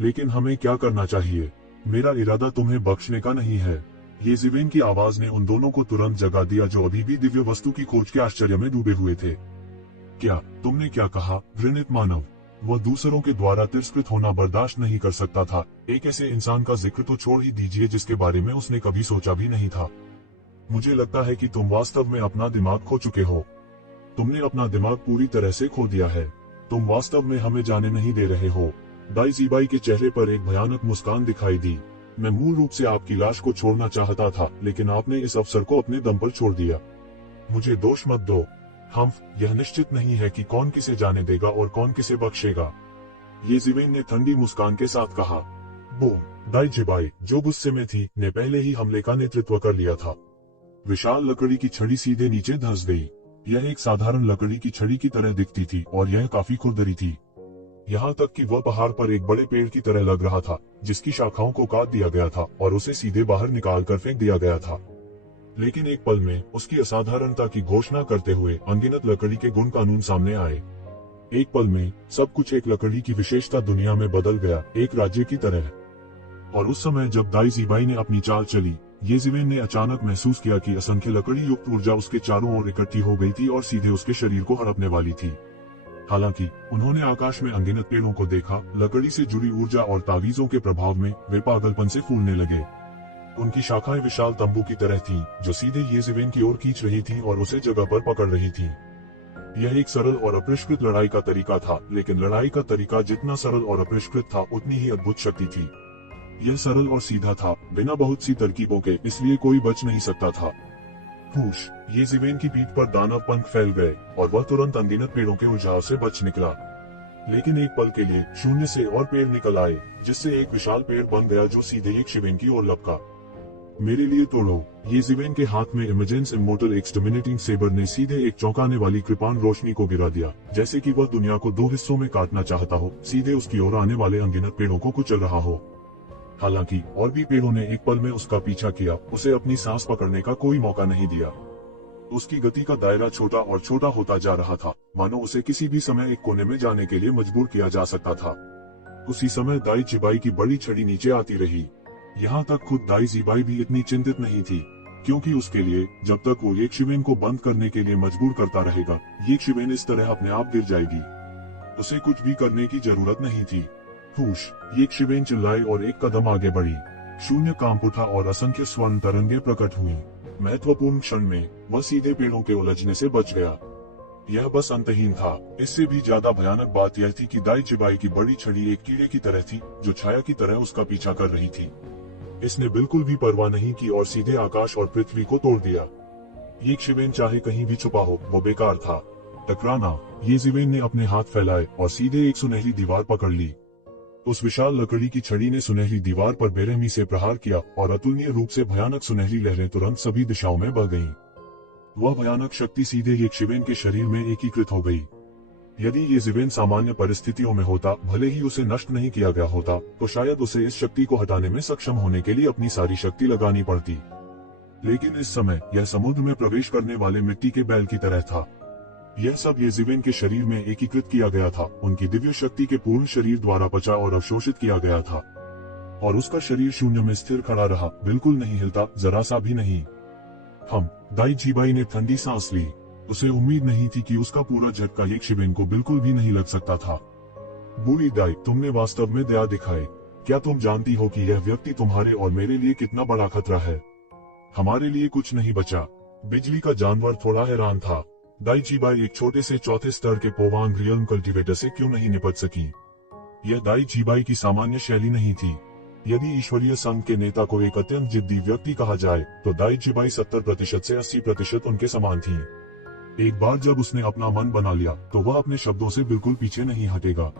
लेकिन हमें क्या करना चाहिए? मेरा इरादा तुम्हें बख्शने का नहीं है। ये ज़िवेन की आवाज ने उन दोनों को तुरंत जगा दिया जो अभी भी दिव्य वस्तु की खोज के आश्चर्य में डूबे हुए थे। क्या तुमने क्या कहा, घृणित मानव? वह दूसरों के द्वारा तिरस्कृत होना बर्दाश्त नहीं कर सकता था। एक ऐसे इंसान का जिक्र तो छोड़ ही दीजिए जिसके बारे में उसने कभी सोचा भी नहीं था। मुझे लगता है कि तुम वास्तव में अपना दिमाग खो चुके हो। तुमने अपना दिमाग पूरी तरह से खो दिया है। तुम वास्तव में हमें जाने नहीं दे रहे हो। दाई जीबाई के चेहरे पर एक भयानक मुस्कान दिखाई दी। मैं मूल रूप से आपकी लाश को छोड़ना चाहता था, लेकिन आपने इस अवसर को अपने दम पर छोड़ दिया। मुझे दोष मत दो। यह निश्चित नहीं है कि कौन किसे जाने देगा और कौन किसे बख्शेगा। ये ज़िवेन ने ठंडी मुस्कान के साथ कहा। बूम। दाई जीबाई, जो गुस्से में थी, ने पहले ही हमले का नेतृत्व कर लिया था। विशाल लकड़ी की छड़ी सीधे नीचे धंस गई। यह एक साधारण लकड़ी की छड़ी की तरह दिखती थी और यह काफी खुरदरी थी। यहाँ तक कि वह पहाड़ पर एक बड़े पेड़ की तरह लग रहा था, जिसकी शाखाओं को काट दिया गया था और उसे सीधे बाहर निकाल कर फेंक दिया गया था। लेकिन एक पल में उसकी असाधारणता की घोषणा करते हुए अनगिनत लकड़ी के गुण कानून सामने आए। एक पल में सब कुछ एक लकड़ी की विशेषता दुनिया में बदल गया, एक राज्य की तरह। और उस समय जब दाई जीबाई ने अपनी चाल चली, ये ज़िवेन ने अचानक महसूस किया कि असंख्य लकड़ी युक्त ऊर्जा उसके चारों ओर इकट्ठी हो गई थी और सीधे उसके शरीर को हड़पने वाली थी। हालांकि उन्होंने आकाश में अनगिनत पेड़ों को देखा, लकड़ी से जुड़ी ऊर्जा और तावीजों के प्रभाव में वे पागलपन से फूलने लगे। उनकी शाखाएं विशाल तंबू की तरह थीं, जो सीधे ये ज़िवेन की ओर खींच रही थीं और उसे जगह पर पकड़ रही थीं। यह एक सरल और अपरिष्कृत लड़ाई का तरीका था, लेकिन लड़ाई का तरीका जितना सरल और अपरिष्कृत था, उतनी ही अद्भुत शक्ति थी। यह सरल और सीधा था, बिना बहुत सी तरकीबों के, इसलिए कोई बच नहीं सकता था। फूश। ये ज़िवेन की पीठ पर दानव पंख फैल गए और वह तुरंत अनगिनत पेड़ों के उलझाव से बच निकला। लेकिन एक पल के लिए शून्य से और पेड़ निकल आए, जिससे एक विशाल पेड़ बन गया जो सीधे एक ज़िवेन की ओर लपका। मेरे लिए तोड़ो। ये ज़िवेन के हाथ में इमेजेंस इमोर्टल एक्सटर्मिनेटिंग सेबर ने सीधे एक चौंकाने वाली कृपाण रोशनी को गिरा दिया, जैसे कि वह दुनिया को दो हिस्सों में काटना चाहता हो, सीधे उसकी ओर आने वाले अनगिनत पेड़ों को कुचल रहा हो। हालांकि और भी पेड़ों ने एक पल में उसका पीछा किया, उसे अपनी सांस पकड़ने का कोई मौका नहीं दिया। उसकी गति का दायरा छोटा और छोटा होता जा रहा था, मानो उसे किसी भी समय एक कोने में जाने के लिए मजबूर किया जा सकता था। उसी समय दाई जीबाई की बड़ी छड़ी नीचे आती रही। यहाँ तक खुद दाई जीबाई भी इतनी चिंतित नहीं थी, क्योंकि उसके लिए जब तक वो ये ज़िवेन को बंद करने के लिए मजबूर करता रहेगा, ये ज़िवेन इस तरह अपने आप गिर जाएगी। उसे कुछ भी करने की जरूरत नहीं थी। फूश। ये ज़िवेन चिल्लाई और एक कदम आगे बढ़ी। शून्य कांप उठा और असंख्य स्वर्ण तरंगे प्रकट हुई। महत्वपूर्ण क्षण में वह सीधे पेड़ों के उलझने से बच गया। यह बस अंतहीन था। इससे भी ज्यादा भयानक बात यह थी कि दाई जीबाई की बड़ी छड़ी एक कीड़े की तरह थी, जो छाया की तरह उसका पीछा कर रही थी। इसने बिल्कुल भी परवाह नहीं की और सीधे आकाश और पृथ्वी को तोड़ दिया। ये ज़िवेन चाहे कहीं भी छुपा हो, वो बेकार था। टकराना। ये ज़िवेन ने अपने हाथ फैलाए और सीधे एक सुनहरी दीवार पकड़ ली। उस विशाल लकड़ी की छड़ी ने सुनहरी दीवार पर बेरहमी से प्रहार किया और अतुलनीय रूप से भयानक सुनहरी लहरें तुरंत सभी दिशाओं में बह गईं। वह भयानक शक्ति सीधे ये ज़िवेन के शरीर में एकीकृत हो गई। यदि ये ज़िवेन सामान्य परिस्थितियों में होता, भले ही उसे नष्ट नहीं किया गया होता, तो शायद उसे इस शक्ति को हटाने में सक्षम होने के लिए अपनी सारी शक्ति लगानी पड़ती। लेकिन इस समय यह समुद्र में प्रवेश करने वाले मिट्टी के बैल की तरह था। यह सब ये ज़िवेन के शरीर में एकीकृत किया गया था, उनकी दिव्य शक्ति के पूर्ण शरीर द्वारा पचा और अवशोषित किया गया था। और उसका शरीर शून्य में स्थिर खड़ा रहा, बिल्कुल नहीं हिलता, जरा सा भी नहीं। दाई जीबाई ने ठंडी सांस ली। उसे उम्मीद नहीं थी कि उसका पूरा झटका ये ज़िवेन को बिल्कुल भी नहीं लग सकता था। बूढ़ी दाई, तुमने वास्तव में दया दिखाई। क्या तुम जानती हो कि यह व्यक्ति तुम्हारे और मेरे लिए कितना बड़ा खतरा है? हमारे लिए कुछ नहीं बचा। बिजली का जानवर थोड़ा हैरान था। दाई जीबाई एक छोटे से चौथे स्तर के पोवांग रियल्म कल्टीवेटर से क्यों नहीं निपट सकी? यह दाई जीबाई की सामान्य शैली नहीं थी। यदि ईश्वरीय संघ के नेता को एक अत्यंत जिद्दी व्यक्ति कहा जाए, तो दाई जीबाई 70% से 80% उनके समान थी। एक बार जब उसने अपना मन बना लिया, तो वह अपने शब्दों से बिल्कुल पीछे नहीं हटेगा।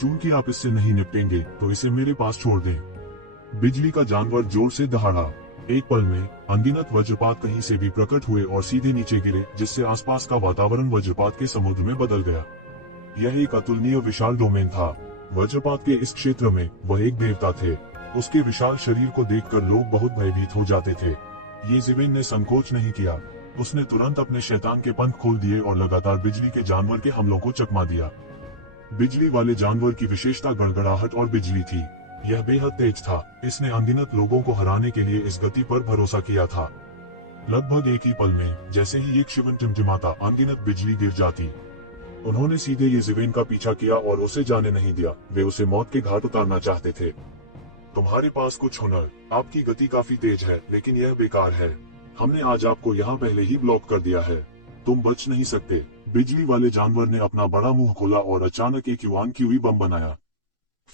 चूंकि आप इससे नहीं निपटेंगे, तो इसे मेरे पास छोड़ दें। बिजली का जानवर जोर से दहाड़ा। एक पल में अनगिनत वज्रपात कहीं से भी प्रकट हुए और सीधे नीचे गिरे, जिससे आसपास का वातावरण वज्रपात के समुद्र में बदल गया। यह एक अतुलनीय विशाल डोमेन था। वज्रपात के इस क्षेत्र में वह एक देवता थे। उसके विशाल शरीर को देखकर लोग बहुत भयभीत हो जाते थे। ये ज़िवेन ने संकोच नहीं किया। उसने तुरंत अपने शैतान के पंख खोल दिए और लगातार बिजली के जानवर के हमलों को चकमा दिया। बिजली वाले जानवर की विशेषता गड़गड़ाहट और बिजली थी। यह बेहद तेज था। इसने अनगिनत लोगों को हराने के लिए इस गति पर भरोसा किया था। लगभग एक ही पल में जैसे ही एक शिवन टिमटिमाता, अनगिनत बिजली गिर जाती। उन्होंने सीधे येज़ेवेन का पीछा किया और उसे जाने नहीं दिया। वे उसे मौत के घाट उतारना चाहते थे। तुम्हारे पास कुछ हुनर, आपकी गति काफी तेज है, लेकिन यह बेकार है। हमने आज आपको यहाँ पहले ही ब्लॉक कर दिया है। तुम बच नहीं सकते। बिजली वाले जानवर ने अपना बड़ा मुंह खोला और अचानक एक युआन क्यूई बम बनाया।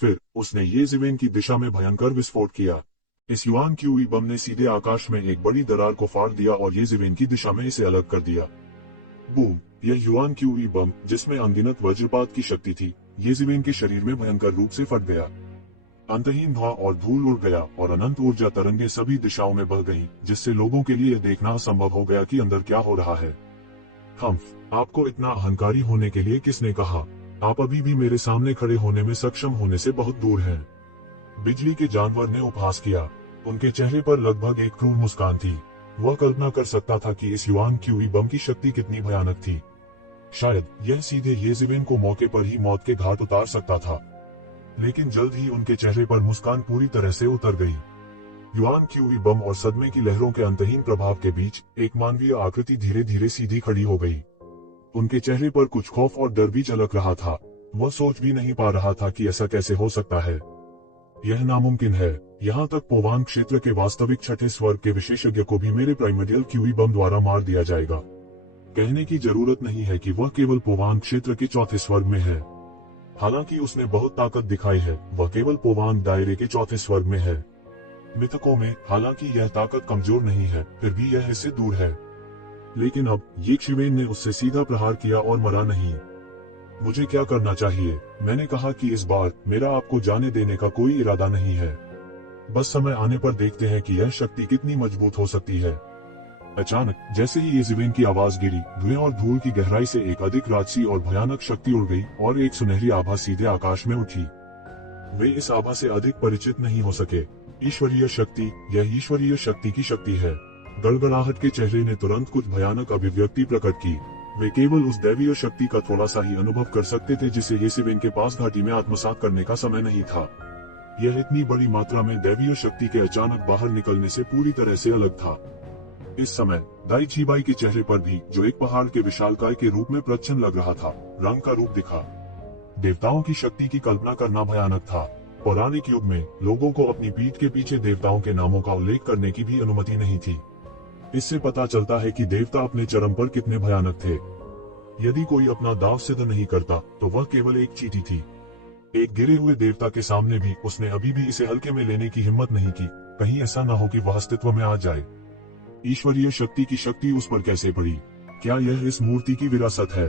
फिर उसने येज़ेवेन की दिशा में भयंकर विस्फोट किया। इस युआन क्यूई बम ने सीधे आकाश में एक बड़ी दरार को फाड़ दिया और येज़ेवेन की दिशा में इसे अलग कर दिया। बूम! यह युआन क्यूई बम, जिसमें अनगिनत वज्रपात की शक्ति थी, येज़ेवेन के शरीर में भयंकर रूप से फट गया। अंतहीन धुआं और धूल उड़ गया और अनंत ऊर्जा तरंगे सभी दिशाओं में बह गईं, जिससे लोगों के लिए देखना असंभव हो गया कि अंदर क्या हो रहा है। हम्फ! आपको इतना अहंकारी होने के लिए किसने कहा? आप अभी भी मेरे सामने खड़े होने में सक्षम होने से बहुत दूर हैं। बिजली के जानवर ने उपहास किया। उनके चेहरे पर लगभग एक क्रूर मुस्कान थी। वह कल्पना कर सकता था कि इस युआन क्यूई बम की शक्ति कितनी भयानक थी। शायद यह सीधे येज़ेवेन को मौके पर ही मौत के घाट उतार सकता था। लेकिन जल्द ही उनके चेहरे पर मुस्कान पूरी तरह से उतर गई। युआन क्यूई बम और सदमे की लहरों के अंतहीन प्रभाव के बीच एक मानवीय आकृति धीरे धीरे सीधी खड़ी हो गई। उनके चेहरे पर कुछ खौफ और डर भी झलक रहा था। वह सोच भी नहीं पा रहा था कि ऐसा कैसे हो सकता है। यह नामुमकिन है। यहाँ तक पोवान क्षेत्र के वास्तविक छठे स्वर्ग के विशेषज्ञ को भी मेरे प्राइमर्डियल क्यूई बम द्वारा मार दिया जाएगा। कहने की जरूरत नहीं है कि वह केवल पोवान क्षेत्र के चौथे स्वर्ग में है। हालांकि उसने बहुत ताकत दिखाई है, वह केवल पोवान दायरे के चौथे स्वर्ग में है। मिथकों में हालांकि यह ताकत कमजोर नहीं है, फिर भी यह इससे दूर है। लेकिन अब येज़ेवेन ने उससे सीधा प्रहार किया और मरा नहीं। मुझे क्या करना चाहिए? मैंने कहा कि इस बार मेरा आपको जाने देने का कोई इरादा नहीं है। बस समय आने पर देखते हैं कि यह शक्ति कितनी मजबूत हो सकती है। अचानक जैसे ही येज़ेवेन की आवाज गिरी, धुएं और धूल की गहराई से एक अधिक राजसी और भयानक शक्ति उड़ गई और एक सुनहरी आभा सीधे आकाश में उठी। वे इस आभा से अधिक परिचित नहीं हो सके। ईश्वरीय शक्ति, यह ईश्वरीय शक्ति की शक्ति है। गड़गड़ाहट के चेहरे ने तुरंत कुछ भयानक अभिव्यक्ति प्रकट की। वे केवल उस दैवीय शक्ति का थोड़ा सा ही अनुभव कर सकते थे जिसे येज़ेवेन के पास घाटी में आत्मसात करने का समय नहीं था। यह इतनी बड़ी मात्रा में दैवीय शक्ति के अचानक बाहर निकलने से पूरी तरह से अलग था। इस समय दाई चीबाई के चेहरे पर भी, जो एक पहाड़ के विशालकाय के रूप में प्रच्छन्न लग रहा था, रंग का रूप दिखा। देवताओं की शक्ति की कल्पना करना भयानक था। पौराणिक युग में लोगों को अपनी पीठ के पीछे देवताओं के नामों का उल्लेख करने की भी अनुमति नहीं थी। इससे पता चलता है कि देवता अपने चरम पर कितने भयानक थे। यदि कोई अपना दाव सिद्ध नहीं करता तो वह केवल एक चींटी थी। एक गिरे हुए देवता के सामने भी उसने अभी भी इसे हल्के में लेने की हिम्मत नहीं की। कहीं ऐसा न हो कि वह अस्तित्व में आ जाए। ईश्वरीय शक्ति की शक्ति उस पर कैसे पड़ी? क्या यह इस मूर्ति की विरासत है?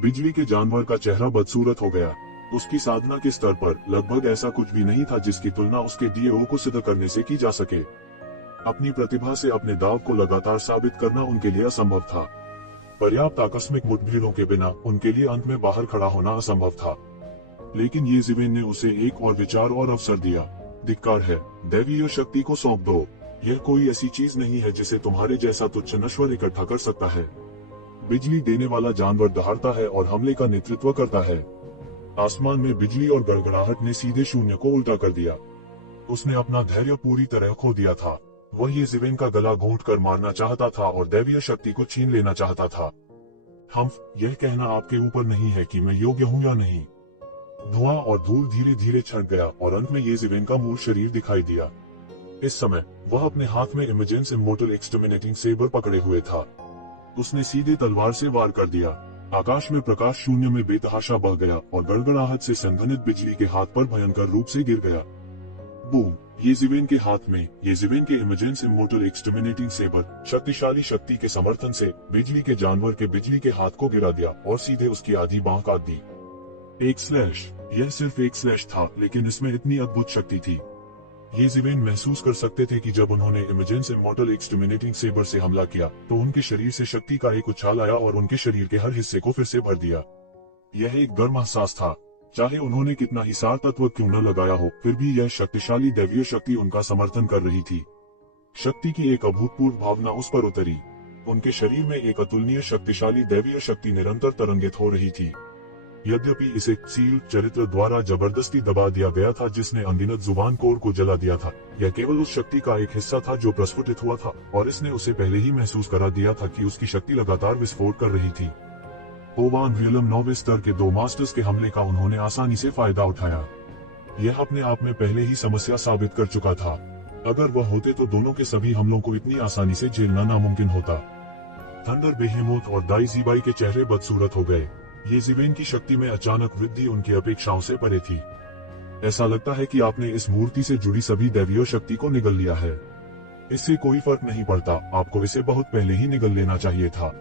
बिजली के जानवर का चेहरा बदसूरत हो गया। उसकी साधना के स्तर पर लगभग ऐसा कुछ भी नहीं था जिसकी तुलना उसके डीएओ को सिद्ध करने से की जा सके। अपनी प्रतिभा से अपने दाव को लगातार साबित करना उनके लिए असंभव था। पर्याप्त आकस्मिक मुठभेड़ों के बिना उनके लिए अंत में बाहर खड़ा होना असंभव था। लेकिन येज़ेवेन ने उसे एक और विचार और अवसर दिया। धिक्कार है, दैवीय शक्ति को सौंप दो। यह कोई ऐसी चीज नहीं है जिसे तुम्हारे जैसा तुच्छ नश्वर इकट्ठा कर सकता है। बिजली देने वाला जानवर दहाड़ता है और हमले का नेतृत्व करता है। आसमान में बिजली और गड़गड़ाहट ने सीधे शून्य को उल्टा कर दिया। उसने अपना धैर्य पूरी तरह खो दिया था। वह येज़ेवेन का गला घोंट कर मारना चाहता था और दैवीय शक्ति को छीन लेना चाहता था। यह कहना आपके ऊपर नहीं है कि मैं योग्य हूँ या नहीं। धुआं और धूल धीरे धीरे छंट गया और अंत में येज़ेवेन का मूल शरीर दिखाई दिया। इस समय वह अपने हाथ में इमेजेंस इमोर्टल एक्सटर्मिनेटिंग सेबर पकड़े हुए था। उसने सीधे तलवार से वार कर दिया। आकाश में प्रकाश शून्य में बेतहाशा बह गया और गड़गड़ाहट से संघनित बिजली के हाथ पर भयंकर रूप से गिर गया। बूम! येज़ेवेन के हाथ में येज़ेवेन के इमेजेंस इमोर्टल एक्सटर्मिनेटिंग सेबर शक्तिशाली शक्ति के समर्थन से बिजली के जानवर के बिजली के हाथ को गिरा दिया और सीधे उसकी आधी बांह काट दी। एक स्लैश! यह सिर्फ एक स्लैश था, लेकिन इसमें इतनी अद्भुत शक्ति थी। येज़ेवेन महसूस कर सकते थे कि जब उन्होंने इमेजेंस इमोर्टल एक्सटर्मिनेटिंग सेबर से हमला किया तो उनके शरीर से शक्ति का एक उछाल आया और उनके शरीर के हर हिस्से को फिर से भर दिया। यह एक गर्म एहसास था। चाहे उन्होंने कितना ही सार तत्व क्यों न लगाया हो, फिर भी यह शक्तिशाली दैवीय शक्ति उनका समर्थन कर रही थी। शक्ति की एक अभूतपूर्व भावना उस पर उतरी। उनके शरीर में एक अतुलनीय शक्तिशाली दैवीय शक्ति निरंतर तरंगित हो रही थी। यद्यपि इसे सील चरित्र द्वारा जबरदस्ती दबा दिया गया था जिसने अनगिनत जुबान कोर को जला दिया था, यह केवल उस शक्ति का एक हिस्सा था जो प्रस्फुटित हुआ था और इसने उसे पहले ही महसूस करा दिया था कि उसकी शक्ति लगातार विस्फोट कर रही थी। ओवान रियलम 9वें स्तर के 2 मास्टर्स के हमले का उन्होंने आसानी से फायदा उठाया। यह अपने आप में पहले ही समस्या साबित कर चुका था। अगर वह होते तो दोनों के सभी हमलों को इतनी आसानी से झेलना नामुमकिन होता। थंडर बेहेमोथ और दाइजीबाई के चेहरे बदसूरत हो गए। ये ज़िवेन की शक्ति में अचानक वृद्धि उनकी अपेक्षाओं से परे थी। ऐसा लगता है कि आपने इस मूर्ति से जुड़ी सभी दैवीय शक्ति को निगल लिया है। इससे कोई फर्क नहीं पड़ता, आपको इसे बहुत पहले ही निगल लेना चाहिए था।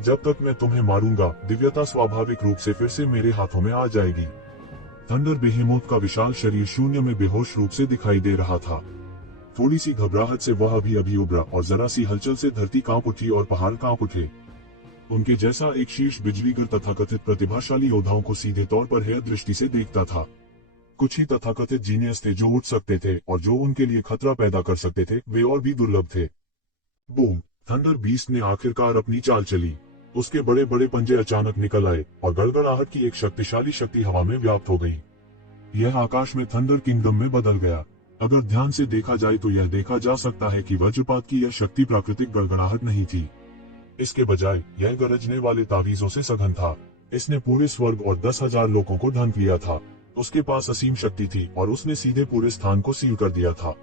जब तक मैं तुम्हें मारूंगा, दिव्यता स्वाभाविक रूप से फिर से मेरे हाथों में आ जाएगी। थंडर बेहेमोथ का विशाल शरीर शून्य में बेहोश रूप से दिखाई दे रहा था। थोड़ी सी घबराहट से वह अभी उभरा और जरा सी हलचल से धरती कांप उठी और पहाड़ कांप उठे। उनके जैसा एक शीर्ष बिजलीगर तथाकथित प्रतिभाशाली योद्धाओं को सीधे तौर पर हेय दृष्टि से देखता था। कुछ ही तथाकथित जीनियस थे जो उठ सकते थे और जो उनके लिए खतरा पैदा कर सकते थे, वे और भी दुर्लभ थे। बूम! थंडर बीस्ट ने आखिरकार अपनी चाल चली। उसके बड़े बड़े पंजे अचानक निकल आए और गड़गड़ाहट की एक शक्तिशाली शक्ति हवा में व्याप्त हो गई। यह आकाश में थंडर किंगडम में बदल गया। अगर ध्यान से देखा जाए तो यह देखा जा सकता है कि वज्रपात की यह शक्ति प्राकृतिक गड़गड़ाहट नहीं थी। इसके बजाय यह गरजने वाले तावीजों से सघन था। इसने पूरे स्वर्ग और 10,000 लोगों को ढंक लिया था। उसके पास असीम शक्ति थी और उसने सीधे पूरे स्थान को सील कर दिया था।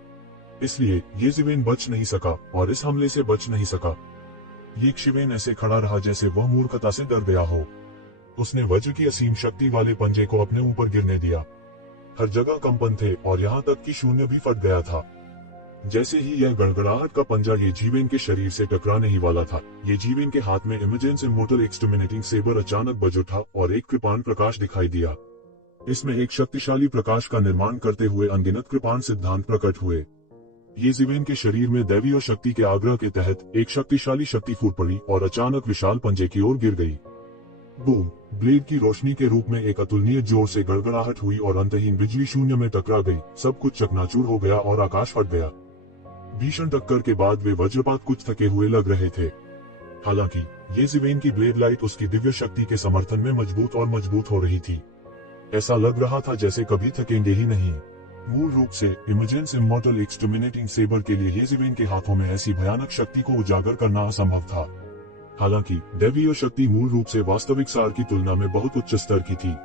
इसलिए ये ज़िवेन बच नहीं सका और इस हमले से बच नहीं सका। ये ज़िवेन ऐसे खड़ा रहा जैसे वह मूर्खता से डर गया हो। उसने वज्र की असीम शक्ति वाले पंजे को अपने ऊपर गिरने दिया। हर जगह कंपन थे और यहाँ तक कि शून्य भी फट गया था। जैसे ही यह गड़गड़ाहट का पंजा ये ज़िवेन के शरीर से टकराने ही वाला था, ये ज़िवेन के हाथ में इमेजेंस इमोर्टल एक्सटर्मिनेटिंग सेबर अचानक बज उठा और एक कृपाण प्रकाश दिखाई दिया। इसमें एक शक्तिशाली प्रकाश का निर्माण करते हुए अनगिनत कृपाण सिद्धांत प्रकट हुए। ये ज़िवेन के शरीर में दैवीय शक्ति के आग्रह के तहत एक शक्तिशाली शक्ति फूट पड़ी और अचानक विशाल पंजे की ओर गिर गई। बूम! ब्लेड की रोशनी के रूप में एक अतुलनीय जोर से गड़गड़ाहट हुई और अंतहीन बिजली शून्य में टकरा गई। सब कुछ चकनाचूर हो गया और आकाश फट गया। भीषण टक्कर के बाद वे वज्रपात कुछ थके हुए लग रहे थे। हालांकि ये ज़िवेन की ब्लेड लाइट उसकी दिव्य शक्ति के समर्थन में मजबूत और मजबूत हो रही थी। ऐसा लग रहा था जैसे कभी थकेंगे ही नहीं। मूल रूप से इमेजेंस इमोर्टल एक्सटर्मिनेटिंग सेबर के लिए ये ज़िवेन के हाथों में ऐसी भयानक शक्ति को उजागर करना असंभव था। हालांकि दैवीय शक्ति मूल रूप से वास्तविक सार की तुलना में बहुत उच्च स्तर की थी।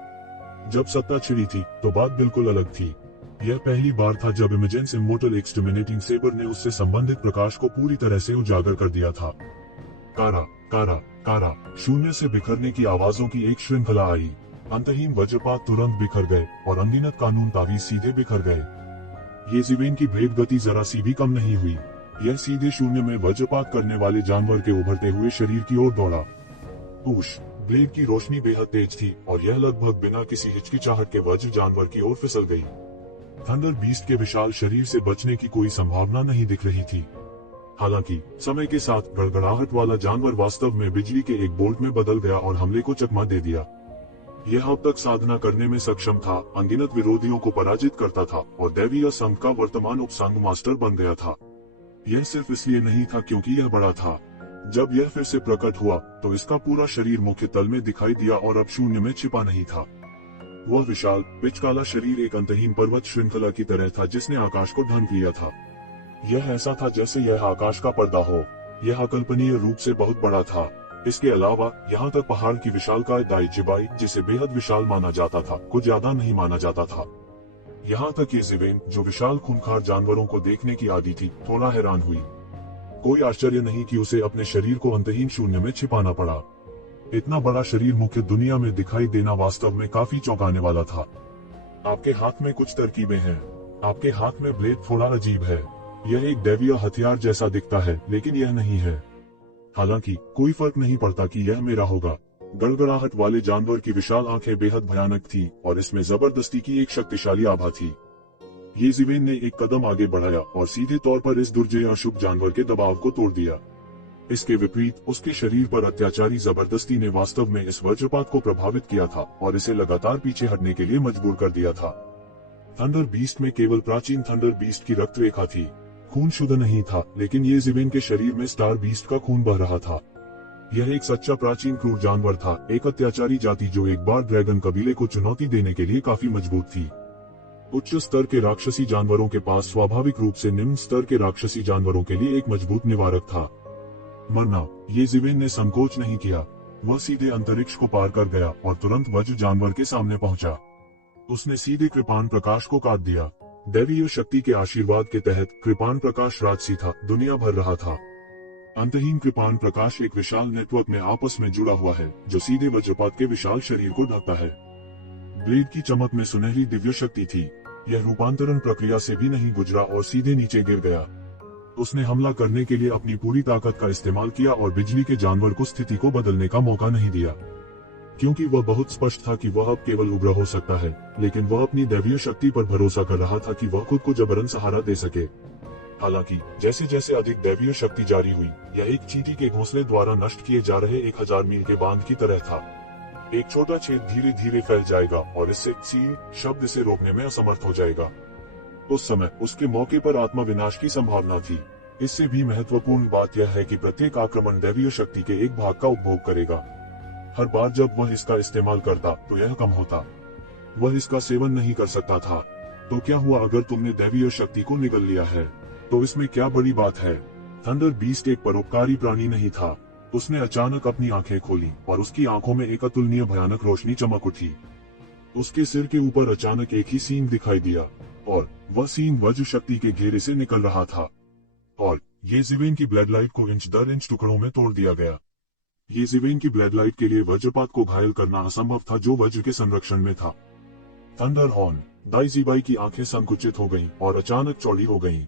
जब सत्ता छिड़ी थी तो बात बिल्कुल अलग थी। यह पहली बार था जब इमेजेंस इमोर्टल एक्सटर्मिनेटिंग सेबर ने उससे संबंधित प्रकाश को पूरी तरह से उजागर कर दिया था। कारा कारा कारा, शून्य से बिखरने की आवाजों की एक श्रृंखला आई। अंतहीन वज्रपात तुरंत बिखर गए और अनगिनत कानून तावीज सीधे बिखर गए। ये ज़िवेन की ब्लेड गति जरा सी भी कम नहीं हुई। यह सीधे शून्य में वज्रपात करने वाले जानवर के उभरते हुए शरीर की ओर दौड़ा। पूछ! ब्लेड की रोशनी बेहद तेज थी और यह लगभग बिना किसी हिचकिचाहट के वज्र जानवर की ओर फिसल गई। थंडर बीस्ट के विशाल शरीर से बचने की कोई संभावना नहीं दिख रही थी। हालांकि समय के साथ गड़गड़ाहट वाला जानवर वास्तव में बिजली के एक बोल्ट में बदल गया और हमले को चकमा दे दिया। यह अब तक साधना करने में सक्षम था, अनगिनत विरोधियों को पराजित करता था और दैवीय संघ का वर्तमान उपसंघ मास्टर बन गया था। यह सिर्फ इसलिए नहीं था क्योंकि यह बड़ा था। जब यह फिर से प्रकट हुआ तो इसका पूरा शरीर मुख्य तल में दिखाई दिया और अब शून्य में छिपा नहीं था। वह विशाल पिचकाला शरीर एक अंतहीन पर्वत श्रृंखला की तरह था जिसने आकाश को ढंक लिया था। यह ऐसा था जैसे यह आकाश का पर्दा हो। यह अकल्पनीय रूप से बहुत बड़ा था। इसके अलावा यहाँ तक पहाड़ की विशालकाय दाइजीबाई, जिसे बेहद विशाल माना जाता था, कुछ ज्यादा नहीं माना जाता था। यहाँ तक ये ज़िवेन, जो विशाल खूंखार जानवरों को देखने की आदी थी, थोड़ा हैरान हुई। कोई आश्चर्य नहीं कि उसे अपने शरीर को अंतहीन शून्य में छिपाना पड़ा। इतना बड़ा शरीर मुख्य दुनिया में दिखाई देना वास्तव में काफी चौंकाने वाला था। आपके हाथ में कुछ तरकीबें हैं। आपके हाथ में ब्लेड थोड़ा अजीब है। यह एक दैवीय हथियार जैसा दिखता है, लेकिन यह नहीं है। हालांकि कोई फर्क नहीं पड़ता कि यह मेरा होगा। गड़गड़ाहट वाले जानवर की विशाल आंखें बेहद भयानक थी और इसमें जबरदस्ती की एक शक्तिशाली आभा थी। ये ज़िवेन ने एक कदम आगे बढ़ाया और सीधे तौर पर इस दुर्जय अशुभ जानवर के दबाव को तोड़ दिया। इसके विपरीत उसके शरीर पर अत्याचारी जबरदस्ती ने वास्तव में इस वज्रपात को प्रभावित किया था और इसे लगातार पीछे हटने के लिए मजबूर कर दिया था। थंडर बीस्ट में केवल प्राचीन थंडर बीस्ट की रक्त रेखा थी। खून शुद्ध नहीं था, लेकिन ये ज़िवेन के शरीर में स्टार बीस्ट का खून बह रहा था। यह एक सच्चा प्राचीन क्रूर जानवर था, एक अत्याचारी जाति जो एक बार ड्रैगन कबीले को चुनौती देने के लिए काफी मजबूत थी। उच्च स्तर के राक्षसी जानवरों के पास स्वाभाविक रूप से निम्न स्तर के राक्षसी जानवरों के लिए एक मजबूत निवारक था। मरना, ये ज़िवेन ने संकोच नहीं किया। वह सीधे अंतरिक्ष को पार कर गया और तुरंत वज्र जानवर के सामने पहुंचा। उसने सीधे कृपाण प्रकाश को काट दिया। दैवीय शक्ति के आशीर्वाद के तहत कृपाण प्रकाश राजसी था, दुनिया भर रहा था। अंतहीन कृपाण प्रकाश एक विशाल नेटवर्क में आपस में जुड़ा हुआ है, जो सीधे वज्रपात के विशाल शरीर को ढकता है। ब्लेड की चमक में सुनहरी दिव्य शक्ति थी। यह रूपांतरण प्रक्रिया से भी नहीं गुजरा और सीधे नीचे गिर गया। उसने हमला करने के लिए अपनी पूरी ताकत का इस्तेमाल किया और बिजली के जानवर को स्थिति को बदलने का मौका नहीं दिया, क्योंकि वह बहुत स्पष्ट था कि वह अब केवल उग्र हो सकता है, लेकिन वह अपनी दैवीय शक्ति पर भरोसा कर रहा था कि वह खुद को जबरन सहारा दे सके। हालांकि जैसे जैसे अधिक दैवीय शक्ति जारी हुई, यह एक चींटी के घोंसले द्वारा नष्ट किए जा रहे 1000 मील के बांध की तरह था। एक छोटा छेद धीरे धीरे फैल जाएगा और इससे सील शब्द इसे रोकने में असमर्थ हो जाएगा। उस समय उसके मौके पर आत्मा विनाश की संभावना थी। इससे भी महत्वपूर्ण बात यह है कि प्रत्येक आक्रमण दैवीय शक्ति के एक भाग का उपभोग करेगा। हर बार जब वह इसका इस्तेमाल करता तो यह कम होता। वह इसका सेवन नहीं कर सकता था। तो क्या हुआ अगर तुमने दैवीय शक्ति को निगल लिया है? तो इसमें क्या बड़ी बात है? थंडर बीस्ट एक परोपकारी प्राणी नहीं था। उसने अचानक अपनी आंखें खोली और उसकी आंखों में एक अतुलनीय भयानक रोशनी चमक उठी। उसके सिर के ऊपर अचानक एक ही सींग दिखाई दिया और वह सींग वज्र शक्ति के घेरे से निकल रहा था और ये ज़िवेन की ब्लड लाइट को इंच दर इंच टुकड़ों में तोड़ दिया गया। ये ज़िवेन की ब्लड लाइट के लिए वज्रपात को घायल करना असंभव था, जो वज्र के संरक्षण में था। थंडर हॉर्न, दाइजीबाई की आंखें संकुचित हो गईं और अचानक चौड़ी हो गईं।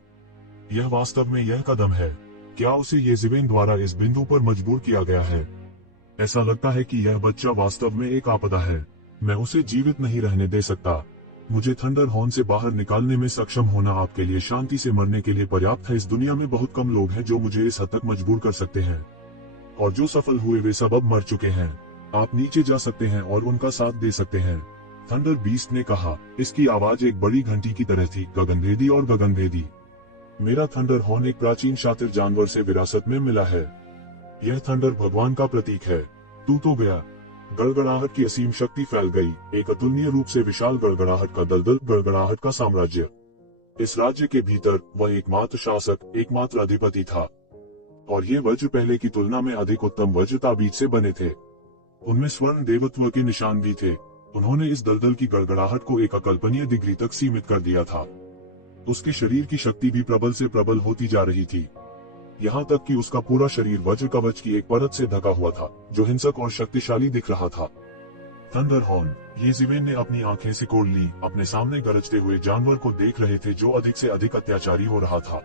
यह वास्तव में यह कदम है। क्या उसे ये ज़िवेन द्वारा इस बिंदु पर मजबूर किया गया है? ऐसा लगता है कि यह बच्चा वास्तव में एक आपदा है। मैं उसे जीवित नहीं रहने दे सकता। मुझे थंडर हॉर्न से बाहर निकालने में सक्षम होना आपके लिए शांति से मरने के लिए पर्याप्त है। इस दुनिया में बहुत कम लोग हैं जो मुझे इस हद तक मजबूर कर सकते हैं, और जो सफल हुए वे सब अब मर चुके हैं। आप नीचे जा सकते हैं और उनका साथ दे सकते हैं, थंडर बीस्ट ने कहा। इसकी आवाज एक बड़ी घंटी की तरह थी, गगनभेदी और गगनभेदी। मेरा थंडर हॉर्न एक प्राचीन शातिर जानवर से विरासत में मिला है। यह थंडर भगवान का प्रतीक है। तू तो गया। गड़गड़ाहट की असीम शक्ति फैल गई, एक अतुलनीय रूप से विशाल गड़गड़ाहट का दलदल, गड़गड़ाहट का साम्राज्य। इस राज्य के भीतर वह एकमात्र शासक, एकमात्र अधिपति था, और ये वज्र पहले की तुलना में अधिक उत्तम वज्र ताबीज से बने थे। उनमें स्वर्ण देवत्व के निशान भी थे। उन्होंने इस दलदल की गड़गड़ाहट को एक अकल्पनीय डिग्री तक सीमित कर दिया था। उसके शरीर की शक्ति भी प्रबल से प्रबल होती जा रही थी, यहाँ तक कि उसका पूरा शरीर वज्र कवच की एक परत से ढका हुआ था, जो हिंसक और शक्तिशाली दिख रहा था। थंडर हॉर्न, ये ज़िवेन ने अपनी आंखें सिकोड़ ली, अपने सामने गरजते हुए जानवर को देख रहे थे जो अधिक से अधिक अत्याचारी हो रहा था।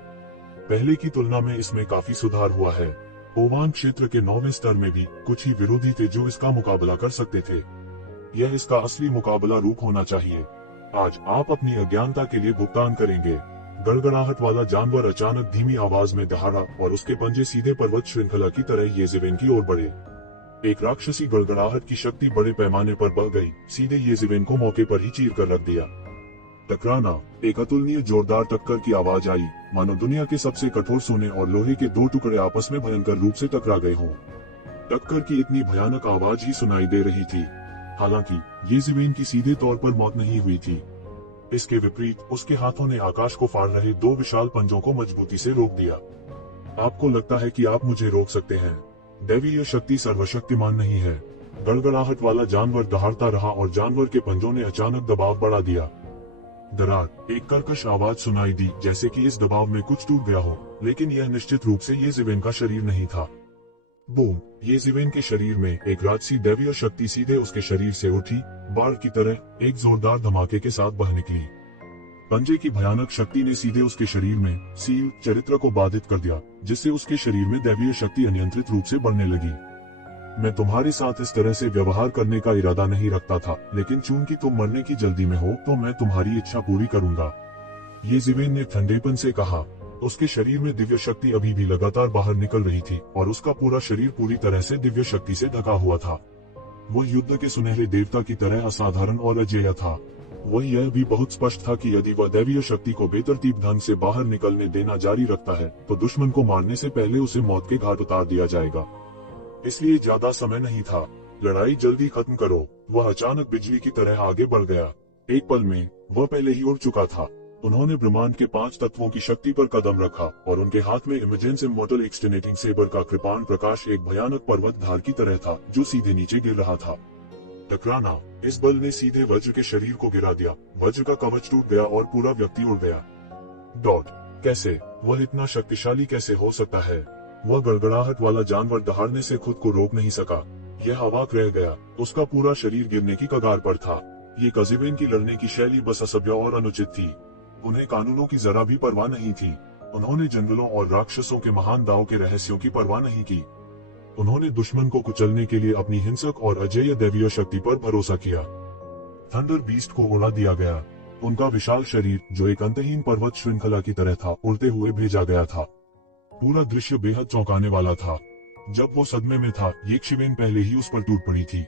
पहले की तुलना में इसमें काफी सुधार हुआ है। ओमान क्षेत्र के 9वें स्तर में भी कुछ ही विरोधी थे जो इसका मुकाबला कर सकते थे। यह इसका असली मुकाबला रूप होना चाहिए। आज आप अपनी अज्ञानता के लिए भुगतान करेंगे। गड़गड़ाहट वाला जानवर अचानक धीमी आवाज में दहाड़ा और उसके पंजे सीधे पर्वत श्रृंखला की तरह ये ज़िवेन की ओर बढ़े। एक राक्षसी गड़गड़ाहट की शक्ति बड़े पैमाने पर बढ़ गई, सीधे ये ज़िवेन को मौके पर ही चीर कर रख दिया। टकराना, एक अतुलनीय जोरदार टक्कर की आवाज आई, मानो दुनिया के सबसे कठोर सोने और लोहे के दो टुकड़े आपस में भयंकर रूप से टकरा गए हों। टक्कर की इतनी भयानक आवाज ही सुनाई दे रही थी। हालांकि ये ज़िवेन की सीधे तौर पर मौत नहीं हुई थी। इसके विपरीत उसके हाथों ने आकाश को फाड़ रहे दो विशाल पंजों को मजबूती से रोक दिया। आपको लगता है कि आप मुझे रोक सकते हैं? दैवीय शक्ति सर्वशक्तिमान नहीं है। गड़गड़ाहट वाला जानवर दहाड़ता रहा और जानवर के पंजों ने अचानक दबाव बढ़ा दिया। दरार, एक कर्कश आवाज सुनाई दी, जैसे कि इस दबाव में कुछ टूट गया हो, लेकिन यह निश्चित रूप से ये ज़िवेन का शरीर नहीं था। बूम, ये ज़िवेन के शरीर में एक राजसी दैवीय शक्ति सीधे उसके शरीर से उठी, बाढ़ की तरह एक जोरदार धमाके के साथ बह निकली। पंजे की भयानक शक्ति ने सीधे उसके शरीर में सील चरित्र को बाधित कर दिया, जिससे उसके शरीर में दैवीय शक्ति अनियंत्रित रूप से बढ़ने लगी। मैं तुम्हारे साथ इस तरह से व्यवहार करने का इरादा नहीं रखता था, लेकिन चूंकि तुम मरने की जल्दी में हो तो मैं तुम्हारी इच्छा पूरी करूंगा, ये ज़िवेन ने ठंडेपन से कहा। उसके शरीर में दिव्य शक्ति अभी भी लगातार बाहर निकल रही थी और उसका पूरा शरीर पूरी तरह से दिव्य शक्ति से ढका हुआ था। वह युद्ध के सुनहरे देवता की तरह असाधारण और अजेय था। वह यह भी बहुत स्पष्ट था कि यदि वह दैवीय शक्ति को बेतरतीब ढंग से बाहर निकलने देना जारी रखता है तो दुश्मन को मारने से पहले उसे मौत के घाट उतार दिया जाएगा। इसलिए ज्यादा समय नहीं था। लड़ाई जल्दी खत्म करो। वह अचानक बिजली की तरह आगे बढ़ गया। एक पल में वह पहले ही उड़ चुका था। उन्होंने ब्रह्मांड के 5 तत्वों की शक्ति पर कदम रखा और उनके हाथ में इमेजेंस इमॉर्टल एक्सटेनेटिंग सेबर का कृपाण प्रकाश एक भयानक पर्वत धार की तरह था जो सीधे नीचे गिर रहा था। टकराना। इस बल ने सीधे वज्र के शरीर को गिरा दिया। वज्र का कवच टूट गया और पूरा व्यक्ति उड़ गया। डॉट। कैसे? वह इतना शक्तिशाली कैसे हो सकता है? वह गड़गड़ाहट वाला जानवर दहाड़ने से खुद को रोक नहीं सका। यह अवाक रह गया। उसका पूरा शरीर गिरने की कगार पर था। ये कज़िबेन की लड़ने की शैली बस असभ्य और अनुचित थी। उन्हें कानूनों की जरा भी परवाह नहीं थी। उन्होंने जंगलों और राक्षसों के महान दाव के रहस्यों की परवाह नहीं की। उन्होंने दुश्मन को कुचलने के लिए अपनी हिंसक और अजेय दैवीय शक्ति पर भरोसा किया। थंडर बीस्ट को उड़ा दिया गया। उनका विशाल शरीर, जो एक अंतहीन पर्वत श्रृंखला की तरह था, उड़ते हुए भेजा गया था। पूरा दृश्य बेहद चौंकाने वाला था। जब वो सदमे में था, यक्षिवेन पहले ही उस पर टूट पड़ी थी।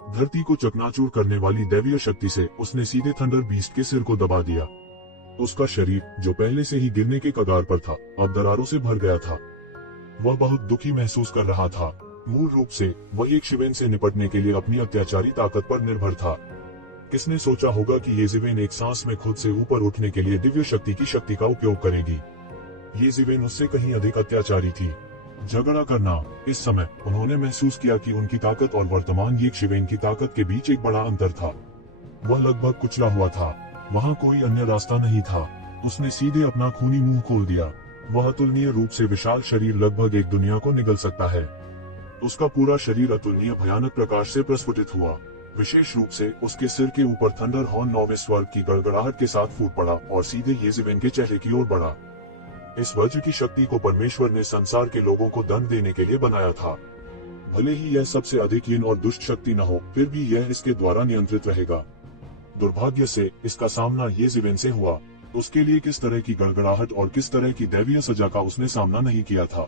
धरती को चकनाचूर करने वाली दैवीय शक्ति से उसने सीधे थंडर बीस्ट के सिर को दबा दिया। उसका शरीर, जो पहले से ही गिरने के कगार पर था, अब दरारों से भर गया था। वह बहुत दुखी महसूस कर रहा था। मूल रूप से वह यक्षिवेन से निपटने के लिए अपनी अत्याचारी ताकत पर निर्भर था। किसने सोचा होगा कि येज़िवेन एक सांस में खुद से ऊपर उठने के लिए दिव्य शक्ति की शक्ति का उपयोग करेगी। येज़िवेन उससे कहीं अधिक अत्याचारी थी। झगड़ा करना। इस समय उन्होंने महसूस किया कि उनकी ताकत और वर्तमान यक्षिवेन की ताकत के बीच एक बड़ा अंतर था। वह लगभग कुचला हुआ था। वहाँ कोई अन्य रास्ता नहीं था। उसने सीधे अपना खूनी मुंह खोल दिया। वह अतुलनीय रूप से विशाल शरीर लगभग एक दुनिया को निगल सकता है। उसका पूरा शरीर अतुलनीय भयानक प्रकाश से प्रस्फुटित हुआ। विशेष रूप से उसके सिर के ऊपर थंडर हॉर्न 9वें स्वर्ग की गड़गड़ाहट के साथ फूट पड़ा और सीधे येज़िवेन के चेहरे की ओर बढ़ा। इस वज्र की शक्ति को परमेश्वर ने संसार के लोगों को दंड देने के लिए बनाया था। भले ही यह सबसे अधिक हीन और दुष्ट शक्ति न हो, फिर भी यह इसके द्वारा नियंत्रित रहेगा। दुर्भाग्य से इसका सामना येज़िवेन से हुआ। उसके लिए किस तरह की गड़गड़ाहट और किस तरह की दैवीय सजा का उसने सामना नहीं किया था।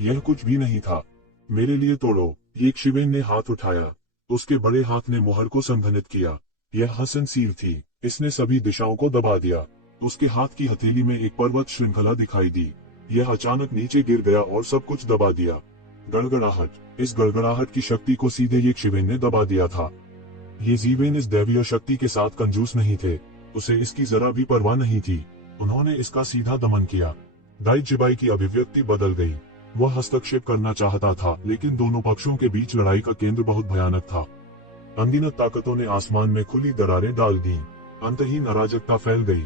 यह कुछ भी नहीं था। मेरे लिए तोड़ो। यक्षिवेन ने हाथ उठाया। उसके बड़े हाथ ने मुहर को संघनित किया। यह हसनसीर थी। इसने सभी दिशाओं को दबा दिया। उसके हाथ की हथेली में एक पर्वत श्रृंखला दिखाई दी। यह अचानक नीचे गिर गया और सब कुछ दबा दिया। गड़गड़ाहट। इस गड़गड़ाहट की शक्ति को सीधे यक्षिवेन ने दबा दिया था। येज़िवेन इस दैवीय शक्ति के साथ कंजूस नहीं थे। उसे इसकी जरा भी परवाह नहीं थी। उन्होंने इसका सीधा दमन किया। दाइजिबाई की अभिव्यक्ति बदल गई। वह हस्तक्षेप करना चाहता था, लेकिन दोनों पक्षों के बीच लड़ाई का केंद्र बहुत भयानक था। अनगिनत ताकतों ने आसमान में खुली दरारें डाल दी। अंतहीन अराजकता फैल गई।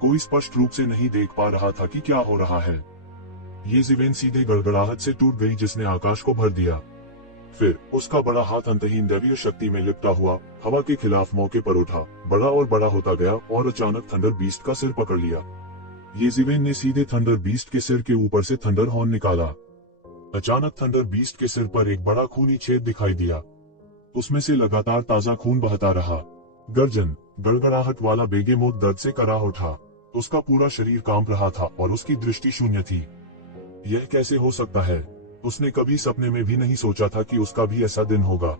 कोई स्पष्ट रूप से नहीं देख पा रहा था कि क्या हो रहा है। येज़िवेन सीधे गड़गड़ाहट से टूट गई जिसने आकाश को भर दिया। फिर उसका बड़ा हाथ अंतहीन दैवीय शक्ति में लिपटा हुआ हवा के खिलाफ मौके पर उठा, बड़ा और बड़ा होता गया और अचानक थंडर बीस्ट का सिर पकड़ लिया। येज़िवेन ने सीधे थंडर बीस्ट के सिर के ऊपर से थंडर हॉर्न निकाला। अचानक थंडर बीस्ट के सिर पर एक बड़ा खूनी छेद दिखाई दिया। उसमें से लगातार ताजा खून बहता रहा। गर्जन। गड़गड़ाहट वाला बेगेमोत दर्द से करा उठा। उसका पूरा शरीर कांप रहा था और उसकी दृष्टि शून्य थी। यह कैसे हो सकता है? उसने कभी सपने में भी नहीं सोचा था कि उसका भी ऐसा दिन होगा।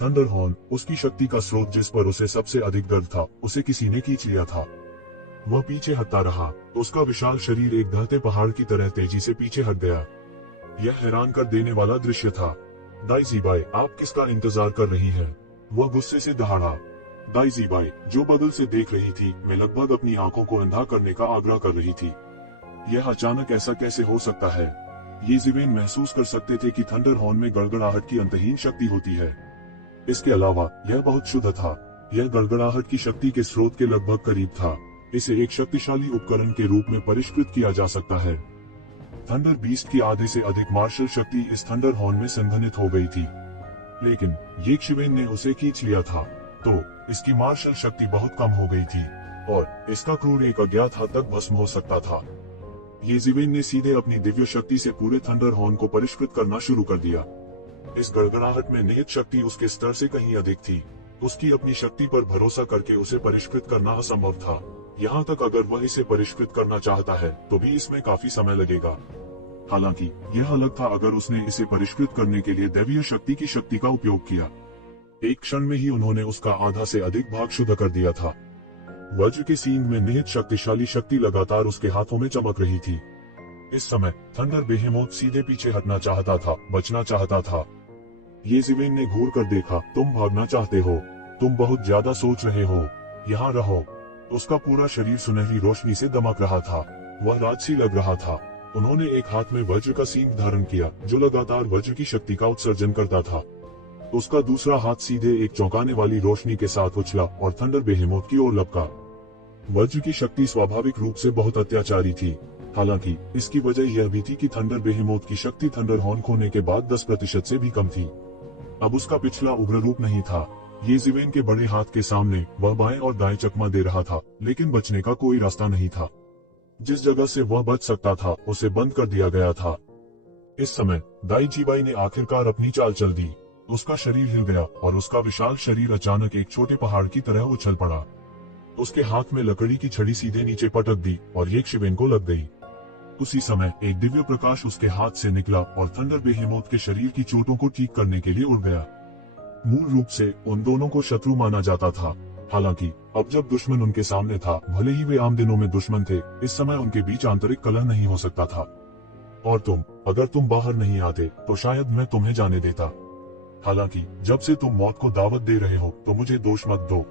थंडर हॉर्न, उसकी शक्ति का स्रोत जिस पर उसे सबसे अधिक गर्व था, उसे किसी ने खींच लिया था। वह पीछे हटता रहा। उसका विशाल शरीर एक ढहते पहाड़ की तरह तेजी से पीछे हट गया। यह हैरान कर देने वाला दृश्य था। दाइजिबाई, आप किसका इंतजार कर रही हैं? वह गुस्से से दहाड़ा। दाइजिबाई, जो बगल से देख रही थी, मैं लगभग अपनी आंखों को अंधा करने का आग्रह कर रही थी। यह अचानक ऐसा कैसे हो सकता है? येज़िवेन महसूस कर सकते थे कि थंडर हॉर्न में गड़गड़ाहट की अंतहीन शक्ति होती है। इसके अलावा यह बहुत शुद्ध था। यह गड़गड़ाहट की शक्ति के स्रोत के लगभग करीब था। इसे एक शक्तिशाली उपकरण के रूप में परिष्कृत किया जा सकता है। थंडर बीस्ट की आधे से अधिक मार्शल शक्ति इस थंडर हॉर्न में संघनित हो गई थी, लेकिन यक्षिवेन ने उसे खींच लिया था, तो इसकी मार्शल शक्ति बहुत कम हो गई थी और इसका क्रूर एक अज्ञात हद तक भस्म हो सकता था। येज़िवेन ने सीधे अपनी दिव्य शक्ति से पूरे थंडर हॉर्न को परिष्कृत करना शुरू कर दिया। इस गड़गड़ाहट में निहित शक्ति उसके स्तर से कहीं अधिक थी। उसकी अपनी शक्ति पर भरोसा करके उसे परिष्कृत करना असंभव था। यहाँ तक अगर वह इसे परिष्कृत करना चाहता है तो भी इसमें काफी समय लगेगा। हालांकि यह अलग था अगर उसने इसे परिष्कृत करने के लिए दैवीय शक्ति की शक्ति का उपयोग किया। एक क्षण में ही उन्होंने उसका आधा से अधिक भाग शुद्ध कर दिया था। वज्र के सींग में निहित शक्तिशाली शक्ति लगातार उसके हाथों में चमक रही थी। इस समय थंडर बेहेमोथ सीधे पीछे हटना चाहता था, बचना चाहता था। येज़ेबेल ने घूर कर देखा। तुम भागना चाहते हो, तुम बहुत ज्यादा सोच रहे हो, यहाँ रहो। उसका पूरा शरीर सुनहरी रोशनी से दमक रहा था, वह राजसी लग रहा था। उन्होंने एक हाथ में वज्र का सींग धारण किया जो लगातार वज्र की शक्ति का उत्सर्जन करता था। उसका दूसरा हाथ सीधे एक चौंकाने वाली रोशनी के साथ उछला और थंडर बेहेमोथ की ओर लपका। वज्र की शक्ति स्वाभाविक रूप से बहुत अत्याचारी थी, हालांकि इसकी वजह यह भी थी कि थंडर बेहेमोथ की शक्ति थंडर हॉर्न खोने के बाद 10% से भी कम थी। अब उसका पिछला उग्र रूप नहीं था। येज़ेबेल के बड़े हाथ के सामने वह बाएं और दाएं चकमा दे रहा था, लेकिन बचने का कोई रास्ता नहीं था। जिस जगह से वह बच सकता था उसे बंद कर दिया गया था। इस समय दाई जीबाई ने आखिरकार अपनी चाल चल दी। उसका शरीर हिल गया और उसका विशाल शरीर अचानक एक छोटे पहाड़ की तरह उछल पड़ा। उसके हाथ में लकड़ी की छड़ी सीधे नीचे पटक दी और येज़ेबेल को लग गई। उसी समय एक दिव्य प्रकाश उसके हाथ से निकला और थंडर बेहेमोथ के शरीर की चोटों को ठीक करने के लिए उड़ गया। मूल रूप से उन दोनों को शत्रु माना जाता था, हालांकि अब जब दुश्मन उनके सामने था, भले ही वे आम दिनों में दुश्मन थे, इस समय उनके बीच आंतरिक कलह नहीं हो सकता था। और अगर तुम बाहर नहीं आते तो शायद मैं तुम्हें जाने देता। हालांकि जब से तुम मौत को दावत दे रहे हो तो मुझे दोष मत दो।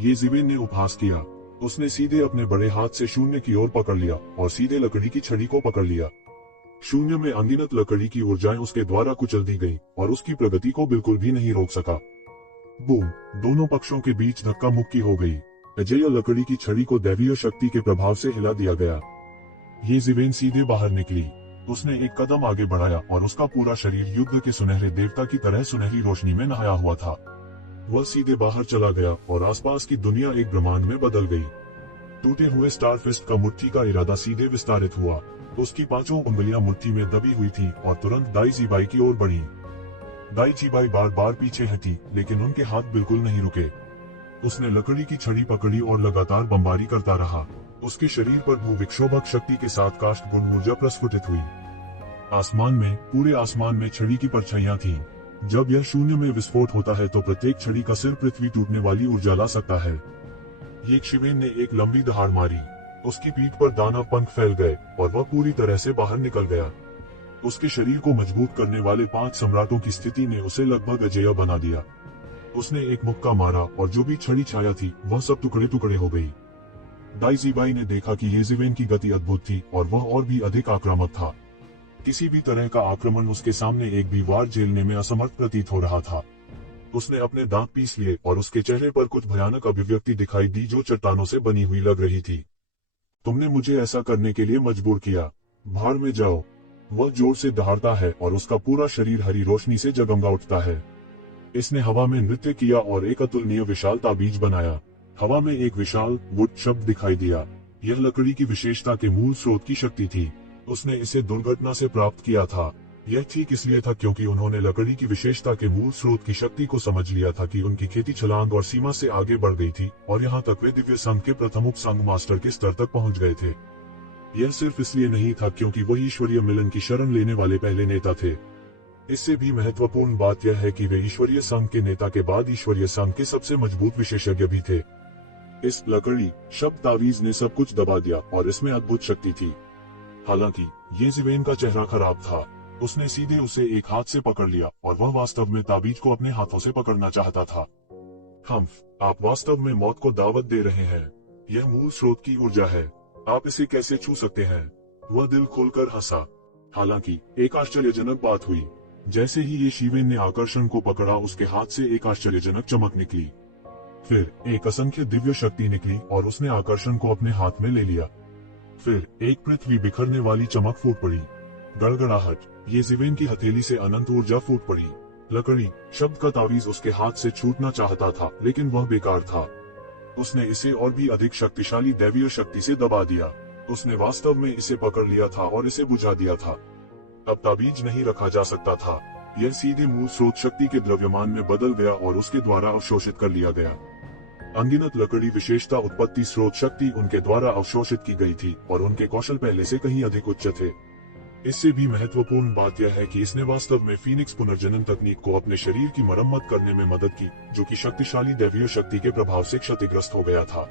येज़ेबेल ने उपहास किया। उसने सीधे अपने बड़े हाथ से शून्य की ओर पकड़ लिया और सीधे लकड़ी की छड़ी को पकड़ लिया। शून्य में अनगिनत लकड़ी की ऊर्जाएं उसके द्वारा कुचल दी गई और उसकी प्रगति को बिल्कुल भी नहीं रोक सका। बूम! दोनों पक्षों के बीच धक्का मुक्की हो गई। अजेय लकड़ी की छड़ी को दैवीय शक्ति के प्रभाव से हिला दिया गया। येज़ेबेल सीधे बाहर निकली। उसने एक कदम आगे बढ़ाया और उसका पूरा शरीर युद्ध के सुनहरे देवता की तरह सुनहरी रोशनी में नहाया हुआ था। वह सीधे बाहर चला गया और आसपास की दुनिया एक ब्रह्मांड में बदल गई। टूटे हुए स्टारफिस्ट का मुट्ठी का इरादा सीधे विस्तारित हुआ। उसकी 5 उंगलियां मुट्ठी में दबी हुई थीं और तुरंत दाई जीबाई की ओर बढ़ी। दाई जीबाई बार बार पीछे हटी, लेकिन उनके हाथ बिल्कुल नहीं रुके। उसने लकड़ी की छड़ी पकड़ी और लगातार बमबारी करता रहा। उसके शरीर पर भूविक्षोभक शक्ति के साथ काष्ठ गुण ऊर्जा प्रस्फुटित हुई। आसमान में, पूरे आसमान में छड़ी की परछाइयां थीं। जब यह शून्य में विस्फोट होता है तो प्रत्येक छड़ी का सिर पृथ्वी टूटने वाली ऊर्जा ला सकता है। येज़ेबेल ने एक लंबी दहाड़ मारी। उसकी पीठ पर दानव पंख फैल गए और वह पूरी तरह से बाहर निकल गया। उसके शरीर को मजबूत करने वाले 5 सम्राटों की स्थिति ने उसे लगभग अजेय बना दिया। उसने एक मुक्का मारा और जो भी छड़ी छाया थी वह सब टुकड़े टुकड़े हो गई। दाई जीबाई ने देखा कि येज़ेबेल की गति अद्भुत थी और वह और भी अधिक आक्रामक था। किसी भी तरह का आक्रमण उसके सामने एक भी वार झेलने में असमर्थ प्रतीत हो रहा था। उसने अपने दांत पीस लिए और उसके चेहरे पर कुछ भयानक अभिव्यक्ति दिखाई दी जो चट्टानों से बनी हुई लग रही थी। तुमने मुझे ऐसा करने के लिए मजबूर किया, भाड़ में जाओ। वह जोर से दहाड़ता है और उसका पूरा शरीर हरी रोशनी से जगमगा उठता है। इसने हवा में नृत्य किया और एक अतुलनीय विशाल ताबीज बनाया। हवा में एक विशाल वुड शब्द दिखाई दिया। यह लकड़ी की विशेषता के मूल स्रोत की शक्ति थी। उसने इसे दुर्घटना से प्राप्त किया था। यह ठीक इसलिए था क्योंकि उन्होंने लकड़ी की विशेषता के मूल स्रोत की शक्ति को समझ लिया था कि उनकी खेती छलांग और सीमा से आगे बढ़ गई थी और यहाँ तक वे दिव्य संघ के प्रथम उप संघ मास्टर के स्तर तक पहुंच गए थे। यह सिर्फ इसलिए नहीं था क्योंकि वही ईश्वरीय मिलन की शरण लेने वाले पहले नेता थे। इससे भी महत्वपूर्ण बात यह है कि वे ईश्वरीय संघ के नेता के बाद ईश्वरीय संघ के सबसे मजबूत विशेषज्ञ भी थे। इस लकड़ी शब्द तावीज ने सब कुछ दबा दिया और इसमें अद्भुत शक्ति थी। हालांकि येज़ेबेल का चेहरा खराब था। उसने सीधे उसे एक हाथ से पकड़ लिया और वह वास्तव में ताबीज को अपने हाथों से पकड़ना चाहता था। आप वास्तव में मौत को दावत दे रहे हैं। यह मूल स्रोत की ऊर्जा है। आप इसे कैसे छू सकते हैं? वह दिल खोलकर हंसा। हालांकि एक आश्चर्यजनक बात हुई। जैसे ही येज़ेबेल ने आकर्षण को पकड़ा, उसके हाथ से एक आश्चर्यजनक चमक निकली। फिर एक असंख्य दिव्य शक्ति निकली और उसने आकर्षण को अपने हाथ में ले लिया। फिर एक पृथ्वी बिखरने वाली चमक फूट पड़ी। गड़गड़ाहट। येज़ेबेल की हथेली से अनंत ऊर्जा फूट पड़ी। लकड़ी शब्द का तावीज उसके हाथ से छूटना चाहता था, लेकिन वह बेकार था। उसने इसे और भी अधिक शक्तिशाली दैवीय शक्ति से दबा दिया। उसने वास्तव में इसे पकड़ लिया था और इसे बुझा दिया था। अब ताबीज नहीं रखा जा सकता था। यह सीधे मूल स्रोत शक्ति के द्रव्यमान में बदल गया और उसके द्वारा अवशोषित कर लिया गया। अनगिनत लकड़ी विशेषता उत्पत्ति स्रोत शक्ति उनके द्वारा अवशोषित की गई थी और उनके कौशल पहले से कहीं अधिक उच्च थे। इससे भी महत्वपूर्ण बात यह है कि इसने वास्तव में फीनिक्स पुनर्जनन तकनीक को अपने शरीर की मरम्मत करने में मदद की, जो कि शक्तिशाली दैवीय शक्ति के प्रभाव से क्षतिग्रस्त हो गया था।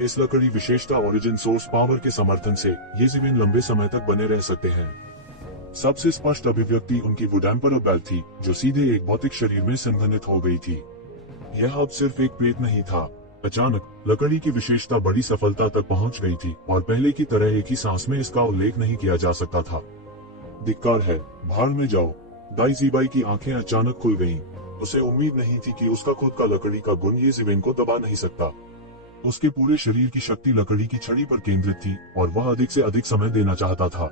इस लकड़ी विशेषता ओरिजिन सोर्स पावर के समर्थन से ये ज़मीन लंबे समय तक बने रह सकते हैं। सबसे स्पष्ट अभिव्यक्ति उनकी वुड एम्परर बेल्ट थी, जो सीधे एक भौतिक शरीर में संघनित हो गई थी। यह अब सिर्फ एक प्लेट नहीं था। अचानक लकड़ी की विशेषता बड़ी सफलता तक पहुंच गई थी और पहले की तरह एक ही सांस में इसका उल्लेख नहीं किया जा सकता था। धिक्कार है, भाड़ में जाओ। दाई ज़ीबाई की आंखें अचानक खुल गईं। उसे उम्मीद नहीं थी कि उसका खुद का लकड़ी का गुण ये ज़िवेन को दबा नहीं सकता। उसके पूरे शरीर की शक्ति लकड़ी की छड़ी पर केंद्रित थी और वह अधिक से अधिक समय देना चाहता था।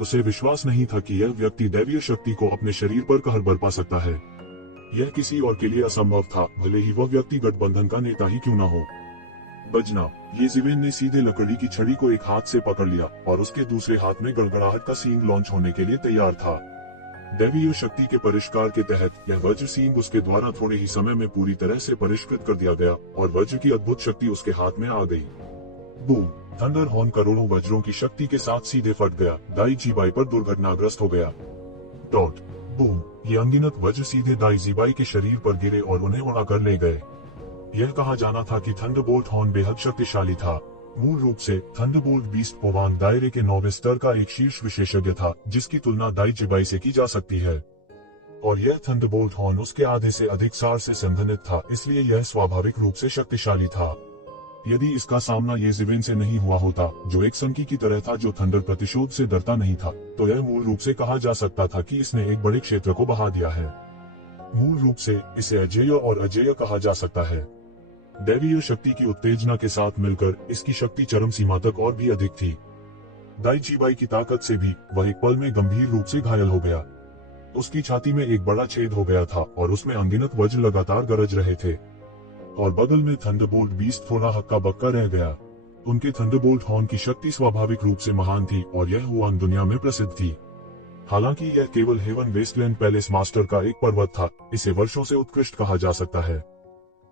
उसे विश्वास नहीं था कि यह व्यक्ति दैवीय शक्ति को अपने शरीर पर कहर बरपा सकता है। यह किसी और के लिए असंभव था, भले ही वह व्यक्ति गठबंधन का नेता ही क्यों न हो। बजना। ये ज़िवेन ने सीधे लकड़ी की छड़ी को एक हाथ से पकड़ लिया और उसके दूसरे हाथ में गड़गड़ाहट का सींग लॉन्च होने के लिए तैयार था। दैवीय शक्ति के परिष्कार के तहत यह वज्र सींग उसके द्वारा थोड़े ही समय में पूरी तरह से परिष्कृत कर दिया गया और वज्र की अद्भुत शक्ति उसके हाथ में आ गई। बूम! थंडर हॉर्न करोड़ों वज्रों की शक्ति के साथ सीधे फट गया। दाई ज़ीबाई पर दुर्घटनाग्रस्त हो गया। डॉट! बूम! ये अनगिनत वज्र सीधे दाई ज़ीबाई के शरीर पर गिरे और उन्हें उड़ाकर ले गए। यह कहा जाना था कि थंडरबोल्ट हॉर्न बेहद शक्तिशाली था। मूल रूप से थंडरबोल्ट बीस्ट पोवांग दायरे के 9वें स्तर का एक शीर्ष विशेषज्ञ था, जिसकी तुलना दाई ज़ीबाई से की जा सकती है। और यह थंडरबोल्ट हॉर्न उसके आधे से अधिक सार से संघनित था, इसलिए यह स्वाभाविक रूप से शक्तिशाली था। यदि इसका सामना ये ज़िवेन से नहीं हुआ होता, जो एक संकी की तरह था जो थंडर प्रतिशोध से डरता नहीं था, तो यह मूल रूप से कहा जा सकता था कि इसने एक बड़े क्षेत्र को बहा दिया है। मूल रूप से इसे अजेय और अजेय कहा जा सकता है। दैवीय शक्ति की उत्तेजना के साथ मिलकर इसकी शक्ति चरम सीमा तक और भी अधिक थी। दाई ज़ीबाई की ताकत से भी वह एक पल में गंभीर रूप से घायल हो गया। उसकी छाती में एक बड़ा छेद हो गया था और उसमें अनगिनत वज्र लगातार गरज रहे थे। और बगल में थंडरबोल्ट बीस्ट थोड़ा हक्का बक्का रह गया। उनके थंडरबोल्ट हॉर्न की शक्ति स्वाभाविक रूप से महान थी और यह हुआन दुनिया में प्रसिद्ध थी। हालांकि यह केवल हेवन वेस्टलैंड पैलेस मास्टर का एक पर्वत था, इसे वर्षों से उत्कृष्ट कहा जा सकता है।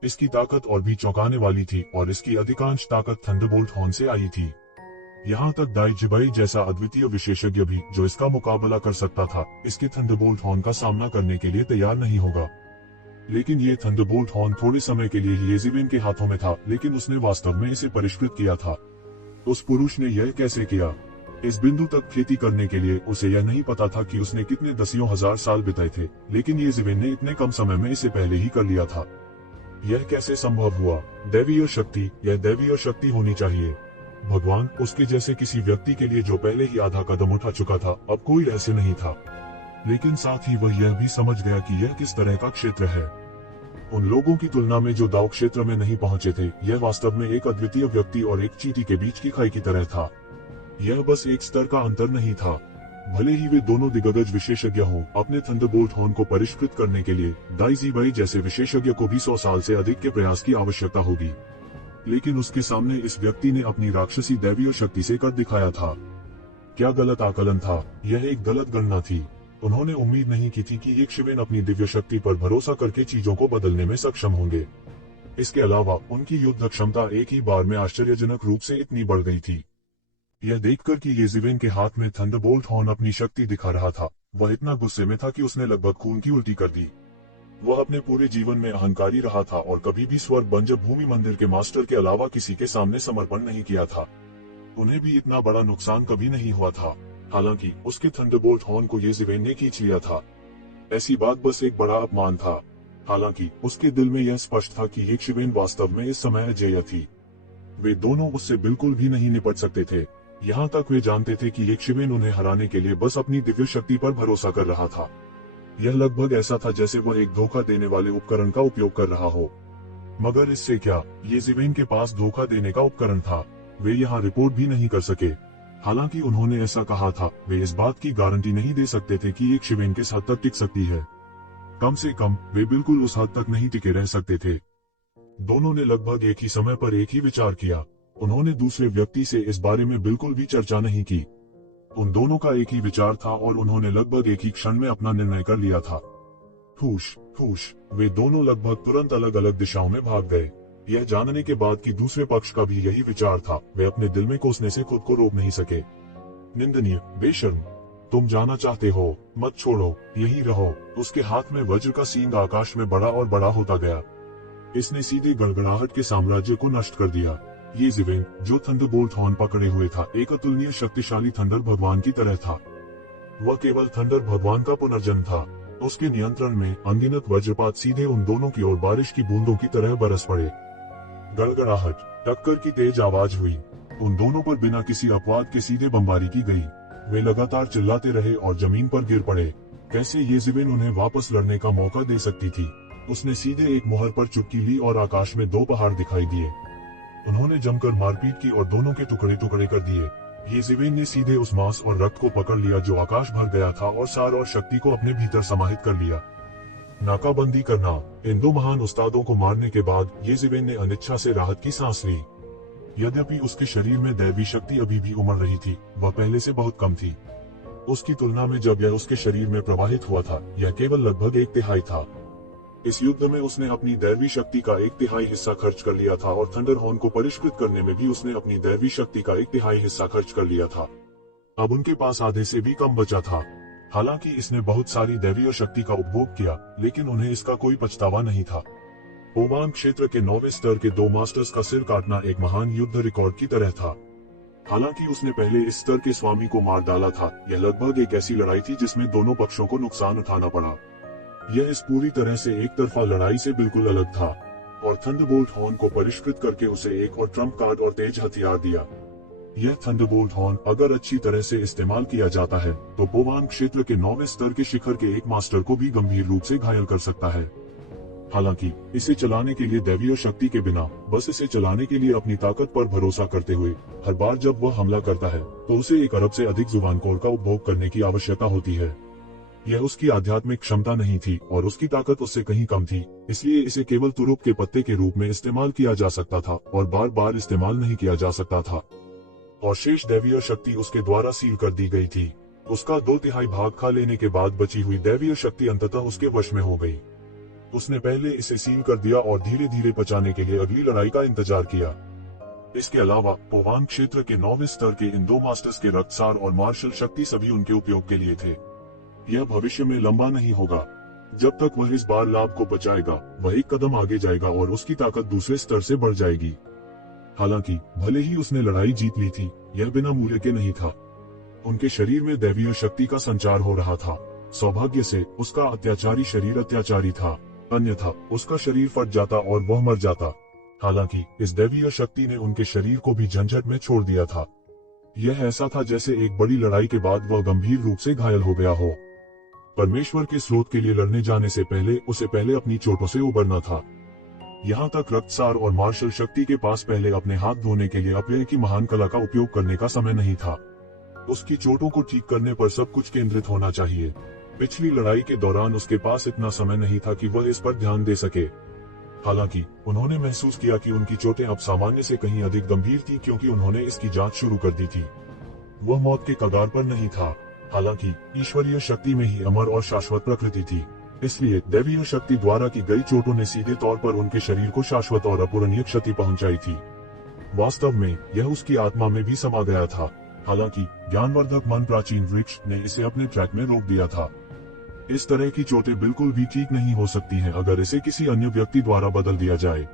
इसकी ताकत और भी चौंकाने वाली थी और इसकी अधिकांश ताकत थंडरबोल्ट हॉर्न से आई थी। यहाँ तक दाई ज़ीबाई जैसा अद्वितीय विशेषज्ञ भी, जो इसका मुकाबला कर सकता था, इसके थंडरबोल्ट हॉर्न का सामना करने के लिए तैयार नहीं होगा। लेकिन ये थंडरबोल्ट हॉर्न थोड़े समय के लिए ही ये ज़िवेन के हाथों में था, लेकिन उसने वास्तव में इसे परिष्कृत किया था। उस पुरुष ने यह कैसे किया? इस बिंदु तक खेती करने के लिए उसे यह नहीं पता था कि उसने कितने दसियों हजार साल बिताए थे, लेकिन ये ज़िवेन ने इतने कम समय में इसे पहले ही कर लिया था। यह कैसे संभव हुआ? दैवीय शक्ति, यह दैवीय शक्ति होनी चाहिए। भगवान, उसके जैसे किसी व्यक्ति के लिए जो पहले ही आधा कदम उठा चुका था, अब कोई रहस्य नहीं था। लेकिन साथ ही वह यह भी समझ गया कि यह किस तरह का क्षेत्र है। उन लोगों की तुलना में जो दाव क्षेत्र में नहीं पहुंचे थे, यह वास्तव में एक अद्वितीय व्यक्ति और एक चींटी के बीच की खाई की तरह था। यह बस एक स्तर का अंतर नहीं था। भले ही वे दोनों दिग्गज विशेषज्ञ हों, अपने थंडरबोल्ट हॉर्न को परिष्कृत करने के लिए दाई ज़ीबाई जैसे विशेषज्ञ को भी 100 साल से अधिक के प्रयास की आवश्यकता होगी। लेकिन उसके सामने इस व्यक्ति ने अपनी राक्षसी दैवीय शक्ति से कर दिखाया था। क्या गलत आकलन था? यह एक गलत गणना थी। उन्होंने उम्मीद नहीं की थी कि ये ज़िवेन अपनी दिव्य शक्ति पर भरोसा करके चीजों को बदलने में सक्षम होंगे। इसके अलावा उनकी युद्ध क्षमता एक ही बार में आश्चर्यजनक रूप से इतनी बढ़ गई थी। यह देखकर कि ये ज़िवेन के हाथ में थंडरबोल्ट हॉर्न अपनी शक्ति दिखा रहा था, वह इतना गुस्से में था कि उसने लगभग खून की उल्टी कर दी। वह अपने पूरे जीवन में अहंकारी रहा था और कभी भी स्वर्ग बंजर भूमि मंदिर के मास्टर के अलावा किसी के सामने समर्पण नहीं किया था। उन्हें भी इतना बड़ा नुकसान कभी नहीं हुआ था। हालांकि उसके थंडरबोल्ट हॉर्न को ये ज़िवेन ने खींच लिया था। ऐसी बात बस एक बड़ा अपमान था। हालांकि उसके दिल में यह स्पष्ट था कि ये ज़िवेन वास्तव में इस समय अजेय थी। वे दोनों उससे बिल्कुल भी नहीं निपट सकते थे। यहाँ तक वे जानते थे कि ये ज़िवेन उन्हें हराने के लिए बस अपनी दिव्य शक्ति पर भरोसा कर रहा था। यह लगभग ऐसा था जैसे वह एक धोखा देने वाले उपकरण का उपयोग कर रहा हो। मगर इससे क्या, ये ज़िवेन के पास धोखा देने का उपकरण था। वे यहाँ रिपोर्ट भी नहीं कर सके। हालांकि उन्होंने ऐसा कहा था, वे इस बात की गारंटी नहीं दे सकते थे कि एक ज़िवेन किस हद तक टिक सकती है। कम से कम वे बिल्कुल उस हद तक नहीं टिके रह सकते थे। दोनों ने लगभग एक ही समय पर एक ही विचार किया। उन्होंने दूसरे व्यक्ति से इस बारे में बिल्कुल भी चर्चा नहीं की। उन दोनों का एक ही विचार था और उन्होंने लगभग एक ही क्षण में अपना निर्णय कर लिया था। हुश हुश, वे दोनों लगभग तुरंत अलग अलग दिशाओं में भाग गए। यह जानने के बाद कि दूसरे पक्ष का भी यही विचार था, वे अपने दिल में कोसने से खुद को रोक नहीं सके। निंदनीय, बेशर्म, तुम जाना चाहते हो, मत छोड़ो, यही रहो। उसके हाथ में वज्र का सींग आकाश में बड़ा और बड़ा होता गया। इसने सीधे गड़गड़ाहट के साम्राज्य को नष्ट कर दिया। ये जिवेन, जो थंडरबोल्ट हॉर्न पकड़े हुए था, एक अतुलनीय शक्तिशाली थंडर भगवान की तरह था। वह केवल थंडर भगवान का पुनर्जन्म था। उसके नियंत्रण में अनगिनत वज्रपात सीधे उन दोनों की ओर बारिश की बूंदों की तरह बरस पड़े। गड़गड़ाहट, टक्कर की तेज आवाज हुई। उन दोनों पर बिना किसी अपवाद के सीधे बमबारी की गई। वे लगातार चिल्लाते रहे और जमीन पर गिर पड़े। कैसे ये जिवेन उन्हें वापस लड़ने का मौका दे सकती थी? उसने सीधे एक मोहर पर चुटकी ली और आकाश में दो पहाड़ दिखाई दिए। उन्होंने जमकर मारपीट की और दोनों के टुकड़े टुकड़े कर दिए। ये जिवेन ने सीधे उस मांस और रक्त को पकड़ लिया जो आकाश भर गया था और सार और शक्ति को अपने भीतर समाहित कर लिया। नाकाबंदी करना। इन दो महान उस्तादों को मारने के बाद ये जिवेन ने अनिच्छा से राहत की सांस ली। यद्यपि उसके शरीर में दैवी शक्ति अभी भी उमड़ रही थी, वह पहले से बहुत कम थी। उसकी तुलना में जब यह उसके शरीर में प्रवाहित हुआ था, यह केवल लगभग 1/3 था। इस युद्ध में उसने अपनी दैवी शक्ति का 1/3 हिस्सा खर्च कर लिया था और थंडर हॉर्न को परिष्कृत करने में भी उसने अपनी दैवी शक्ति का 1/3 हिस्सा खर्च कर लिया था। अब उनके पास आधे से भी कम बचा था। हालांकि इसने बहुत सारी दैवीय शक्ति का उपभोग किया, लेकिन उन्हें इसका कोई पछतावा नहीं था। ओमान क्षेत्र के 9वें स्तर के 2 मास्टर्स का सिर काटना एक महान युद्ध रिकॉर्ड की तरह था। हालांकि उसने पहले इस स्तर के स्वामी को मार डाला था, यह लगभग एक ऐसी लड़ाई थी जिसमें दोनों पक्षों को नुकसान उठाना पड़ा। यह इस पूरी तरह से एक तरफा लड़ाई से बिल्कुल अलग था, और थंडरबोल्ट हॉर्न को परिष्कृत करके उसे एक और ट्रम्प कार्ड और तेज हथियार दिया। यह थंडरबोल्ट हॉर्न अगर अच्छी तरह से इस्तेमाल किया जाता है तो पोवान क्षेत्र के 9वें स्तर के शिखर के एक मास्टर को भी गंभीर रूप से घायल कर सकता है। हालांकि इसे चलाने के लिए दैवीय शक्ति के बिना, बस इसे चलाने के लिए अपनी ताकत पर भरोसा करते हुए, हर बार जब वह हमला करता है तो उसे 1 अरब से अधिक जुबान कोर का उपभोग करने की आवश्यकता होती है। यह उसकी आध्यात्मिक क्षमता नहीं थी और उसकी ताकत उससे कहीं कम थी, इसलिए इसे केवल तुरुप के पत्ते के रूप में इस्तेमाल किया जा सकता था और बार बार इस्तेमाल नहीं किया जा सकता था। और शेष दैवीय शक्ति उसके द्वारा सील कर दी गई थी। उसका 2/3 भाग खा लेने के बाद बची हुई दैवीय शक्ति अंततः उसके वश में हो गई। उसने पहले इसे सील कर दिया और धीरे धीरे पचाने के लिए अगली लड़ाई का इंतजार किया। इसके अलावा पोवान क्षेत्र के 9वें स्तर के इन 2 मास्टर्स के रक्तसार और मार्शल शक्ति सभी उनके उपयोग के लिए थे। यह भविष्य में लंबा नहीं होगा। जब तक वह इस बार लाभ को बचाएगा, वह एक कदम आगे जाएगा और उसकी ताकत दूसरे स्तर से बढ़ जाएगी। हालांकि भले ही उसने लड़ाई जीत ली थी, यह बिना मूल्य के नहीं था। उनके शरीर में दैवीय शक्ति का संचार हो रहा था। सौभाग्य से उसका अत्याचारी शरीर अत्याचारी था, अन्यथा उसका शरीर फट जाता और वह मर जाता। हालांकि इस दैवीय शक्ति ने उनके शरीर को भी झंझट में छोड़ दिया था। यह ऐसा था जैसे एक बड़ी लड़ाई के बाद वह गंभीर रूप से घायल हो गया हो। परमेश्वर के स्रोत के लिए लड़ने जाने से पहले उसे पहले अपनी चोटों से उबरना था। यहाँ तक रक्तसार और मार्शल शक्ति के पास पहले अपने हाथ धोने के लिए अपव्यय की महान कला का उपयोग करने का समय नहीं था। उसकी चोटों को ठीक करने पर सब कुछ केंद्रित होना चाहिए। पिछली लड़ाई के दौरान उसके पास इतना समय नहीं था कि वह इस पर ध्यान दे सके। हालांकि उन्होंने महसूस किया कि उनकी चोटें अब सामान्य से कहीं अधिक गंभीर थी, क्योंकि उन्होंने इसकी जांच शुरू कर दी थी। वह मौत के कगार पर नहीं था। हालांकि ईश्वरीय शक्ति में ही अमर और शाश्वत प्रकृति थी, इसलिए दैवीय शक्ति द्वारा की गई चोटों ने सीधे तौर पर उनके शरीर को शाश्वत और अपूरणीय क्षति पहुंचाई थी। वास्तव में यह उसकी आत्मा में भी समा गया था। हालांकि ज्ञानवर्धक मन प्राचीन वृक्ष ने इसे अपने ट्रैक में रोक दिया था। इस तरह की चोटें बिल्कुल भी ठीक नहीं हो सकती हैं अगर इसे किसी अन्य व्यक्ति द्वारा बदल दिया जाए।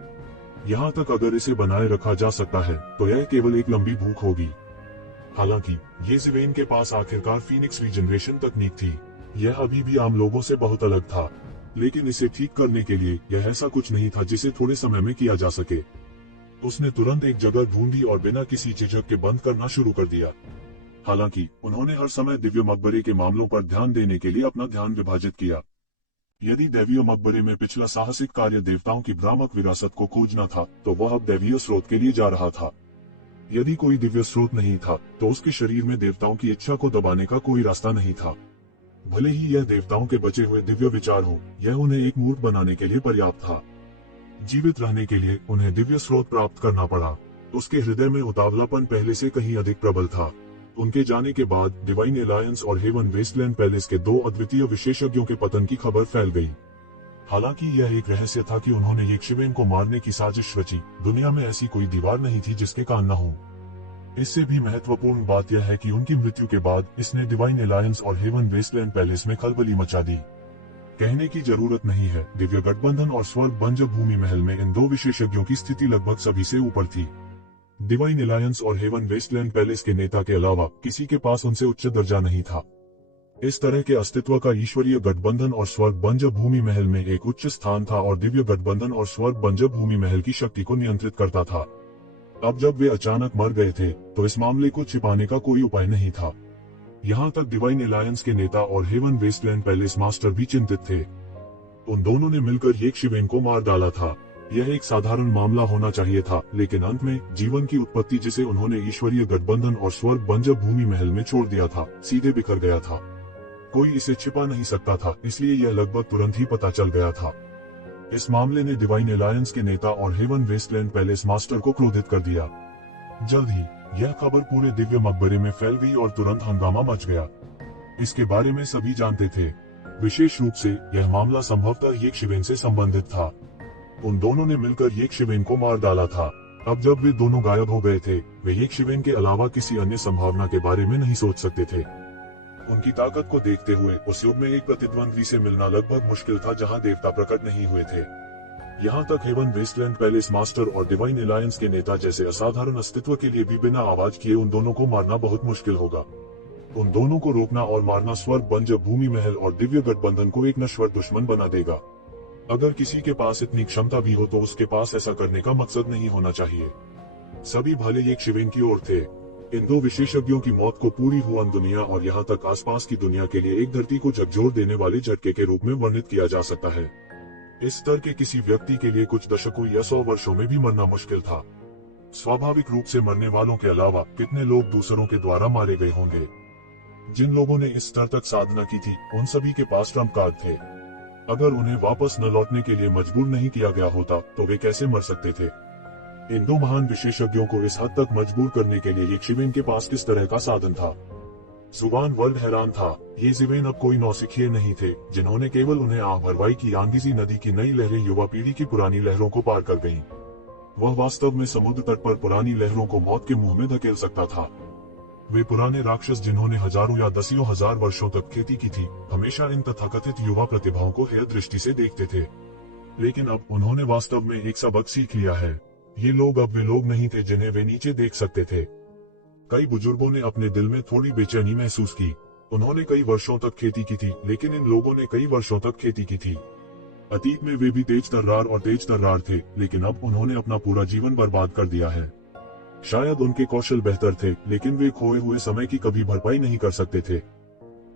यहाँ तक अगर इसे बनाए रखा जा सकता है तो यह केवल एक लंबी भूख होगी। हालांकि ये जिवेन के पास आखिरकार फीनिक्स रीजनरेशन तकनीक थी। यह अभी भी आम लोगों से बहुत अलग था, लेकिन इसे ठीक करने के लिए यह ऐसा कुछ नहीं था जिसे थोड़े समय में किया जा सके। उसने तुरंत एक जगह ढूंढी और बिना किसी झिझक के बंद करना शुरू कर दिया। हालांकि उन्होंने हर समय दिव्य मकबरे के मामलों पर ध्यान देने के लिए अपना ध्यान विभाजित किया। यदि दैवीय मकबरे में पिछला साहसिक कार्य देवताओं की भ्रामक विरासत को खोजना था, तो वह अब दैवीय स्रोत के लिए जा रहा था। यदि कोई दिव्य स्रोत नहीं था, तो उसके शरीर में देवताओं की इच्छा को दबाने का कोई रास्ता नहीं था। भले ही यह देवताओं के बचे हुए दिव्य विचार हो, यह उन्हें एक मूर्त बनाने के लिए पर्याप्त था। जीवित रहने के लिए उन्हें दिव्य स्रोत प्राप्त करना पड़ा। उसके हृदय में उतावलापन पहले से कहीं अधिक प्रबल था। उनके जाने के बाद डिवाइन एलायंस और हेवन वेस्टलैंड पैलेस के 2 अद्वितीय विशेषज्ञों के पतन की खबर फैल गई। हालांकि यह एक रहस्य था कि उन्होंने यक्षिवेन को मारने की साजिश रची। दुनिया में ऐसी कोई दीवार नहीं थी जिसके कान न हो। इससे भी महत्वपूर्ण बात यह है कि उनकी मृत्यु के बाद इसने डिवाइन एलायंस और हेवन वेस्टलैंड पैलेस में खलबली मचा दी। कहने की जरूरत नहीं है, दिव्य गठबंधन और स्वर्ग बंजर भूमि महल में इन 2 विशेषज्ञों की स्थिति लगभग सभी से ऊपर थी। डिवाइन अलायंस और हेवन वेस्टलैंड पैलेस के नेता के अलावा किसी के पास उनसे उच्च दर्जा नहीं था। इस तरह के अस्तित्व का ईश्वरीय गठबंधन और स्वर्ग बंज भूमि महल में एक उच्च स्थान था और दिव्य गठबंधन और स्वर्ग बंज भूमि महल की शक्ति को नियंत्रित करता था। अब जब वे अचानक मर गए थे तो इस मामले को छिपाने का कोई उपाय नहीं था। यहाँ तक डिवाइन अलायंस के नेता और हेवन वेस्टलैंड पैलेस मास्टर भी चिंतित थे। उन दोनों ने मिलकर यक्षवेन को मार डाला था। यह एक साधारण मामला होना चाहिए था, लेकिन अंत में जीवन की उत्पत्ति जिसे उन्होंने ईश्वरीय गठबंधन और स्वर्ग बंज भूमि महल में छोड़ दिया था, सीधे बिखर गया था। कोई इसे छिपा नहीं सकता था, इसलिए यह लगभग तुरंत ही पता चल गया था। इस मामले ने डिवाइन अलायंस के नेता और हेवन वेस्टलैंड पैलेस मास्टर को क्रोधित कर दिया। जल्द ही यह खबर पूरे दिव्य मकबरे में फैल गई और तुरंत हंगामा मच गया। इसके बारे में सभी जानते थे। विशेष रूप से यह मामला संभवतः यक्षवेन से संबंधित था। उन दोनों ने मिलकर यक्षवेन को मार डाला था। अब जब वे दोनों गायब हो गए थे, वे यक्षवेन के अलावा किसी अन्य संभावना के बारे में नहीं सोच सकते थे। उनकी ताकत को देखते हुए उस युग में एक प्रतिद्वंद्वी से मिलना लगभग मुश्किल था जहां देवता प्रकट नहीं हुए थे। यहाँ तक हेवन वेस्टलैंड पैलेस मास्टर और डिवाइन अलायंस के नेता जैसे असाधारण अस्तित्व के लिए भी बिना आवाज किए उन दोनों को मारना बहुत मुश्किल होगा। उन दोनों को रोकना और मारना स्वर्ग बंज भूमि महल और दिव्य गठबंधन को एक नश्वर दुश्मन बना देगा। अगर किसी के पास इतनी क्षमता भी हो तो उसके पास ऐसा करने का मकसद नहीं होना चाहिए। सभी भले यक्षवेन की ओर थे। इन दो विशेषज्ञों की मौत को पूरी हुआन दुनिया और यहाँ तक आसपास की दुनिया के लिए एक धरती को झकझोर देने वाले झटके के रूप में वर्णित किया जा सकता है। इस स्तर के किसी व्यक्ति के लिए कुछ दशकों या 100 वर्षों में भी मरना मुश्किल था। स्वाभाविक रूप से मरने वालों के अलावा कितने लोग दूसरों के द्वारा मारे गए होंगे। जिन लोगों ने इस स्तर तक साधना की थी उन सभी के पास ट्रम्प कार्ड थे। अगर उन्हें वापस न लौटने के लिए मजबूर नहीं किया गया होता तो वे कैसे मर सकते थे। इन दो महान विशेषज्ञों को इस हद तक मजबूर करने के लिए यक्षवेन के पास किस तरह का साधन था। जुबान वर्ल्ड हैरान था। ये जिवेन अब कोई नौसिखिए नहीं थे जिन्होंने केवल उन्हें आह भरवाई की आंधीसी नदी की नई लहरें युवा पीढ़ी की पुरानी लहरों को पार कर गईं। वह वास्तव में समुद्र तट पर पुरानी लहरों को मौत के मुंह में धकेल सकता था। वे पुराने राक्षस जिन्होंने हजारों या दसियों हजार वर्षों तक खेती की थी, हमेशा इन तथाकथित युवा प्रतिभाओं को हेय दृष्टि से देखते थे। लेकिन अब उन्होंने वास्तव में एक सबक सीख लिया है। ये लोग अब वे लोग नहीं थे जिन्हें वे नीचे देख सकते थे। कई बुजुर्गों ने अपने दिल में थोड़ी बेचैनी महसूस की। उन्होंने कई वर्षों तक खेती की थी, लेकिन इन लोगों ने कई वर्षों तक खेती की थी। अतीत में वे भी तेज तर्रार थे, लेकिन अब उन्होंने अपना पूरा जीवन बर्बाद कर दिया है। शायद उनके कौशल बेहतर थे, लेकिन वे खोए हुए समय की कभी भरपाई नहीं कर सकते थे।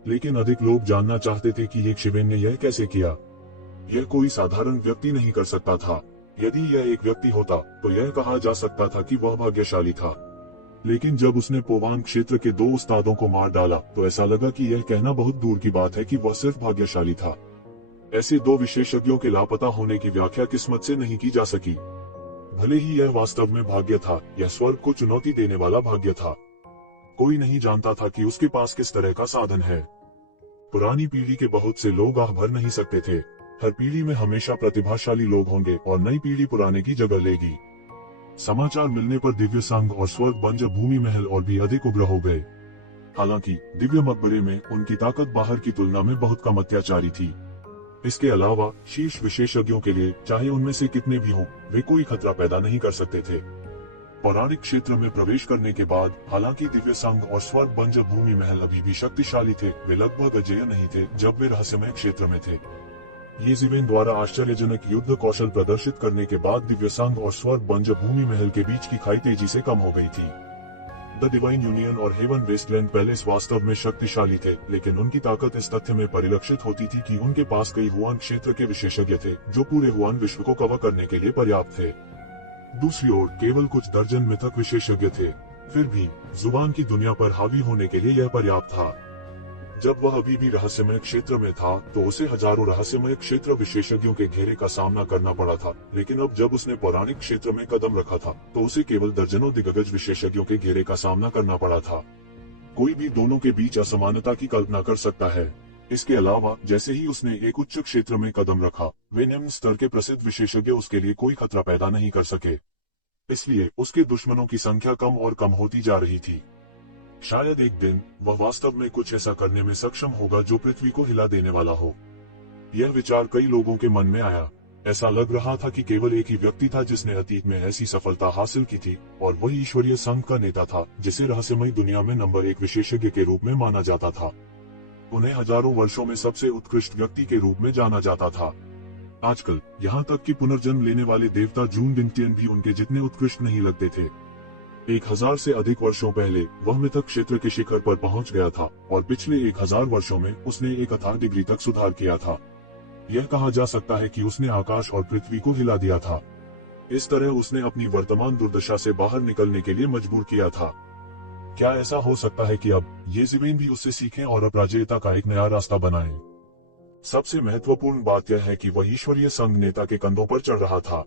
लेकिन अधिक लोग जानना चाहते थे कि यक्षवेन ने यह कैसे किया। यह कोई साधारण व्यक्ति नहीं कर सकता था। यदि यह एक व्यक्ति होता तो यह कहा जा सकता था कि वह भाग्यशाली था। लेकिन जब उसने पोवान क्षेत्र के 2 उस्तादों को मार डाला तो ऐसा लगा कि यह कहना बहुत दूर की बात है कि वह सिर्फ भाग्यशाली था। ऐसे 2 विशेषज्ञों के लापता होने की व्याख्या किस्मत से नहीं की जा सकी। भले ही यह वास्तव में भाग्य था, यह स्वर्ग को चुनौती देने वाला भाग्य था। कोई नहीं जानता था कि उसके पास किस तरह का साधन है। पुरानी पीढ़ी के बहुत से लोग आह भर नहीं सकते थे। हर पीढ़ी में हमेशा प्रतिभाशाली लोग होंगे और नई पीढ़ी पुराने की जगह लेगी। समाचार मिलने पर दिव्य संघ और स्वर्ग बंज भूमि महल और भी अधिक उग्र हो गए। हालांकि दिव्य मकबरे में उनकी ताकत बाहर की तुलना में बहुत कम अत्याचारी थी। इसके अलावा शीर्ष विशेषज्ञों के लिए, चाहे उनमें से कितने भी हों, वे कोई खतरा पैदा नहीं कर सकते थे। पौराणिक क्षेत्र में प्रवेश करने के बाद हालांकि दिव्य संघ और स्वर्ग बंज भूमि महल अभी भी शक्तिशाली थे, वे लगभग अजेय नहीं थे जब वे रहस्यमय क्षेत्र में थे। ये जिवेन द्वारा आश्चर्यजनक युद्ध कौशल प्रदर्शित करने के बाद दिव्य संघ और स्वर्ग बंज भूमि महल के बीच की खाई तेजी से कम हो गई थी। द डिवाइन यूनियन और हेवन वेस्टलैंड पैलेस वास्तव में शक्तिशाली थे, लेकिन उनकी ताकत इस तथ्य में परिलक्षित होती थी कि उनके पास कई हुआन क्षेत्र के विशेषज्ञ थे जो पूरे हुआन विश्व को कवर करने के लिए पर्याप्त थे। दूसरी ओर केवल कुछ दर्जन मिथक विशेषज्ञ थे। फिर भी जुबान की दुनिया पर हावी होने के लिए यह पर्याप्त था। जब वह अभी भी रहस्यमय क्षेत्र में था तो उसे हजारों रहस्यमय क्षेत्र विशेषज्ञों के घेरे का सामना करना पड़ा था, लेकिन अब जब उसने पौराणिक क्षेत्र में कदम रखा था तो उसे केवल दर्जनों दिग्गज विशेषज्ञों के घेरे का सामना करना पड़ा था। कोई भी दोनों के बीच असमानता की कल्पना कर सकता है। इसके अलावा जैसे ही उसने एक उच्च क्षेत्र में कदम रखा, वे निम्न स्तर के प्रसिद्ध विशेषज्ञ उसके लिए कोई खतरा पैदा नहीं कर सके। इसलिए उसके दुश्मनों की संख्या कम और कम होती जा रही थी। शायद एक दिन वह वास्तव में कुछ ऐसा करने में सक्षम होगा जो पृथ्वी को हिला देने वाला हो। यह विचार कई लोगों के मन में आया। ऐसा लग रहा था कि केवल एक ही व्यक्ति था जिसने अतीत में ऐसी सफलता हासिल की थी, और वही ईश्वरीय संघ का नेता था, जिसे रहस्यमय दुनिया में नंबर 1 विशेषज्ञ के रूप में माना जाता था। उन्हें हजारों वर्षों में सबसे उत्कृष्ट व्यक्ति के रूप में जाना जाता था। आजकल यहाँ तक कि पुनर्जन्म लेने वाले देवता जून डिंगटियन भी उनके जितने उत्कृष्ट नहीं लगते थे। 1000 से अधिक वर्षों पहले वह मिथक क्षेत्र के शिखर पर पहुंच गया था, और पिछले 1000 वर्षों में उसने एक अथाह डिग्री तक सुधार किया था। यह कहा जा सकता है कि उसने आकाश और पृथ्वी को हिला दिया था। इस तरह उसने अपनी वर्तमान दुर्दशा से बाहर निकलने के लिए मजबूर किया था। क्या ऐसा हो सकता है कि अब ये ज़िवेन भी उससे सीखें और अपराजेयता का एक नया रास्ता बनाएं? सबसे महत्वपूर्ण बात यह है कि वह ईश्वरीय संघ नेता के कंधों पर चढ़ रहा था।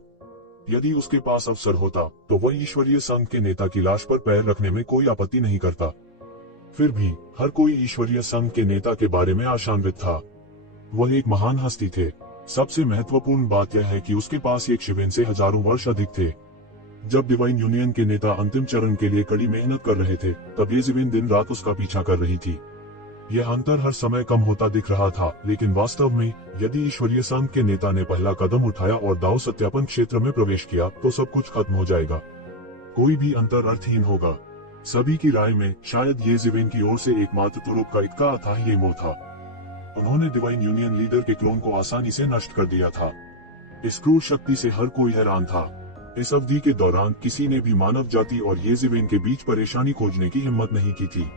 यदि उसके पास अवसर होता तो वह ईश्वरीय संघ के नेता की लाश पर पैर रखने में कोई आपत्ति नहीं करता। फिर भी हर कोई ईश्वरीय संघ के नेता के बारे में आशान्वित था। वह एक महान हस्ती थे। सबसे महत्वपूर्ण बात यह है कि उसके पास एक शिवेन से हजारों वर्ष अधिक थे। जब डिवाइन यूनियन के नेता अंतिम चरण के लिए कड़ी मेहनत कर रहे थे, तब ये ज़िवेन दिन रात उसका पीछा कर रही थी। यह अंतर हर समय कम होता दिख रहा था, लेकिन वास्तव में यदि ईश्वरीय संघ के नेता ने पहला कदम उठाया और दाव सत्यापन क्षेत्र में प्रवेश किया, तो सब कुछ खत्म हो जाएगा। कोई भी अंतर अर्थहीन होगा। सभी की राय में शायद ये ज़िवेन की ओर से एकमात्र तुरुप का इक्का अथाह ये मोह था। उन्होंने डिवाइन यूनियन लीडर के क्लोन को आसानी से नष्ट कर दिया था। इस क्रूर शक्ति से हर कोई हैरान था। इस अवधि के दौरान किसी ने भी मानव जाति और ये ज़िवेन के बीच परेशानी खोजने की हिम्मत नहीं की थी।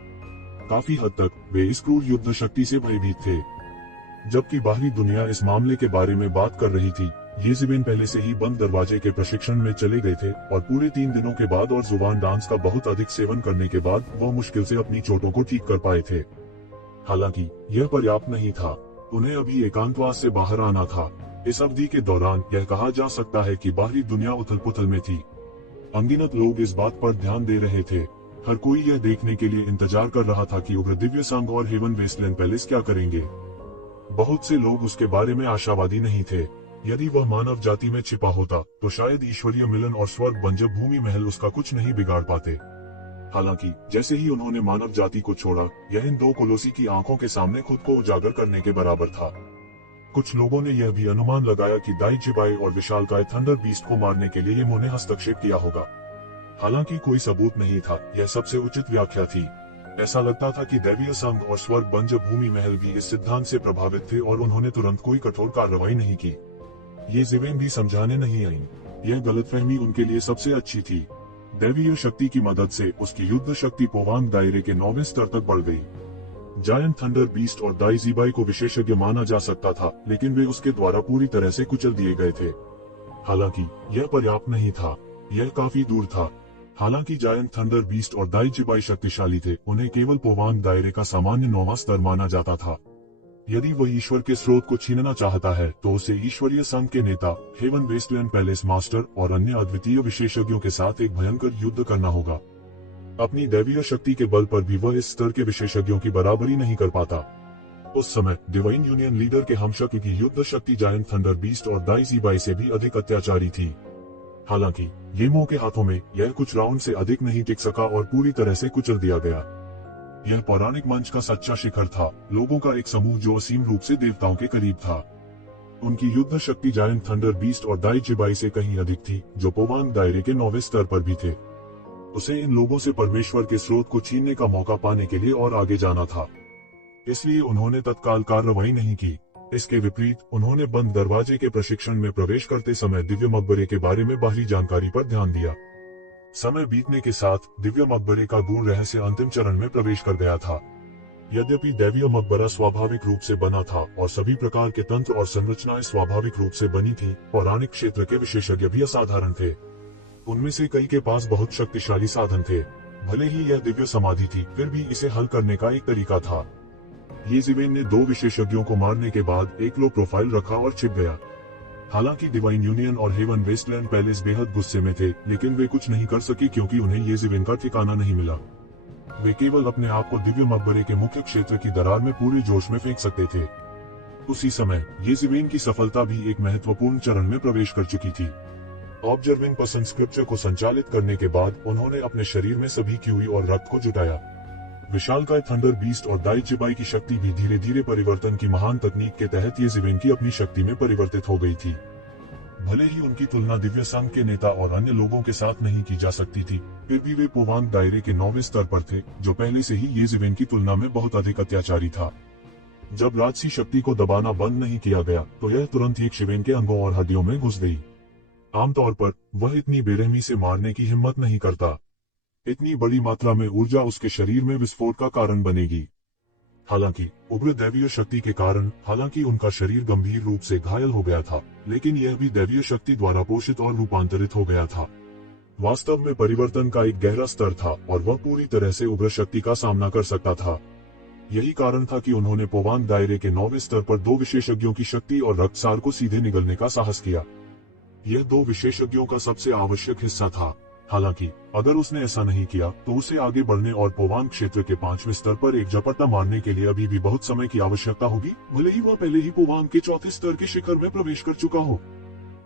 काफी हद तक वे इस क्रूर युद्ध शक्ति से भयभीत थे। जबकि बाहरी दुनिया इस मामले के बारे में बात कर रही थी, ये ज़िवेन पहले से ही बंद दरवाजे के प्रशिक्षण में चले गए थे, और पूरे 3 दिनों के बाद और जुबान डांस का बहुत अधिक सेवन करने के बाद वह मुश्किल से अपनी चोटों को ठीक कर पाए थे। हालांकि यह पर्याप्त नहीं था। उन्हें अभी एकांतवास से बाहर आना था। इस अवधि के दौरान यह कहा जा सकता है कि बाहरी दुनिया उथल पुथल में थी। अनगिनत लोग इस बात पर ध्यान दे रहे थे। हर कोई यह देखने के लिए इंतजार कर रहा था कि उग्र दिव्य संघ और हेवन वेस्टलैंड पैलेस क्या करेंगे। बहुत से लोग उसके बारे में आशावादी नहीं थे। यदि वह मानव जाति में छिपा होता तो शायद ईश्वरीय मिलन और स्वर्ग बंजर भूमि महल उसका कुछ नहीं बिगाड़ पाते। हालांकि जैसे ही उन्होंने मानव जाति को छोड़ा, यह इन 2 कोलोसी की आंखों के सामने खुद को उजागर करने के बराबर था। कुछ लोगों ने यह भी अनुमान लगाया कि दाई जिबाई और विशालकाय थंडर बीस्ट को मारने के लिए येमो ने हस्तक्षेप किया होगा। हालांकि कोई सबूत नहीं था, यह सबसे उचित व्याख्या थी। ऐसा लगता था कि दैवीय संघ और स्वर्ग बंजर भूमि महल भी इस सिद्धांत से प्रभावित थे, और उन्होंने तुरंत कोई कठोर कार्रवाई नहीं की। ये ज़िवेन भी समझाने नहीं आई। यह गलतफहमी उनके लिए सबसे अच्छी थी। दैवीय शक्ति की मदद से उसकी युद्ध शक्ति पोवांग दायरे के 9वें स्तर तक बढ़ गई। जायंट थंडर बीस्ट और दाई जिबाई को विशेषज्ञ माना जा सकता था, लेकिन वे उसके द्वारा पूरी तरह से कुचल दिए गए थे। हालांकि यह पर्याप्त नहीं था, यह काफी दूर था। हालांकि जायंट थंडर बीस्ट और दाई जिबाई शक्तिशाली थे, उन्हें केवल पोवांग दायरे का सामान्य 9वां स्तर माना जाता था। यदि वह ईश्वर के स्रोत को छीनना चाहता है, तो उसे ईश्वरीय संघ के नेता, हेवन वेस्टलैंड पैलेस मास्टर और अन्य अद्वितीय विशेषज्ञों के साथ एक भयंकर युद्ध करना होगा। अपनी दैवीय शक्ति के बल पर भी वह इस स्तर के विशेषज्ञों की बराबरी नहीं कर पाता। उस समय डिवाइन यूनियन लीडर के हमशक्ल की युद्ध शक्ति जायंट थंडर बीस्ट और दाई जिबाई से भी अधिक अत्याचारी थी। हालांकि येमो के हाथों में यह कुछ राउंड से अधिक नहीं टिक सका और पूरी तरह से कुचल दिया गया। यह पौराणिक मंच का सच्चा शिखर था, लोगों का एक समूह जो असीम रूप से देवताओं के करीब था। उनकी युद्ध शक्ति जायंट थंडर बीस्ट और दाई जिबाई से कहीं अधिक थी, जो पोवांग दायरे के 9वें स्तर पर भी थे। उसे इन लोगों से परमेश्वर के स्रोत को छीनने का मौका पाने के लिए और आगे जाना था। इसलिए उन्होंने तत्काल कार्रवाई नहीं की। इसके विपरीत उन्होंने बंद दरवाजे के प्रशिक्षण में प्रवेश करते समय दिव्य मकबरे के बारे में बाहरी जानकारी पर ध्यान दिया। समय बीतने के साथ दिव्य मकबरे का गूढ़ रहस्य अंतिम चरण में प्रवेश कर गया था। यद्यपि दैवीय मकबरा स्वाभाविक रूप से बना था और सभी प्रकार के तंत्र और संरचनाएं स्वाभाविक रूप से बनी थी, पौराणिक क्षेत्र के विशेषज्ञ भी असाधारण थे। उनमें से कई के पास बहुत शक्तिशाली साधन थे। भले ही यह दिव्य समाधि थी, फिर भी इसे हल करने का एक तरीका था। ये ज़िवेन ने 2 विशेषज्ञों को मारने के बाद एक लो प्रोफाइल रखा और छिप गया। हालांकि डिवाइन यूनियन और हेवन वेस्टलैंड पैलेस बेहद गुस्से में थे, लेकिन वे कुछ नहीं कर सके क्योंकि उन्हें ये ज़िवेन का ठिकाना नहीं मिला। वे केवल अपने आप को दिव्य मकबरे के मुख्य क्षेत्र की दरार में पूरे जोश में फेंक सकते थे। उसी समय ये ज़िवेन की सफलता भी एक महत्वपूर्ण चरण में प्रवेश कर चुकी थी। ऑब्जर्विंग पर्सन स्क्रिप्चर को संचालित करने के बाद उन्होंने अपने शरीर में सभी क्यूई और रक्त को जुटाया। विशालकाय थंडर बीस्ट और दाई जिबाई की शक्ति भी धीरे धीरे परिवर्तन की महान तकनीक के तहत ये ज़िवेन की अपनी शक्ति में परिवर्तित हो गई थी। भले ही उनकी तुलना दिव्य संघ के नेता और अन्य लोगों के साथ नहीं की जा सकती थी, फिर भी वे पोवांग दायरे के 9वें स्तर पर थे, जो पहले से ही येज़ेवेन की तुलना में बहुत अधिक अत्याचारी था। जब राजसी शक्ति को दबाना बंद नहीं किया गया, तो यह तुरंत ही शिवेन के अंगों और हड्डियों में घुस गई। आमतौर पर वह इतनी बेरहमी से मारने की हिम्मत नहीं करता। इतनी बड़ी मात्रा में ऊर्जा उसके शरीर में विस्फोट का कारण बनेगी। हालांकि उग्र दैवीय शक्ति के कारण हालांकि उनका शरीर गंभीर रूप से घायल हो गया था, लेकिन यह भी दैवीय शक्ति द्वारा पोषित और रूपांतरित हो गया था। वास्तव में परिवर्तन का एक गहरा स्तर था और वह पूरी तरह से उग्र शक्ति का सामना कर सकता था। यही कारण था कि उन्होंने पोवांग दायरे के 9वें स्तर पर 2 विशेषज्ञों की शक्ति और रक्तसार को सीधे निगलने का साहस किया। यह 2 विशेषज्ञों का सबसे आवश्यक हिस्सा था। हालांकि अगर उसने ऐसा नहीं किया तो उसे आगे बढ़ने और पोवांग क्षेत्र के 5वें स्तर पर एक झपट्टा मारने के लिए अभी भी बहुत समय की आवश्यकता होगी, भले ही वह पहले ही पोवांग के 4थे स्तर के शिखर में प्रवेश कर चुका हो।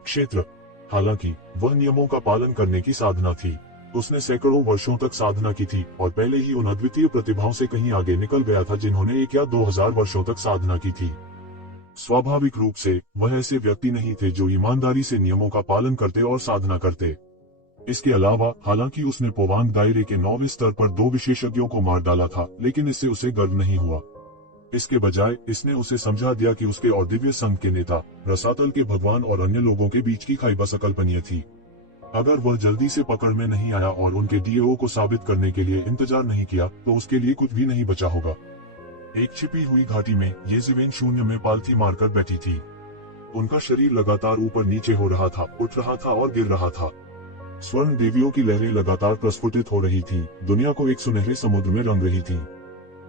क्षेत्र, हालांकि वह नियमों का पालन करने की साधना थी। उसने सैकड़ों वर्षों तक साधना की थी और पहले ही उन अद्वितीय प्रतिभाओं से कहीं आगे निकल गया था जिन्होंने 1 या 2000 वर्षों तक साधना की थी। स्वाभाविक रूप से वह ऐसे व्यक्ति नहीं थे जो ईमानदारी से नियमों का पालन करते और साधना करते। इसके अलावा हालांकि उसने पोवांग दायरे के 9वें स्तर पर 2 विशेषज्ञों को मार डाला था, लेकिन इससे उसे गर्व नहीं हुआ। इसके बजाय इसने उसे समझा दिया कि उसके और दिव्य संघ के नेता, रसातल के भगवान और अन्य लोगों के बीच की खाई बस अकल्पनीय थी। अगर वह जल्दी से पकड़ में नहीं आया और उनके डीओ को साबित करने के लिए इंतजार नहीं किया, तो उसके लिए कुछ भी नहीं बचा होगा। एक छिपी हुई घाटी में येज़ेवेन शून्य में पालथी मारकर बैठी थी। उनका शरीर लगातार ऊपर नीचे हो रहा था, उठ रहा था और गिर रहा था। स्वर्ण देवियों की लहरें लगातार प्रस्फुटित हो रही थीं, दुनिया को एक सुनहरे समुद्र में रंग रही थीं।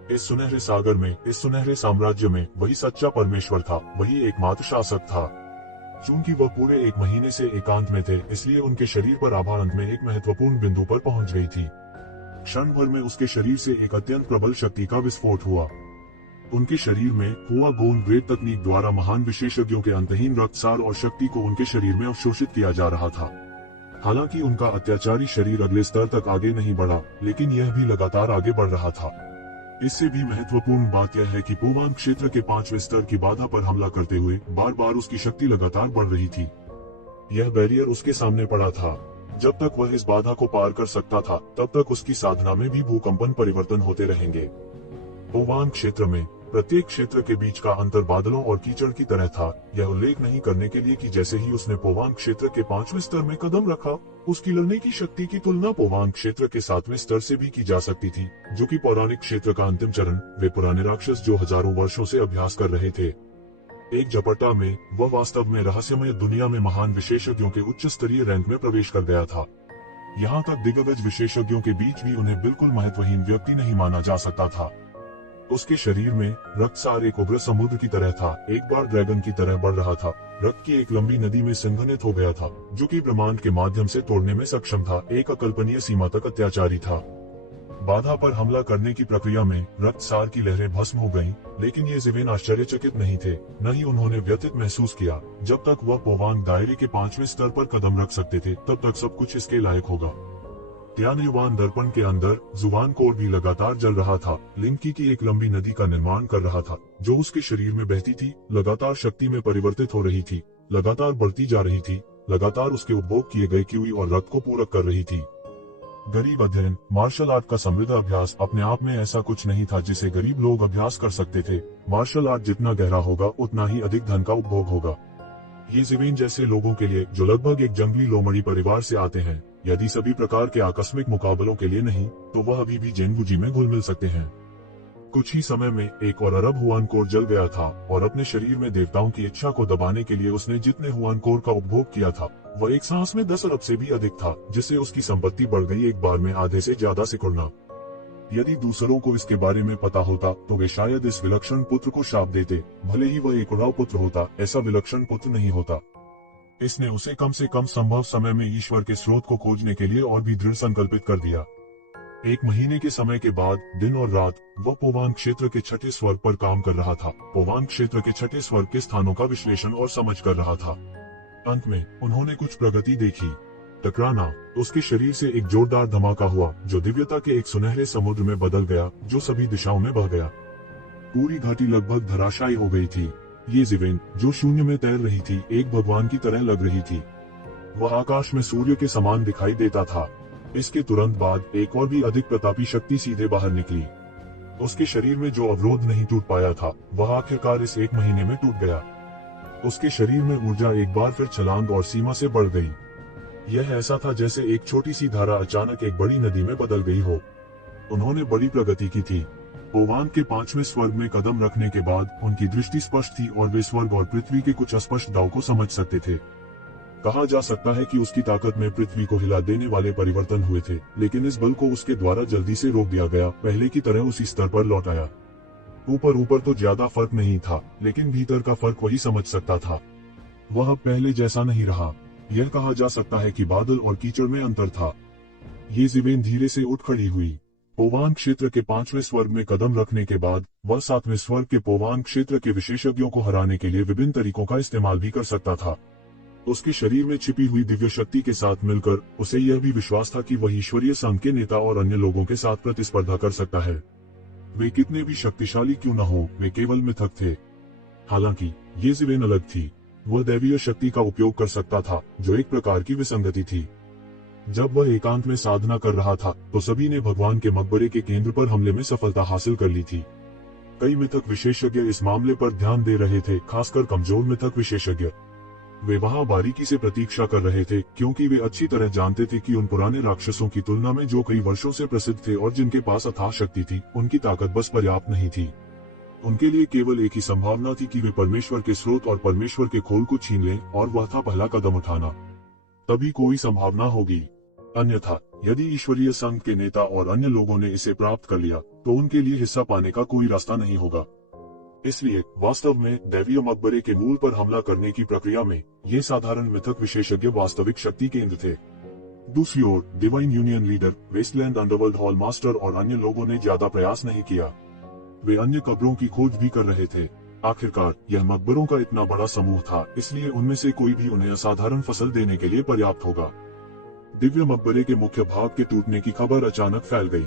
इस सुनहरे सागर में, इस सुनहरे साम्राज्य में वही सच्चा परमेश्वर था, वही एकमात्र शासक था। चूंकि वह पूरे 1 महीने से एकांत में थे, इसलिए उनके शरीर पर आभा अंत में एक महत्वपूर्ण बिंदु पर पहुंच गई थी। क्षण भर में उसके शरीर से एक अत्यंत प्रबल शक्ति का विस्फोट हुआ। उनके शरीर में हुआ गोन ग्रेड तकनीक द्वारा महान विशेषज्ञों के अंतहीन रक्तसार और शक्ति को उनके शरीर में अवशोषित किया जा रहा था। हालांकि उनका अत्याचारी शरीर अगले स्तर तक आगे नहीं बढ़ा, लेकिन यह भी लगातार आगे बढ़ रहा था। इससे भी महत्वपूर्ण बात यह है कि पोवांग क्षेत्र के 5वें स्तर की बाधा पर हमला करते हुए बार बार उसकी शक्ति लगातार बढ़ रही थी। यह बैरियर उसके सामने पड़ा था। जब तक वह इस बाधा को पार कर सकता था, तब तक उसकी साधना में भी भूकंपन परिवर्तन होते रहेंगे। पोवांग क्षेत्र में प्रत्येक क्षेत्र के बीच का अंतर बादलों और कीचड़ की तरह था। यह उल्लेख नहीं करने के लिए कि जैसे ही उसने पोवांग क्षेत्र के 5वें स्तर में कदम रखा, उसकी लड़ने की शक्ति की तुलना पोवांग क्षेत्र के 7वें स्तर से भी की जा सकती थी, जो कि पौराणिक क्षेत्र का अंतिम चरण, वे पुराने राक्षस जो हजारों वर्षों से अभ्यास कर रहे थे। एक झपट्टा में वह वास्तव में रहस्यमय दुनिया में महान विशेषज्ञों के उच्च स्तरीय रैंक में प्रवेश कर गया था। यहाँ तक दिग्गज विशेषज्ञों के बीच भी उन्हें बिल्कुल महत्वहीन व्यक्ति नहीं माना जा सकता था। उसके शरीर में रक्तसार एक उग्र समुद्र की तरह था, एक बार ड्रैगन की तरह बढ़ रहा था। रक्त की एक लंबी नदी में संघनित हो गया था, जो कि ब्रह्मांड के माध्यम से तोड़ने में सक्षम था, एक अकल्पनीय सीमा तक अत्याचारी था। बाधा पर हमला करने की प्रक्रिया में रक्तसार की लहरें भस्म हो गईं, लेकिन येज़ेवेन आश्चर्यचकित नहीं थे, न ही उन्होंने व्यथित महसूस किया। जब तक वह पोवांग दायरे के 5वें स्तर पर कदम रख सकते थे, तब तक सब कुछ इसके लायक होगा। त्यानयुवान दर्पण के अंदर जुबान कोर भी लगातार जल रहा था, लिंकी की एक लंबी नदी का निर्माण कर रहा था, जो उसके शरीर में बहती थी, लगातार शक्ति में परिवर्तित हो रही थी, लगातार बढ़ती जा रही थी, लगातार उसके उपभोग किए गए क्यूई और रक्त को पूरक कर रही थी। गरीब अध्ययन, मार्शल आर्ट का समृद्ध अभ्यास अपने आप में ऐसा कुछ नहीं था जिसे गरीब लोग अभ्यास कर सकते थे। मार्शल आर्ट जितना गहरा होगा, उतना ही अधिक धन का उपभोग होगा। येज़ेवेन जैसे लोगों के लिए, जो लगभग एक जंगली लोमड़ी परिवार से आते हैं, यदि सभी प्रकार के आकस्मिक मुकाबलों के लिए नहीं, तो वह अभी भी जेनबुजी में घुल मिल सकते हैं। कुछ ही समय में एक और अरब हुआनकोर जल गया था और अपने शरीर में देवताओं की इच्छा को दबाने के लिए उसने जितने हुआनकोर का उपभोग किया था, वह एक सांस में 10 अरब से भी अधिक था, जिससे उसकी संपत्ति बढ़ गई एक बार में आधे से ज्यादा सिकुड़ना। यदि दूसरों को इसके बारे में पता होता, तो वे शायद इस विलक्षण पुत्र को शाप देते। भले ही वह एक उड़ाऊ पुत्र होता, ऐसा विलक्षण पुत्र नहीं होता। इसने उसे कम से कम संभव समय में ईश्वर के स्रोत को खोजने के लिए और भी दृढ़ संकल्पित कर दिया। 1 महीने के समय के बाद दिन और रात वह पोवांग क्षेत्र के 6ठे स्वर्ग पर काम कर रहा था। पोवांग क्षेत्र के 6ठे स्वर्ग के स्थानों का विश्लेषण और समझ कर रहा था। अंत में उन्होंने कुछ प्रगति देखी। टकराना, उसके शरीर से एक जोरदार धमाका हुआ, जो दिव्यता के एक सुनहरे समुद्र में बदल गया, जो सभी दिशाओं में बह गया। पूरी घाटी लगभग धराशायी हो गई थी। ये जिवेन, जो शून्य में तैर रही थी, एक भगवान की तरह लग रही थी। वह आकाश में सूर्य के समान दिखाई देता था। इसके तुरंत बाद एक और भी अधिक प्रतापी शक्ति सीधे बाहर निकली। उसके शरीर में जो अवरोध नहीं टूट पाया था, वह आखिरकार इस 1 महीने में टूट गया। उसके शरीर में ऊर्जा एक बार फिर छलांग और सीमा से बढ़ गई। यह ऐसा था जैसे एक छोटी सी धारा अचानक एक बड़ी नदी में बदल गई हो। उन्होंने बड़ी प्रगति की थी। ओवान के 5वें स्वर्ग में कदम रखने के बाद उनकी दृष्टि स्पष्ट थी और वे स्वर्ग और पृथ्वी के कुछ अस्पष्ट दाव को समझ सकते थे। कहा जा सकता है कि उसकी ताकत में पृथ्वी को हिला देने वाले परिवर्तन हुए थे, लेकिन इस बल को उसके द्वारा जल्दी से रोक दिया गया, पहले की तरह उसी स्तर पर लौट आया। ऊपर तो ज्यादा फर्क नहीं था, लेकिन भीतर का फर्क वही समझ सकता था। वह पहले जैसा नहीं रहा। यह कहा जा सकता है कि बादल और कीचड़ में अंतर था। ये जिवेन धीरे से उठ खड़ी हुई। पोवान क्षेत्र के 5वें स्वर्ग में कदम रखने के बाद वह 7वें स्वर्ग के पोवान क्षेत्र के विशेषज्ञों को हराने के लिए विभिन्न तरीकों का इस्तेमाल भी कर सकता था। उसके शरीर में छिपी हुई दिव्य शक्ति के साथ मिलकर उसे यह भी विश्वास था कि वह ईश्वरीय संघ के नेता और अन्य लोगों के साथ प्रतिस्पर्धा कर सकता है। वे कितने भी शक्तिशाली क्यों न हो, वे केवल मिथक थे। हालांकि ये जिवेन अलग थी। वह दैवीय शक्ति का उपयोग कर सकता था, जो एक प्रकार की विसंगति थी। जब वह एकांत में साधना कर रहा था, तो सभी ने भगवान के मकबरे के केंद्र पर हमले में सफलता हासिल कर ली थी। कई मिथक विशेषज्ञ इस मामले पर ध्यान दे रहे थे, खासकर कमजोर मिथक विशेषज्ञ। वे वहां बारीकी से प्रतीक्षा कर रहे थे, क्योंकि वे अच्छी तरह जानते थे कि उन पुराने राक्षसों की तुलना में जो कई वर्षों से प्रसिद्ध थे और जिनके पास अथाह शक्ति थी, उनकी ताकत बस पर्याप्त नहीं थी। उनके लिए केवल एक ही संभावना थी कि वे परमेश्वर के स्रोत और परमेश्वर के खोल को छीन लें, और वह था पहला कदम उठाना। तभी कोई संभावना होगी। अन्यथा, यदि ईश्वरीय संघ के नेता और अन्य लोगों ने इसे प्राप्त कर लिया, तो उनके लिए हिस्सा पाने का कोई रास्ता नहीं होगा। इसलिए वास्तव में दैवीय मकबरे के मूल पर हमला करने की प्रक्रिया में ये साधारण मिथक विशेषज्ञ वास्तविक शक्ति केंद्र थे। दूसरी ओर divine union leader, wasteland underworld hall master और अन्य लोगों ने ज्यादा प्रयास नहीं किया। वे अन्य कब्रों की खोज भी कर रहे थे। आखिरकार यह मकबरों का इतना बड़ा समूह था, इसलिए उनमें से कोई भी उन्हें असाधारण फसल देने के लिए पर्याप्त होगा। दिव्य मकबरे के मुख्य भाग के टूटने की खबर अचानक फैल गई।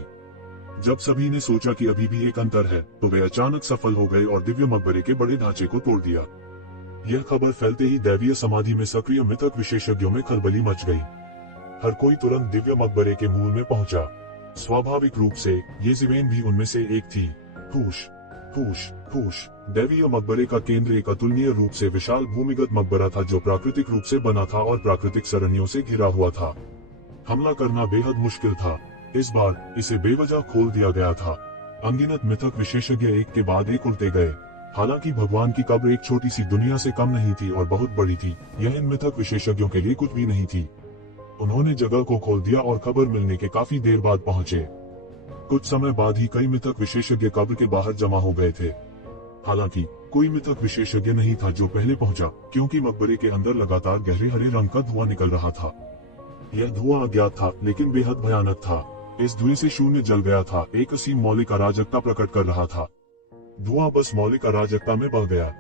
जब सभी ने सोचा कि अभी भी एक अंतर है, तो वे अचानक सफल हो गए और दिव्य मकबरे के बड़े ढांचे को तोड़ दिया। यह खबर फैलते ही दैवीय समाधि में सक्रिय मिथक विशेषज्ञों में खलबली मच गई। हर कोई तुरंत दिव्य मकबरे के मूल में पहुंचा। स्वाभाविक रूप से ये जिवेन भी उनमें से एक थी। हुश, हुश, हुश। दैवीय मकबरे का केंद्र एक अतुलनीय रूप से विशाल भूमिगत मकबरा था, जो प्राकृतिक रूप से बना था और प्राकृतिक सरनियों से घिरा हुआ था। हमला करना बेहद मुश्किल था। इस बार इसे बेवजह खोल दिया गया था। अनगिनत मिथक विशेषज्ञ एक के बाद एक उलटे गए। हालांकि भगवान की कब्र एक छोटी सी दुनिया से कम नहीं थी और बहुत बड़ी थी, यह इन मिथक विशेषज्ञों के लिए कुछ भी नहीं थी। उन्होंने जगह को खोल दिया और खबर मिलने के काफी देर बाद पहुंचे। कुछ समय बाद ही कई मिथक विशेषज्ञ कब्र के बाहर जमा हो गए थे। हालांकि कोई मिथक विशेषज्ञ नहीं था जो पहले पहुंचा, क्योंकि मकबरे के अंदर लगातार गहरे हरे रंग का धुआं निकल रहा था। यह धुआं अज्ञात था, लेकिन बेहद भयानक था। इस धुएं से शून्य जल गया था, एक असीम मौलिक अराजकता प्रकट कर रहा था। धुआं बस मौलिक अराजकता में बह गया।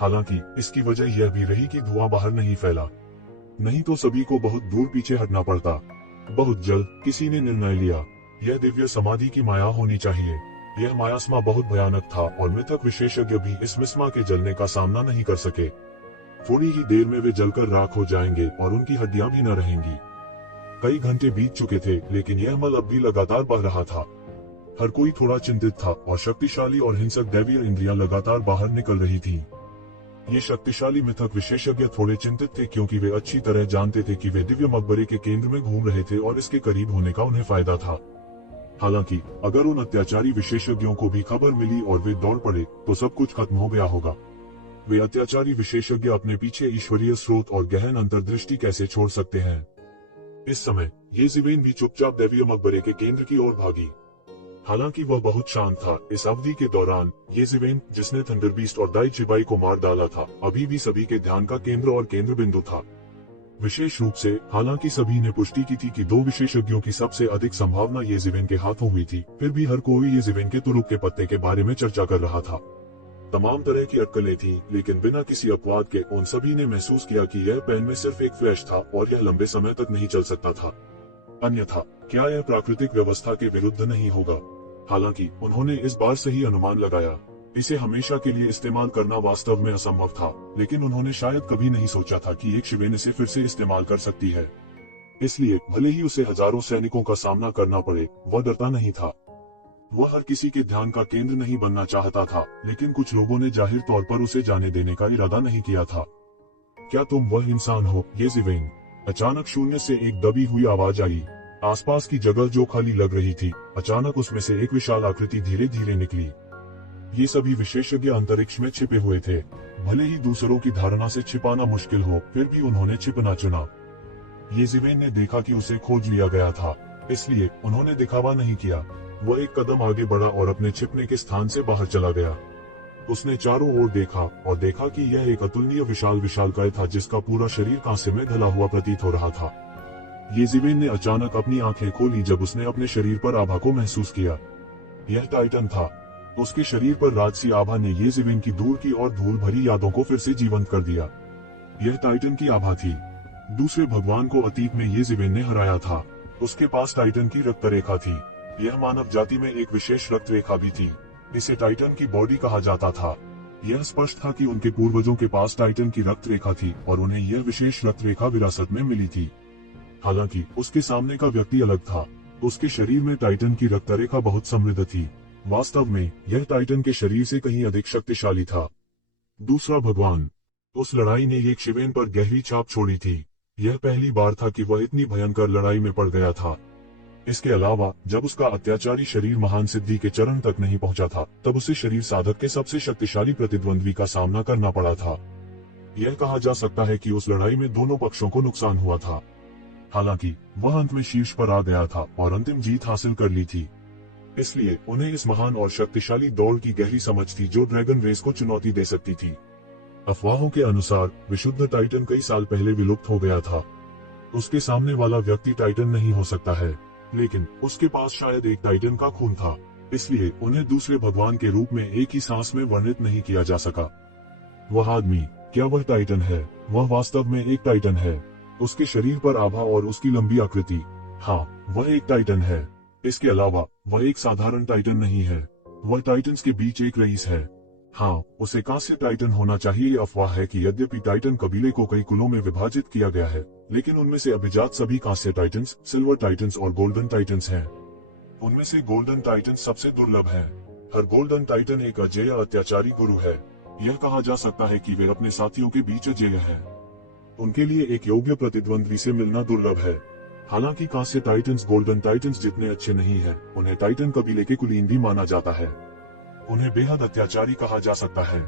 हालांकि इसकी वजह यह भी रही कि धुआं बाहर नहीं फैला, नहीं तो सभी को बहुत दूर पीछे हटना पड़ता। बहुत जल्द किसी ने निर्णय लिया, यह दिव्य समाधि की माया होनी चाहिए। यह मायास्मा बहुत भयानक था और मिथक विशेषज्ञ भी इस मिस्मा के जलने का सामना नहीं कर सके। थोड़ी ही देर में वे जलकर राख हो जाएंगे और उनकी हड्डियां भी न रहेंगी। कई घंटे बीत चुके थे, लेकिन यह अमल अब भी लगातार बढ़ रहा था। हर कोई थोड़ा चिंतित था और शक्तिशाली और हिंसक दैवीय इंद्रियां लगातार बाहर निकल रही थीं। ये शक्तिशाली मिथक विशेषज्ञ थोड़े चिंतित थे, क्योंकि वे अच्छी तरह जानते थे कि वे दिव्य मकबरे के केंद्र में घूम रहे थे और इसके करीब होने का उन्हें फायदा था। हालांकि अगर उन अत्याचारी विशेषज्ञों को भी खबर मिली और वे दौड़ पड़े, तो सब कुछ खत्म हो गया होगा। वे अत्याचारी विशेषज्ञ अपने पीछे ईश्वरीय स्रोत और गहन अंतर्दृष्टि कैसे छोड़ सकते हैं। इस समय ये जिवेन भी चुपचाप दैवीय मकबरे के केंद्र की ओर भागी। हालांकि वह बहुत शांत था। इस अवधि के दौरान ये जिवेन, जिसने थंडरबीस्ट और दाई चिबाई को मार डाला था, अभी भी सभी के ध्यान का केंद्र और केंद्र बिंदु था। विशेष रूप से, हालांकि सभी ने पुष्टि की थी कि दो विशेषज्ञों की सबसे अधिक संभावना ये जिवेन के हाथों हुई थी, फिर भी हर कोई ये जिवेन के तुरुप के पत्ते के बारे में चर्चा कर रहा था। तमाम तरह की अटकलें थीं, लेकिन बिना किसी अपवाद के उन सभी ने महसूस किया कि यह पेन में सिर्फ एक फ्लैश था और यह लंबे समय तक नहीं चल सकता था। अन्यथा क्या यह प्राकृतिक व्यवस्था के विरुद्ध नहीं होगा? हालांकि उन्होंने इस बार सही अनुमान लगाया। इसे हमेशा के लिए इस्तेमाल करना वास्तव में असंभव था, लेकिन उन्होंने शायद कभी नहीं सोचा था कि एक शिवेन इसे फिर से इस्तेमाल कर सकती है। इसलिए भले ही उसे हजारों सैनिकों का सामना करना पड़े, वह डरता नहीं था। वह हर किसी के ध्यान का केंद्र नहीं बनना चाहता था, लेकिन कुछ लोगों ने जाहिर तौर पर उसे जाने देने का इरादा नहीं किया था। क्या तुम वह इंसान हो, येज़ेवेन? अचानक शून्य से एक दबी हुई आवाज आई। आसपास की जगह जो खाली लग रही थी, अचानक उसमें से एक विशाल आकृति धीरे धीरे निकली। ये सभी विशेषज्ञ अंतरिक्ष में छिपे हुए थे। भले ही दूसरों की धारणा से छिपाना मुश्किल हो, फिर भी उन्होंने छिपना चुना। येज़ेवेन ने देखा कि उसे खोज लिया गया था, इसलिए उन्होंने दिखावा नहीं किया। वह एक कदम आगे बढ़ा और अपने छिपने के स्थान से बाहर चला गया। उसने चारों ओर देखा और देखा कि यह एक अतुलनीय विशालकाय था, जिसका पूरा शरीर कांसे में ढला हुआ प्रतीत हो रहा था। येज़ेवेन ने अचानक अपनी आंखें खोली जब उसने अपने शरीर पर आभा को महसूस किया। यह टाइटन था। उसके शरीर पर राजसी आभा ने येज़ेवेन की दूर की और धूल भरी यादों को फिर से जीवंत कर दिया। यह टाइटन की आभा थी। दूसरे भगवान को अतीत में येज़ेवेन ने हराया था। उसके पास टाइटन की रक्त रेखा थी। यह मानव जाति में एक विशेष रक्त रेखा भी थी। इसे टाइटन की बॉडी कहा जाता था। यह स्पष्ट था कि उनके पूर्वजों के पास टाइटन की रक्त रेखा थी और उन्हें यह विशेष रक्त रेखा विरासत में मिली थी। हालांकि उसके सामने का व्यक्ति अलग था। उसके शरीर में टाइटन की रक्त रेखा बहुत समृद्ध थी। वास्तव में यह टाइटन के शरीर से कहीं अधिक शक्तिशाली था। दूसरा भगवान। उस लड़ाई ने एक शिवेन पर गहरी छाप छोड़ी थी। यह पहली बार था कि वह इतनी भयंकर लड़ाई में पड़ गया था। इसके अलावा जब उसका अत्याचारी शरीर महान सिद्धि के चरण तक नहीं पहुंचा था, तब उसे शरीर साधक के सबसे शक्तिशाली प्रतिद्वंद्वी का सामना करना पड़ा था। यह कहा जा सकता है कि उस लड़ाई में दोनों पक्षों को नुकसान हुआ था। हालांकि वह अंत में शीर्ष पर आ गया था और अंतिम जीत हासिल कर ली थी। इसलिए उन्हें इस महान और शक्तिशाली दौड़ की गहरी समझ थी जो ड्रैगन रेस को चुनौती दे सकती थी। अफवाहों के अनुसार विशुद्ध टाइटन कई साल पहले विलुप्त हो गया था। उसके सामने वाला व्यक्ति टाइटन नहीं हो सकता है, लेकिन उसके पास शायद एक टाइटन का खून था। इसलिए उन्हें दूसरे भगवान के रूप में एक ही सांस में वर्णित नहीं किया जा सका। वह आदमी, क्या वह टाइटन है? वह वास्तव में एक टाइटन है। उसके शरीर पर आभा और उसकी लंबी आकृति। हाँ, वह एक टाइटन है। इसके अलावा वह एक साधारण टाइटन नहीं है। वह टाइटन्स के बीच एक रईस है। हाँ, उसे कांस्य टाइटन होना चाहिए। ये अफवाह है कि यद्यपि टाइटन कबीले को कई कुलों में विभाजित किया गया है, लेकिन उनमें से अभिजात सभी कांस्य टाइटन्स, सिल्वर टाइटन्स और गोल्डन टाइटन्स हैं। उनमें से गोल्डन टाइटन सबसे दुर्लभ है। हर गोल्डन टाइटन एक अजेय अत्याचारी गुरु है। यह कहा जा सकता है कि वे अपने साथियों के बीच अजेय हैं। उनके लिए एक योग्य प्रतिद्वंद्वी से मिलना दुर्लभ है। हालांकि कांस्य टाइटन्स गोल्डन टाइटन्स जितने अच्छे नहीं हैं, उन्हें टाइटन कबीले के कुलीन भी माना जाता है। उन्हें बेहद अत्याचारी कहा जा सकता है।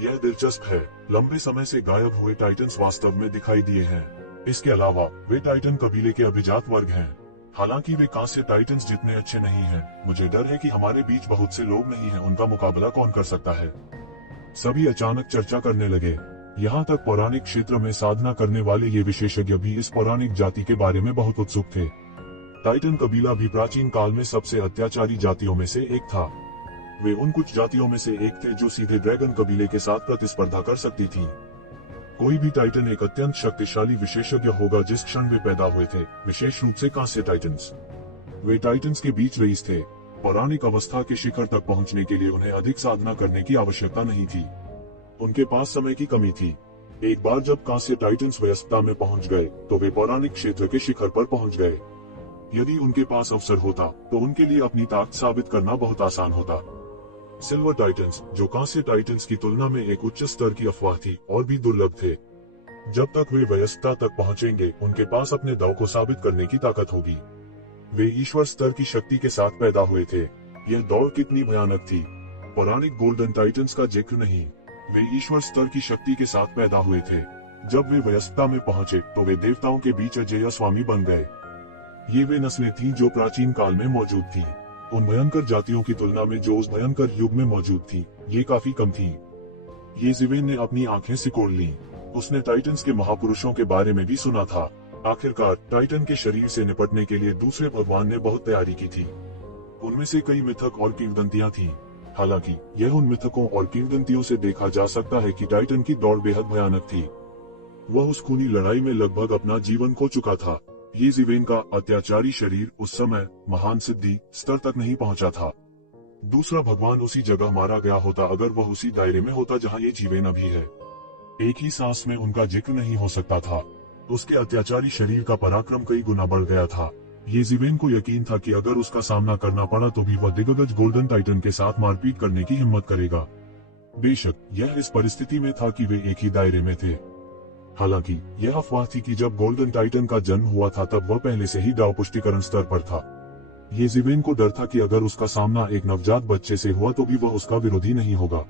यह दिलचस्प है, लंबे समय से गायब हुए टाइटन्स वास्तव में दिखाई दिए हैं। इसके अलावा वे टाइटन कबीले के अभिजात वर्ग हैं। हालांकि वे कांस्य टाइटन्स जितने अच्छे नहीं हैं, मुझे डर है कि हमारे बीच बहुत से लोग नहीं हैं, उनका मुकाबला कौन कर सकता है। सभी अचानक चर्चा करने लगे। यहाँ तक पौराणिक क्षेत्र में साधना करने वाले ये विशेषज्ञ भी इस पौराणिक जाति के बारे में बहुत उत्सुक थे। टाइटन कबीला भी प्राचीन काल में सबसे अत्याचारी जातियों में से एक था। वे उन कुछ जातियों में से एक थे जो सीधे ड्रैगन कबीले के साथ प्रतिस्पर्धा कर सकती थी। कोई भी टाइटन एक अत्यंत शक्तिशाली विशेषज्ञ होगा जिस क्षण वे पैदा हुए थे, विशेष रूप से कांस्य टाइटन्स। वे टाइटन्स के बीच रईस थे। पौराणिक अवस्था के शिखर तक पहुंचने के लिए उन्हें अधिक साधना करने की आवश्यकता नहीं थी। उनके पास समय की कमी थी। एक बार जब कांस्य टाइटन्स वयस्कता में पहुंच गए, तो वे पौराणिक क्षेत्र के शिखर पर पहुंच गए। यदि उनके पास अवसर होता, तो उनके लिए अपनी ताकत साबित करना बहुत आसान होता। सिल्वर टाइटन्स, जो कांस्य टाइटन्स की तुलना में एक उच्च स्तर की अफवाह थी, और भी दुर्लभ थे। जब तक वे वयस्कता तक पहुंचेंगे, उनके पास अपने दांव को साबित करने की ताकत होगी। वे ईश्वर स्तर की शक्ति के साथ पैदा हुए थे। यह दौड़ कितनी भयानक थी। पौराणिक गोल्डन टाइटन्स का जिक्र नहीं, वे ईश्वर स्तर की शक्ति के साथ पैदा हुए थे। जब वे वयस्कता में पहुंचे, तो वे देवताओं के बीच अजेय स्वामी बन गए। ये वे नस्लें थीं जो प्राचीन काल में मौजूद थीं। उन भयंकर जातियों की तुलना में जो उस भयंकर युग में मौजूद थी, ये काफी कम थी। येज़ेवेन ने अपनी आंखें सिकोड़ लीं। उसने टाइटन्स के महापुरुषों के बारे में भी सुना था। आखिरकार टाइटन के शरीर से निपटने के लिए दूसरे भगवान ने बहुत तैयारी की थी। उनमें से कई मिथक और किंवदंतियां थीं। हालांकि यह उन मिथकों और किंवदंतियों से देखा जा सकता है कि टाइटन की दौड़ बेहद भयानक थी। वह उस खूनी लड़ाई में लगभग अपना जीवन खो चुका था। येज़ेवेन का अत्याचारी शरीर उस समय महान सिद्धि स्तर तक नहीं पहुंचा था। दूसरा भगवान उसी जगह मारा गया होता अगर वह उसी दायरे में होता जहाँ ये जीवेन अभी है। एक ही सांस में उनका जिक्र नहीं हो सकता था। उसके अत्याचारी शरीर का पराक्रम कई गुना बढ़ गया था। ये जीवेन को यकीन था कि अगर उसका सामना करना पड़ा तो भी वह दिग्गज गोल्डन टाइटन के साथ मारपीट करने की हिम्मत करेगा। बेशक यह इस परिस्थिति में था कि वे एक ही दायरे में थे। हालांकि यह अफवाह थी कि जब गोल्डन टाइटन का जन्म हुआ था तब वह पहले से ही दाव पुष्टिकरण स्तर पर था। ये जीवेन को डर था कि अगर उसका सामना एक नवजात बच्चे से हुआ तो भी वह उसका विरोधी नहीं होगा।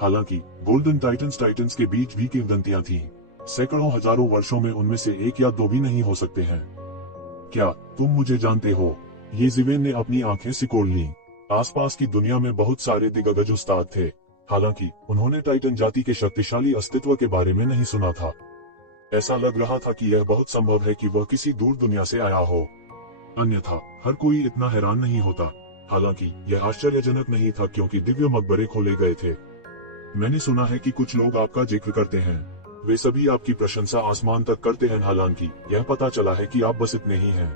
हालांकि गोल्डन टाइटन्स के बीच भी किंवदंतियां थीं। सैकड़ों हजारों वर्षों में उनमें से एक या दो भी नहीं हो सकते हैं। क्या तुम मुझे जानते हो? ये जीवेन ने अपनी आंखें सिकोड़ लीं। आसपास की दुनिया में बहुत सारे दिग्गज उस्ताद थे। हालांकि उन्होंने टाइटन जाति के शक्तिशाली अस्तित्व के बारे में नहीं सुना था। ऐसा लग रहा था कि यह बहुत संभव है कि वह किसी दूर दुनिया से आया हो, अन्यथा हर कोई इतना हैरान नहीं होता। हालांकि यह आश्चर्यजनक नहीं था क्योंकि दिव्य मकबरे खोले गए थे। मैंने सुना है कि कुछ लोग आपका जिक्र करते हैं, वे सभी आपकी प्रशंसा आसमान तक करते हैं। हालांकि यह पता चला है कि आप बस इतने ही हैं।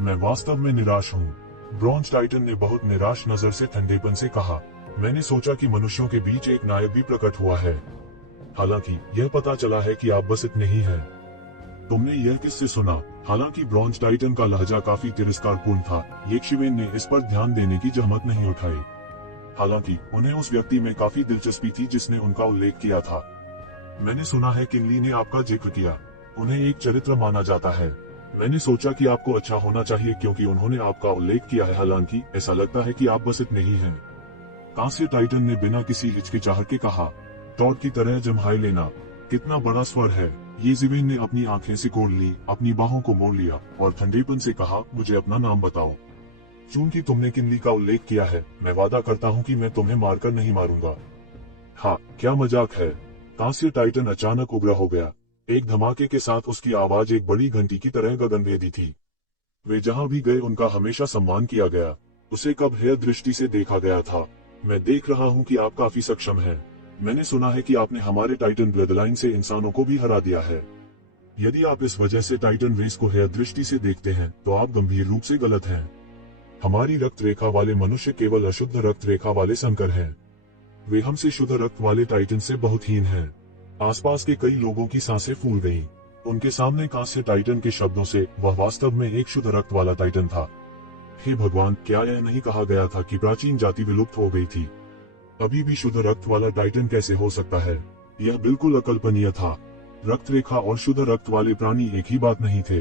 मैं वास्तव में निराश हूँ, ब्रॉन्ज टाइटन ने बहुत निराश नजर से ठंडेपन से कहा। मैंने सोचा कि मनुष्यों के बीच एक नायक भी प्रकट हुआ है। हालांकि यह पता चला है कि आप बस इतने ही हैं। तुमने यह किससे सुना? हालांकि ब्रॉन्ज टाइटन का लहजा काफी तिरस्कारपूर्ण था, यक्षिवेन ने इस पर ध्यान देने की जहमत नहीं उठाई। हालांकि उन्हें उस व्यक्ति में काफी दिलचस्पी थी जिसने उनका उल्लेख किया था। मैंने सुना है किनली ने आपका जिक्र किया। उन्हें एक चरित्र माना जाता है। मैंने सोचा कि आपको अच्छा होना चाहिए क्योंकि उन्होंने आपका उल्लेख किया है। हालांकि ऐसा लगता है कि आप बस इतने ही हैं। कांस्य टाइटन ने बिना किसी हिचकिचाहट के कहा। टॉड की तरह जम्हाई लेना, कितना बड़ा स्वर है। ये जीवेन ने अपनी आंखें सिकोड़ ली, अपनी बाहों को मोड़ लिया और ठंडेपन से कहा, मुझे अपना नाम बताओ। चूंकि तुमने किनली का उल्लेख किया है, मैं वादा करता हूँ कि मैं तुम्हें मारकर नहीं मारूंगा। हाँ, क्या मजाक है? कांस्य टाइटन अचानक उग्र हो गया। एक धमाके के साथ उसकी आवाज एक बड़ी घंटी की तरह गगनभेदी थी। वे जहाँ भी गए उनका हमेशा सम्मान किया गया। उसे कब हेय दृष्टि से देखा गया था। मैं देख रहा हूँ कि आप काफी सक्षम हैं। मैंने सुना है कि आपने हमारे टाइटन ब्लडलाइन से इंसानों को भी हरा दिया है। यदि आप इस वजह से टाइटन रेस को हेय दृष्टि से देखते हैं तो आप गंभीर रूप से गलत हैं। हमारी रक्त रेखा वाले मनुष्य केवल अशुद्ध रक्त रेखा वाले संकर हैं। वे हमसे शुद्ध रक्त वाले टाइटन से बहुत हीन हैं। आसपास के कई लोगों की सांसें फूल गईं। उनके सामने कांस्य टाइटन के शब्दों से वह वास्तव में एक शुद्ध रक्त वाला टाइटन था। हे भगवान, क्या यह नहीं कहा गया था कि प्राचीन जाति विलुप्त हो गई थी? अभी भी शुद्ध रक्त वाला टाइटन कैसे हो सकता है? यह बिल्कुल अकल्पनीय था। रक्त रेखा और शुद्ध रक्त वाले प्राणी एक ही बात नहीं थे।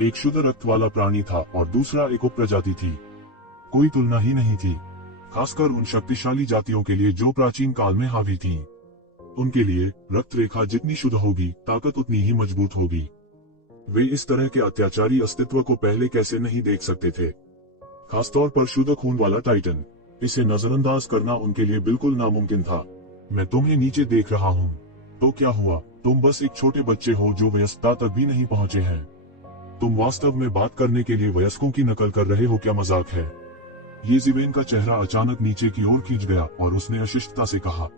एक शुद्ध रक्त वाला प्राणी था और दूसरा एक उपप्रजाति थी। कोई तुलना ही नहीं थी, खासकर उन शक्तिशाली जातियों के लिए जो प्राचीन काल में हावी थीं। उनके लिए रक्त रेखा जितनी शुद्ध होगी, ताकत उतनी ही मजबूत होगी। वे इस तरह के अत्याचारी अस्तित्व को पहले कैसे नहीं देख सकते थे? खासतौर पर शुद्ध खून वाला टाइटन। इसे नजरअंदाज करना उनके लिए बिल्कुल नामुमकिन था। मैं तुम्हें नीचे देख रहा हूँ। तो क्या हुआ? तुम बस एक छोटे बच्चे हो जो वयस्कता तक भी नहीं पहुँचे हैं। तुम वास्तव में बात करने के लिए वयस्कों की नकल कर रहे हो? क्या मजाक है? ये जीवेन का चेहरा अचानक नीचे की ओर खींच गया और उसने अशिष्टता से कहा।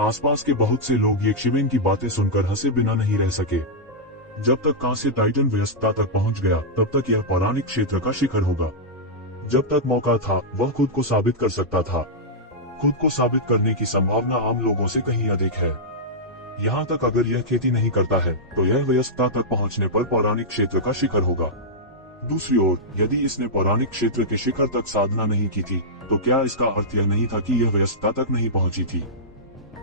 आसपास के बहुत से लोग यक्षिवेन की बातें सुनकर हंसे बिना नहीं रह सके। जब तक कांस्य टाइटन वयस्कता तक पहुंच गया तब तक यह पौराणिक क्षेत्र का शिखर होगा। जब तक मौका था वह खुद को साबित कर सकता था। खुद को साबित करने की संभावना आम लोगों से कहीं अधिक है। यहाँ तक अगर यह खेती नहीं करता है तो यह वयस्कता तक पहुँचने पर पौराणिक क्षेत्र का शिखर होगा। दूसरी ओर, यदि इसने पौराणिक क्षेत्र के शिखर तक साधना नहीं की थी तो क्या इसका अर्थ यह नहीं था कि यह वयस्कता तक नहीं पहुंची थी?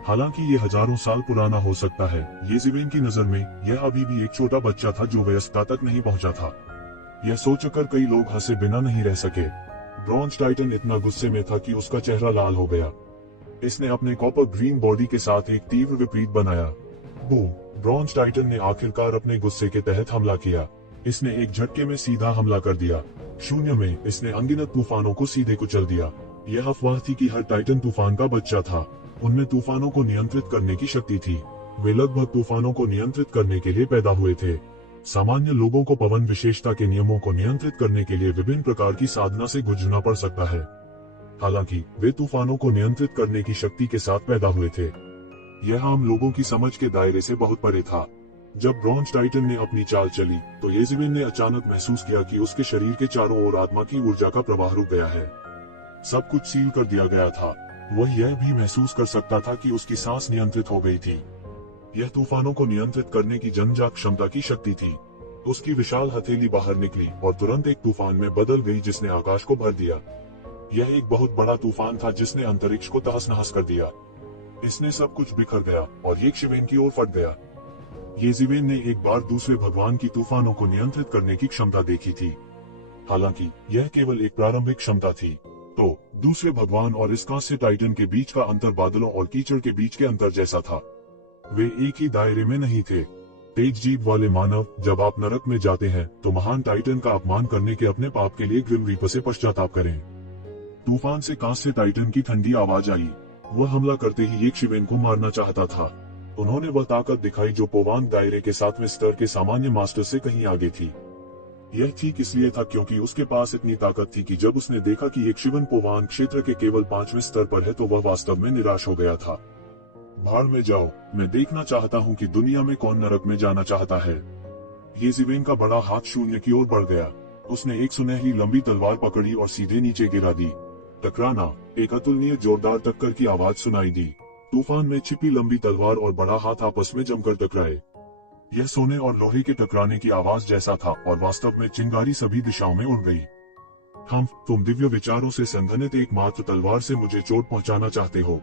हालांकि ये हजारों साल पुराना हो सकता है, ये जीवेन की नजर में यह अभी भी एक छोटा बच्चा था जो वयस्कता तक नहीं पहुंचा था। यह सोचकर कई लोग हंसे बिना नहीं रह सके। ब्रॉन्ज टाइटन इतना गुस्से में था कि उसका चेहरा लाल हो गया। इसने अपने कॉपर ग्रीन बॉडी के साथ एक तीव्र विपरीत बनाया। बूम! ब्रॉन्ज टाइटन ने आखिरकार अपने गुस्से के तहत हमला किया। इसने एक झटके में सीधा हमला कर दिया। शून्य में इसने अनगिनत तूफानों को सीधे कुचल दिया। यह अफवाह थी कि हर टाइटन तूफान का बच्चा था। उनमें तूफानों को नियंत्रित करने की शक्ति थी। वे लगभग तूफानों को नियंत्रित करने के लिए पैदा हुए थे। सामान्य लोगों को पवन विशेषता के नियमों को नियंत्रित करने के लिए विभिन्न प्रकार की साधना से गुजरना पड़ सकता है। हालांकि वे तूफानों को नियंत्रित करने की शक्ति के साथ पैदा हुए थे। यह आम लोगों की समझ के दायरे से बहुत परे था। जब ब्रॉन्ज टाइटन ने अपनी चाल चली तो येजीवेन ने अचानक महसूस किया कि उसके शरीर के चारों ओर आत्मा की ऊर्जा का प्रवाह रुक गया है। सब कुछ सील कर दिया गया था। वह यह भी महसूस कर सकता था कि उसकी सांस नियंत्रित हो गई थी। यह तूफानों को नियंत्रित करने की जन्मजात क्षमता की शक्ति थी। उसकी विशाल हथेली बाहर निकली और तुरंत एक तूफान में बदल गई जिसने आकाश को भर दिया। यह एक बहुत बड़ा तूफान था जिसने अंतरिक्ष को तहस-नहस कर दिया। इसने सब कुछ बिखर गया और येशिवेन की ओर फट गया। येशिवेन ने एक बार दूसरे भगवान की तूफानों को नियंत्रित करने की क्षमता देखी थी। हालांकि यह केवल एक प्रारंभिक क्षमता थी। तो दूसरे भगवान और इस कांस्य टाइटन के बीच का अंतर बादलों और कीचड़ के बीच के अंतर जैसा था। वे एक ही दायरे में नहीं थे। तेज जीभ वाले मानव, जब आप नरक में जाते हैं तो महान टाइटन का अपमान करने के अपने पाप के लिए ग्रिम रीपर से पश्चाताप करें। तूफान से कांस्य टाइटन की ठंडी आवाज आई। वह हमला करते ही येशिवेन को मारना चाहता था। उन्होंने वह ताकत दिखाई जो पोवांग दायरे के 7वें स्तर के सामान्य मास्टर से कहीं आगे थी। यह ठीक इसलिए था क्योंकि उसके पास इतनी ताकत थी कि जब उसने देखा कि येशिवेन पोवांग क्षेत्र के केवल 5वें स्तर पर है तो वह वास्तव में निराश हो गया था। भाड़ में जाओ, मैं देखना चाहता हूँ कि दुनिया में कौन नरक में जाना चाहता है। येशिवेन का बड़ा हाथ शून्य की ओर बढ़ गया। उसने एक सुनहरी लंबी तलवार पकड़ी और सीधे नीचे गिरा दी। टकराना, एक अतुलनीय जोरदार टक्कर की आवाज सुनाई दी। तूफान में छिपी लंबी तलवार और बड़ा हाथ आपस में जमकर टकराए। यह सोने और लोहे के टकराने की आवाज जैसा था और वास्तव में चिंगारी सभी दिशाओं में उड़ गई। तुम दिव्य विचारों से संघनित एकमात्र तलवार से मुझे चोट पहुंचाना चाहते हो।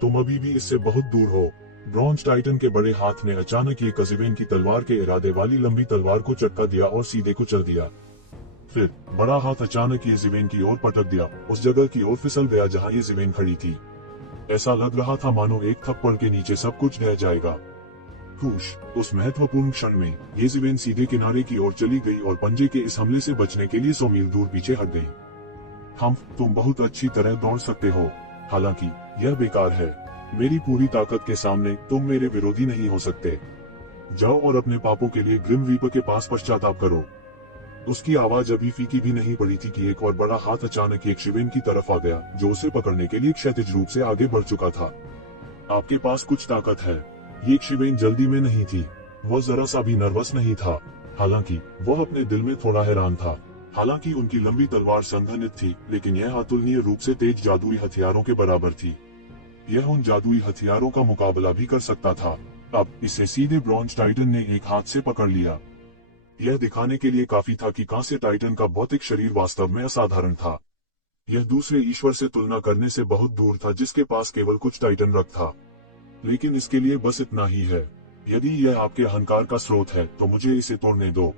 तुम अभी भी इससे बहुत दूर हो। ब्रॉन्ज टाइटन के बड़े हाथ ने अचानक येशिवेन की तलवार के इरादे वाली लंबी तलवार को चटका दिया और सीधे कुचल दिया। फिर बड़ा हाथ अचानक येशिवेन की ओर पटक दिया, उस जगह की ओर फिसल गया जहां येशिवेन खड़ी थी। ऐसा लग रहा था मानो एक थप्पड़ के नीचे सब कुछ ढह जाएगा। उस महत्वपूर्ण क्षण में येशिवेन सीधे किनारे की ओर चली गई और पंजे के इस हमले से बचने के लिए 100 मील दूर पीछे हट गई। तुम बहुत अच्छी तरह दौड़ सकते हो, हालांकि यह बेकार है। मेरी पूरी ताकत के सामने तुम मेरे विरोधी नहीं हो सकते। जाओ और अपने पापों के लिए ग्रिम रीपर के पास पश्चाताप करो। उसकी आवाज अभी फीकी भी नहीं पड़ी थी कि एक और बड़ा हाथ अचानक येशिवेन की तरफ आ गया, जो उसे पकड़ने के लिए क्षैतिज रूप से आगे बढ़ चुका था। आपके पास कुछ ताकत है। येशिवेन जल्दी में नहीं थी। वह जरा सा भी नर्वस नहीं था। हालांकि वह अपने दिल में थोड़ा हैरान था। हालांकि उनकी लंबी तलवार संघनित थी, लेकिन यह अतुलनीय रूप से तेज जादुई हथियारों के बराबर थी। यह उन जादुई हथियारों का मुकाबला भी कर सकता था। अब इसे सीधे ब्रॉन्ज टाइटन ने एक हाथ से पकड़ लिया। यह दिखाने के लिए काफी था कि कांस्य टाइटन का भौतिक शरीर वास्तव में असाधारण था। यह दूसरे ईश्वर से तुलना करने से बहुत दूर था जिसके पास केवल कुछ टाइटन रक्त था। लेकिन इसके लिए बस इतना ही है। यदि यह आपके अहंकार का स्रोत है तो मुझे इसे तोड़ने दो।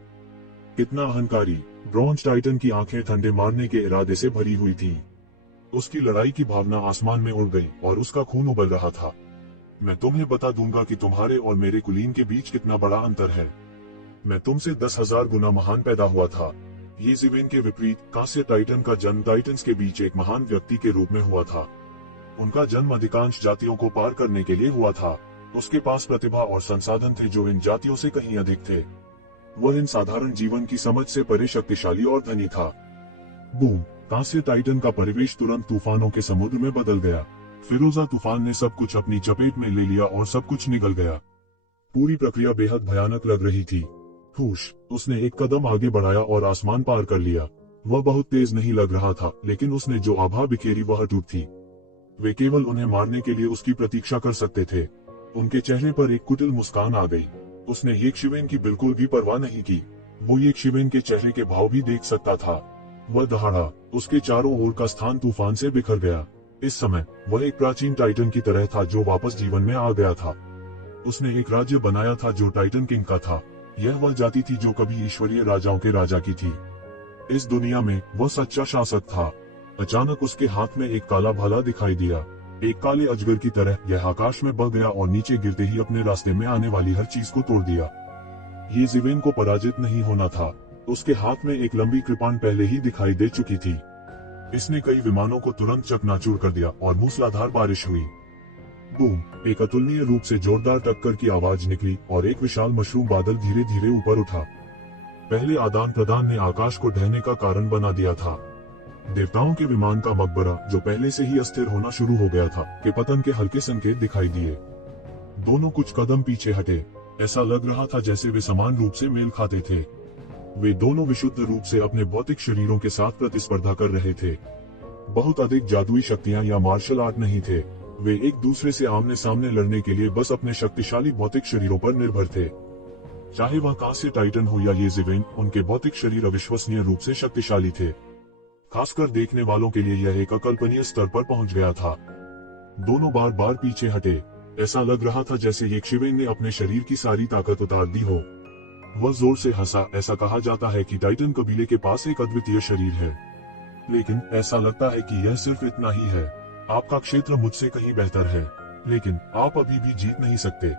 कितना अहंकारी! ब्रॉन्ज टाइटन की आंखें ठंडे मारने के इरादे से भरी हुई थीं। उसकी लड़ाई की भावना आसमान में उड़ गई और उसका खून उबल रहा था। मैं तुम्हें बता दूंगा कि तुम्हारे और मेरे कुलीन के बीच कितना बड़ा अंतर है। मैं तुमसे 10,000 गुना महान पैदा हुआ था। येशिवेन के विपरीत कांस्य टाइटन का जन्म टाइटन्स के बीच एक महान व्यक्ति के रूप में हुआ था। उनका जन्म अधिकांश जातियों को पार करने के लिए हुआ था। उसके पास प्रतिभा और संसाधन थे जो इन जातियों से कहीं अधिक थे। वह इन साधारण जीवन की समझ से परे शक्तिशाली और धनी था। बूम! कांस्य टाइटन का परिवेश तुरंत तूफानों के समुद्र में बदल गया। फिरोजा तूफान ने सब कुछ अपनी चपेट में ले लिया और सब कुछ निगल गया। पूरी प्रक्रिया बेहद भयानक लग रही थी। उसने एक कदम आगे बढ़ाया और आसमान पार कर लिया। वह बहुत तेज नहीं लग रहा था, लेकिन उसने जो आभा बिखेरी वह अटूट थी। वे केवल उन्हें मारने के लिए उसकी प्रतीक्षा कर सकते थे। उनके चेहरे पर एक कुटिल मुस्कान आ गई। उसने येशिवेन की बिल्कुल भी परवाह नहीं की। वो येशिवेन के चेहरे के भाव भी देख सकता था। वह दहाड़ा। उसके चारों ओर का स्थान तूफान से बिखर गया। इस समय वह एक प्राचीन टाइटन की तरह था जो वापस जीवन में आ गया था। उसने एक राज्य बनाया था जो टाइटन किंग का था। यह वह जाति थी जो कभी ईश्वरीय राजाओं के राजा की थी। इस दुनिया में वह सच्चा शासक था। अचानक उसके हाथ में एक काला भाला दिखाई दिया। एक काले अजगर की तरह यह आकाश में बढ़ गया और नीचे गिरते ही अपने रास्ते में आने वाली हर चीज को तोड़ दिया। येशिवेन को पराजित नहीं होना था। उसके हाथ में एक लंबी कृपाण पहले ही दिखाई दे चुकी थी। इसने कई विमानों को तुरंत चकनाचूर कर दिया और मूसलाधार बारिश हुई। बूम! एक अतुलनीय रूप से जोरदार टक्कर की आवाज निकली और एक विशाल मशरूम बादल धीरे धीरे ऊपर उठा। पहले आदान प्रदान ने आकाश को ढहने का कारण बना दिया था। देवताओं के विमान का मकबरा, जो पहले से ही अस्थिर होना शुरू हो गया था, के पतन के हल्के संकेत दिखाई दिए। दोनों कुछ कदम पीछे हटे। ऐसा लग रहा था जैसे वे समान रूप से मेल खाते थे। वे दोनों विशुद्ध रूप से अपने भौतिक शरीरों के साथ प्रतिस्पर्धा कर रहे थे। बहुत अधिक जादुई शक्तियां या मार्शल आर्ट नहीं थे। वे एक दूसरे से आमने सामने लड़ने के लिए बस अपने शक्तिशाली भौतिक शरीरों पर निर्भर थे। चाहे वह कांस्य टाइटन हो या येज़िवेन, उनके भौतिक शरीर अविश्वसनीय रूप से शक्तिशाली थे। खासकर देखने वालों के लिए यह एक अकल्पनीय स्तर पर पहुंच गया था। दोनों बार बार पीछे हटे। ऐसा लग रहा था जैसे येज़िवेन ने अपने शरीर की सारी ताकत उतार दी हो। वह जोर से हंसा। ऐसा कहा जाता है कि टाइटन कबीले के पास एक अद्वितीय शरीर है, लेकिन ऐसा लगता है कि यह सिर्फ इतना ही है। आपका क्षेत्र मुझसे कहीं बेहतर है, लेकिन आप अभी भी जीत नहीं सकते।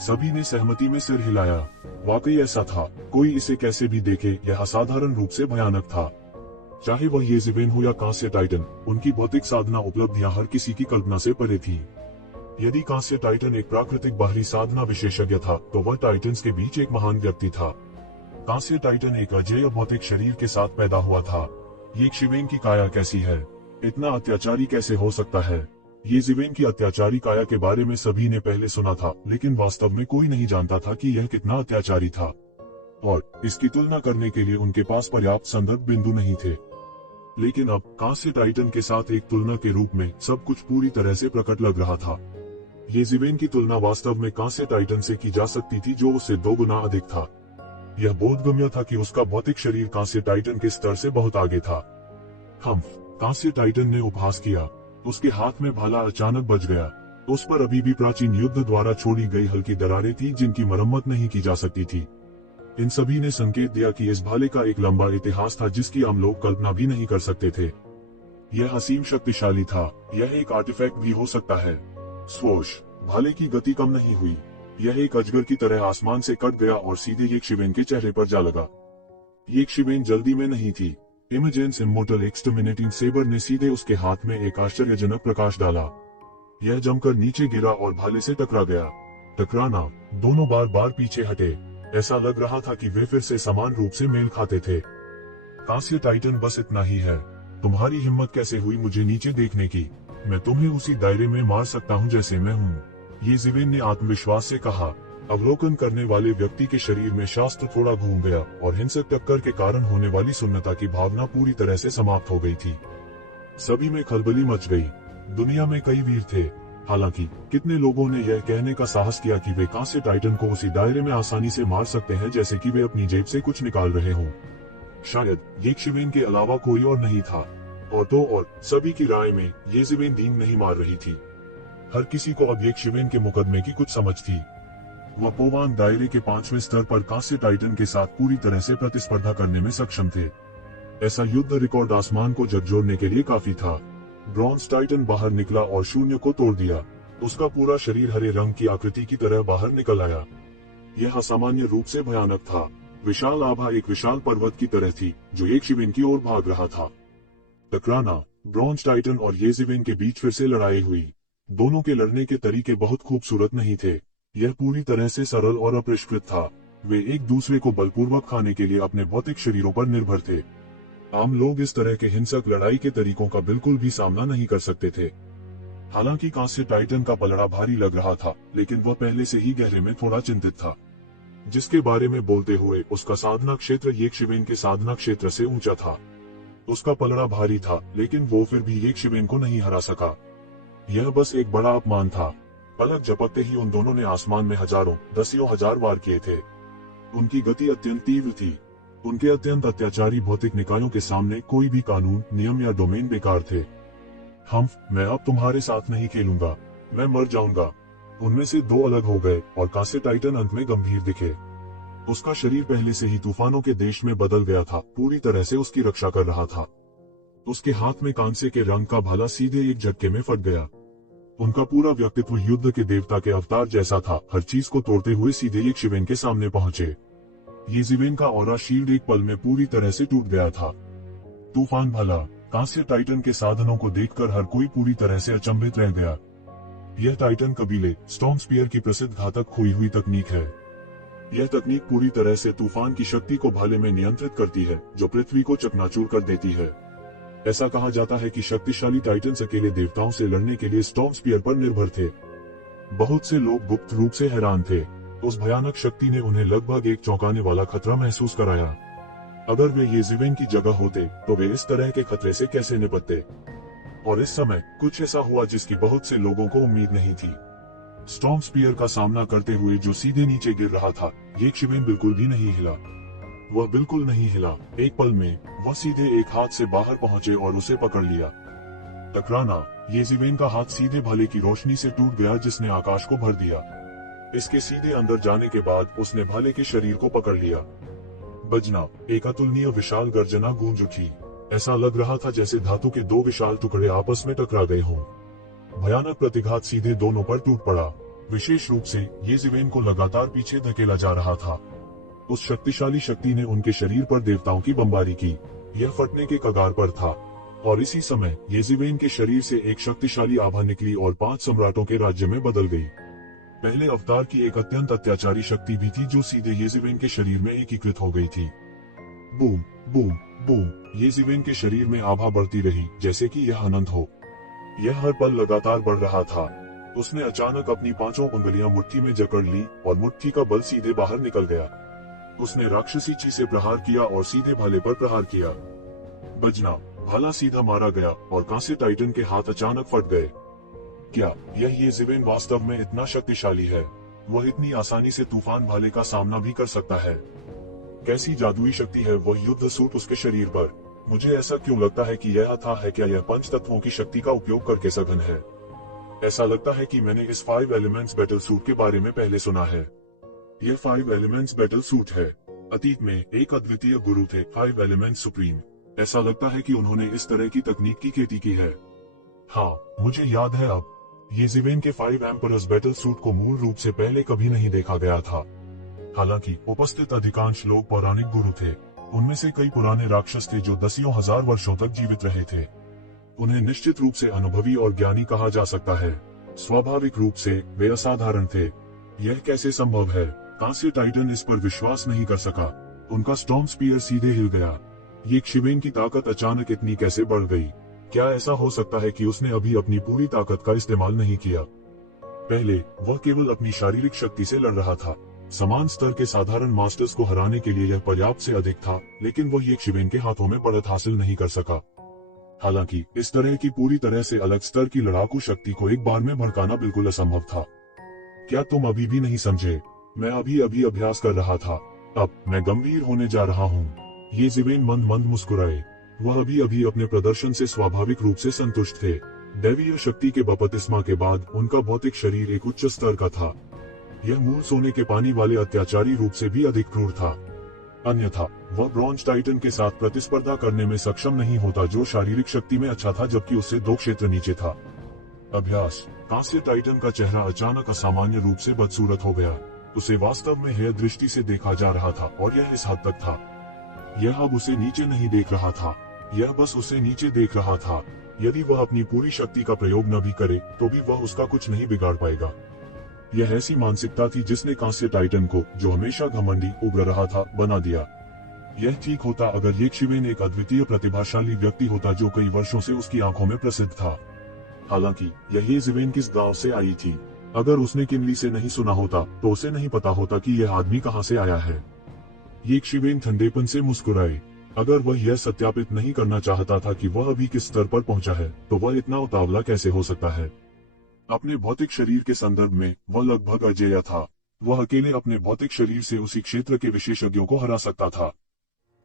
सभी ने सहमति में सिर हिलाया। वाकई ऐसा था। कोई इसे कैसे भी देखे, यह असाधारण रूप से भयानक था। चाहे वह येज़िवेन हो या कांस्य टाइटन, उनकी भौतिक साधना उपलब्धियां हर किसी की कल्पना से परे थी। यदि कांस्य टाइटन एक प्राकृतिक बाहरी साधना विशेषज्ञ था, तो वह टाइटन्स के बीच एक महान व्यक्ति था। कांस्य टाइटन एक अजेय भौतिक शरीर के साथ पैदा हुआ था। येज़िवेन की काया कैसी है? इतना अत्याचारी कैसे हो सकता है? येज़िवेन की अत्याचारी काया के बारे में सभी ने पहले सुना था, लेकिन वास्तव में कोई नहीं जानता था कि यह कितना अत्याचारी था, और इसकी तुलना करने के लिए उनके पास पर्याप्त संदर्भ बिंदु नहीं थे। लेकिन अब कांस्य टाइटन के साथ एक तुलना के रूप में सब कुछ पूरी तरह से प्रकट लग रहा था। येज़िवेन की तुलना वास्तव में कांस्य टाइटन से की जा सकती थी, जो उससे 2 गुना अधिक था। यह बोधगम्य था कि उसका भौतिक शरीर कांस्य टाइटन के स्तर से बहुत आगे था। कांस्य टाइटन ने उपहास किया। उसके हाथ में भाला अचानक बज गया। उस पर अभी भी प्राचीन युद्ध द्वारा छोड़ी गई हल्की दरारें थी, जिनकी मरम्मत नहीं की जा सकती थी। इन सभी ने संकेत दिया कि इस भाले का एक लंबा इतिहास था, जिसकी आम लोग कल्पना भी नहीं कर सकते थे। यह असीम शक्तिशाली था। यह एक आर्टिफैक्ट भी हो सकता है। स्वोश! भाले की गति कम नहीं हुई। यह एक अजगर की तरह आसमान से कट गया और सीधे येज़िवेन के चेहरे पर जा लगा। येज़िवेन जल्दी में नहीं थी। इमेजेंस इमोर्टल एक्सटर्मिनेटिंग सेबर ने सीधे उसके हाथ में एक आश्चर्यजनक प्रकाश डाला। यह जमकर नीचे गिरा और भाले से टकरा गया। टकराना। दोनों बार बार पीछे हटे। ऐसा लग रहा था कि वे फिर से समान रूप से मेल खाते थे। कांस्य टाइटन, बस इतना ही है। तुम्हारी हिम्मत कैसे हुई मुझे नीचे देखने की? मैं तुम्हें उसी दायरे में मार सकता हूँ जैसे मैं हूँ, येज़िवेन ने आत्मविश्वास से कहा। अवलोकन करने वाले व्यक्ति के शरीर में शास्त्र थोड़ा घूम गया और हिंसक टक्कर के कारण होने वाली सुन्नता की भावना पूरी तरह से समाप्त हो गई थी। सभी में खलबली मच गई। दुनिया में कई वीर थे, हालांकि कितने लोगों ने यह कहने का साहस किया कि वे कांस्य टाइटन को उसी दायरे में आसानी से मार सकते हैं जैसे कि वे अपनी जेब से कुछ निकाल रहे हों। शायद येज़िवेन के अलावा कोई और नहीं था। और सभी की राय में येज़िवेन डींग नहीं मार रही थी। हर किसी को अब येज़िवेन के मुकदमे की कुछ समझ थी। वह पोवान दायरे के 5वें स्तर पर कांस्य टाइटन के साथ पूरी तरह से प्रतिस्पर्धा करने में सक्षम थे। ऐसा युद्ध रिकॉर्ड आसमान को झकझोरने के लिए काफी था। ब्रॉन्ज टाइटन बाहर निकला और शून्य को तोड़ दिया। उसका पूरा शरीर हरे रंग की आकृति की तरह बाहर निकल आया। यह असामान्य रूप से भयानक था। विशाल आभा एक विशाल पर्वत की तरह थी, जो येज़िवेन की ओर भाग रहा था। टकराना। ब्रॉन्ज टाइटन और येज़िवेन के बीच फिर से लड़ाई हुई। दोनों के लड़ने के तरीके बहुत खूबसूरत नहीं थे। यह पूरी तरह से सरल और अपरिष्कृत था। वे एक दूसरे को बलपूर्वक खाने के लिए अपने भौतिक शरीरों पर निर्भर थे। आम लोग इस तरह के हिंसक लड़ाई के तरीकों का बिल्कुल भी सामना नहीं कर सकते थे। हालांकि कांस्य टाइटन का पलड़ा भारी लग रहा था, लेकिन वह पहले से ही गहरे में थोड़ा चिंतित था। जिसके बारे में बोलते हुए उसका साधना क्षेत्र येज़िवेन के साधना क्षेत्र से ऊंचा था। उसका पलड़ा भारी था, लेकिन वो फिर भी येज़िवेन को नहीं हरा सका। यह बस एक बड़ा अपमान था। पलक झपकते ही उन दोनों ने आसमान में हजारों, दसियों हजार वार किए थे। उनकी गति अत्यंत तीव्र थी। उनके अत्यंत अत्याचारी भौतिक निकायों के सामने कोई भी कानून, नियम या डोमेन बेकार थे। मैं अब तुम्हारे साथ नहीं खेलूंगा। मैं मर जाऊंगा। उनमें से 2 अलग हो गए और कांस्य टाइटन अंत में गंभीर दिखे। उसका शरीर पहले से ही तूफानों के देश में बदल गया था, पूरी तरह से उसकी रक्षा कर रहा था। उसके हाथ में कांसे के रंग का भाला सीधे एक झटके में फट गया। उनका पूरा व्यक्तित्व युद्ध के देवता के अवतार जैसा था, हर चीज को तोड़ते हुए सीधे येज़िवेन के सामने पहुंचे। येज़िवेन का ऑरा शील्ड एक पल में पूरी तरह से टूट गया था। तूफान भला। कांस्य टाइटन के साधनों को देखकर हर कोई पूरी तरह से अचंभित रह गया। यह टाइटन कबीले स्टॉर्म स्पीयर की प्रसिद्ध घातक खोई हुई तकनीक है। यह तकनीक पूरी तरह से तूफान की शक्ति को भाले में नियंत्रित करती है, जो पृथ्वी को चकनाचूर कर देती है। ऐसा कहा जाता है कि शक्तिशाली टाइटन्स अकेले देवताओं से लड़ने के लिए स्टॉर्म स्पीयर पर निर्भर थे। बहुत से लोग गुप्त रूप से हैरान थे। उस भयानक शक्ति ने उन्हें लगभग एक चौंकाने वाला खतरा महसूस कराया। अगर वे येज़िवेन की जगह होते तो वे इस तरह के खतरे से कैसे निपटते? और इस समय कुछ ऐसा हुआ जिसकी बहुत से लोगों को उम्मीद नहीं थी। स्टॉर्म स्पीयर का सामना करते हुए जो सीधे नीचे गिर रहा था, ये शिवेन बिल्कुल भी नहीं हिला। वह बिल्कुल नहीं हिला। एक पल में वह सीधे एक हाथ से बाहर पहुंचे और उसे पकड़ लिया। टकराना, ये जिवेन का हाथ सीधे भाले की रोशनी से टूट गया जिसने आकाश को भर दिया। इसके सीधे अंदर जाने के बाद उसने भाले के शरीर को पकड़ लिया। बजना, एक अतुलनीय विशाल गर्जना गूंज उठी। ऐसा लग रहा था जैसे धातु के दो विशाल टुकड़े आपस में टकरा गए हों। भयानक प्रतिघात सीधे दोनों पर टूट पड़ा। विशेष रूप से ये जिवेन को लगातार पीछे धकेला जा रहा था। उस शक्तिशाली शक्ति ने उनके शरीर पर देवताओं की बमबारी की। यह फटने के कगार पर था और इसी समय ये जिवेन के शरीर से एक शक्तिशाली आभा निकली और 5 सम्राटों के राज्य में बदल गई। पहले अवतार की एक अत्यंत अत्याचारी शक्ति भी थी जो सीधे ये जिवेन के शरीर में एकीकृत हो गई थी। बूम बूम बूम, ये जिवेन के शरीर में आभा बढ़ती रही जैसे कि यह अनंत हो। यह हर पल लगातार बढ़ रहा था। उसने अचानक अपनी 5 उंगलियां मुट्ठी में जकड़ ली और मुट्ठी का बल सीधे बाहर निकल गया। उसने राक्षसी ची से प्रहार किया और सीधे भाले पर प्रहार किया। बजना, भाला सीधा मारा गया और कांस्य टाइटन के हाथ अचानक फट गए। क्या यह ये जिवेन वास्तव में इतना शक्तिशाली है? वह इतनी आसानी से तूफान भाले का सामना भी कर सकता है। कैसी जादुई शक्ति है वह युद्ध सूट उसके शरीर पर। मुझे ऐसा क्यों लगता है कि यह था है क्या यह 5 तत्वों की शक्ति का उपयोग करके सघन है। ऐसा लगता है कि मैंने इस 5 एलिमेंट्स बैटल सूट के बारे में पहले सुना है। यह 5 एलिमेंट्स बैटल सूट है। अतीत में एक अद्वितीय गुरु थे, 5 एलिमेंट्स सुप्रीम। ऐसा लगता है कि उन्होंने इस तरह की तकनीक की खेती की है। हाँ, मुझे याद है अब। ये जिवेन के 5 एम्परर्स बैटल सूट को मूल रूप से पहले कभी नहीं देखा गया था। हालांकि उपस्थित अधिकांश लोग पौराणिक गुरु थे। उनमें से कई पुराने राक्षस थे जो दसियों हजार वर्षों तक जीवित रहे थे। उन्हें निश्चित रूप से अनुभवी और ज्ञानी कहा जा सकता है। स्वाभाविक रूप से वे असाधारण थे। यह कैसे संभव है? कांस्य टाइटन इस पर विश्वास नहीं कर सका। उनका स्टॉर्म स्पीयर सीधे हिल गया। ये शिवेन की ताकत अचानक इतनी कैसे बढ़ गई? क्या ऐसा हो सकता है कि उसने अभी अपनी पूरी ताकत का इस्तेमाल नहीं किया? पहले वह केवल अपनी शारीरिक शक्ति से लड़ रहा था। समान स्तर के साधारण मास्टर्स को हराने के लिए यह पर्याप्त से अधिक था, लेकिन वह ये शिवेन के हाथों में बढ़त हासिल नहीं कर सका। हालांकि इस तरह की पूरी तरह से अलग स्तर की लड़ाकू शक्ति को एक बार में भड़काना बिल्कुल असंभव था। क्या तुम अभी भी नहीं समझे? मैं अभी अभी अभ्यास कर रहा था। अब मैं गंभीर होने जा रहा हूँ। ये जिवेन मंद मंद मुस्कुराए। वह अभी अभी अपने प्रदर्शन से स्वाभाविक रूप से संतुष्ट थे। दैवीय शक्ति के बपतिस्मा के बाद उनका भौतिक शरीर एक उच्च स्तर का था। यह मूल सोने के पानी वाले अत्याचारी रूप से भी अधिक क्रूर था। अन्यथा वह ब्रॉन्ज टाइटन के साथ प्रतिस्पर्धा करने में सक्षम नहीं होता, जो शारीरिक शक्ति में अच्छा था जबकि उससे 2 क्षेत्र नीचे था। अभ्यास। कांस्य टाइटन का चेहरा अचानक असामान्य रूप से बदसूरत हो गया। उसे वास्तव में हेय दृष्टि से देखा जा रहा था और यह इस हद तक था। यह अब उसे नीचे नहीं देख रहा था, यह बस उसे नीचे देख रहा था। यदि वह अपनी पूरी शक्ति का प्रयोग न भी करे तो भी वह उसका कुछ नहीं बिगाड़ पाएगा। यह ऐसी मानसिकता थी जिसने कांस्य टाइटन को, जो हमेशा घमंडी उभर रहा था, बना दिया। यह ठीक होता अगर ये शिवेन एक अद्वितीय प्रतिभाशाली व्यक्ति होता जो कई वर्षों से उसकी आंखों में प्रसिद्ध था। हालांकि यह जिवेन किस गांव से आई थी? अगर उसने किमली से नहीं सुना होता तो उसे नहीं पता होता कि यह आदमी कहां से आया है। ये शिवेन ठंडेपन से मुस्कुराए। अगर वह यह सत्यापित नहीं करना चाहता था कि वह अभी किस स्तर पर पहुंचा है, तो वह इतना उतावला कैसे हो सकता है? अपने भौतिक शरीर के संदर्भ में वह लगभग अजेय था। वह अकेले अपने भौतिक शरीर से उसी क्षेत्र के विशेषज्ञों को हरा सकता था।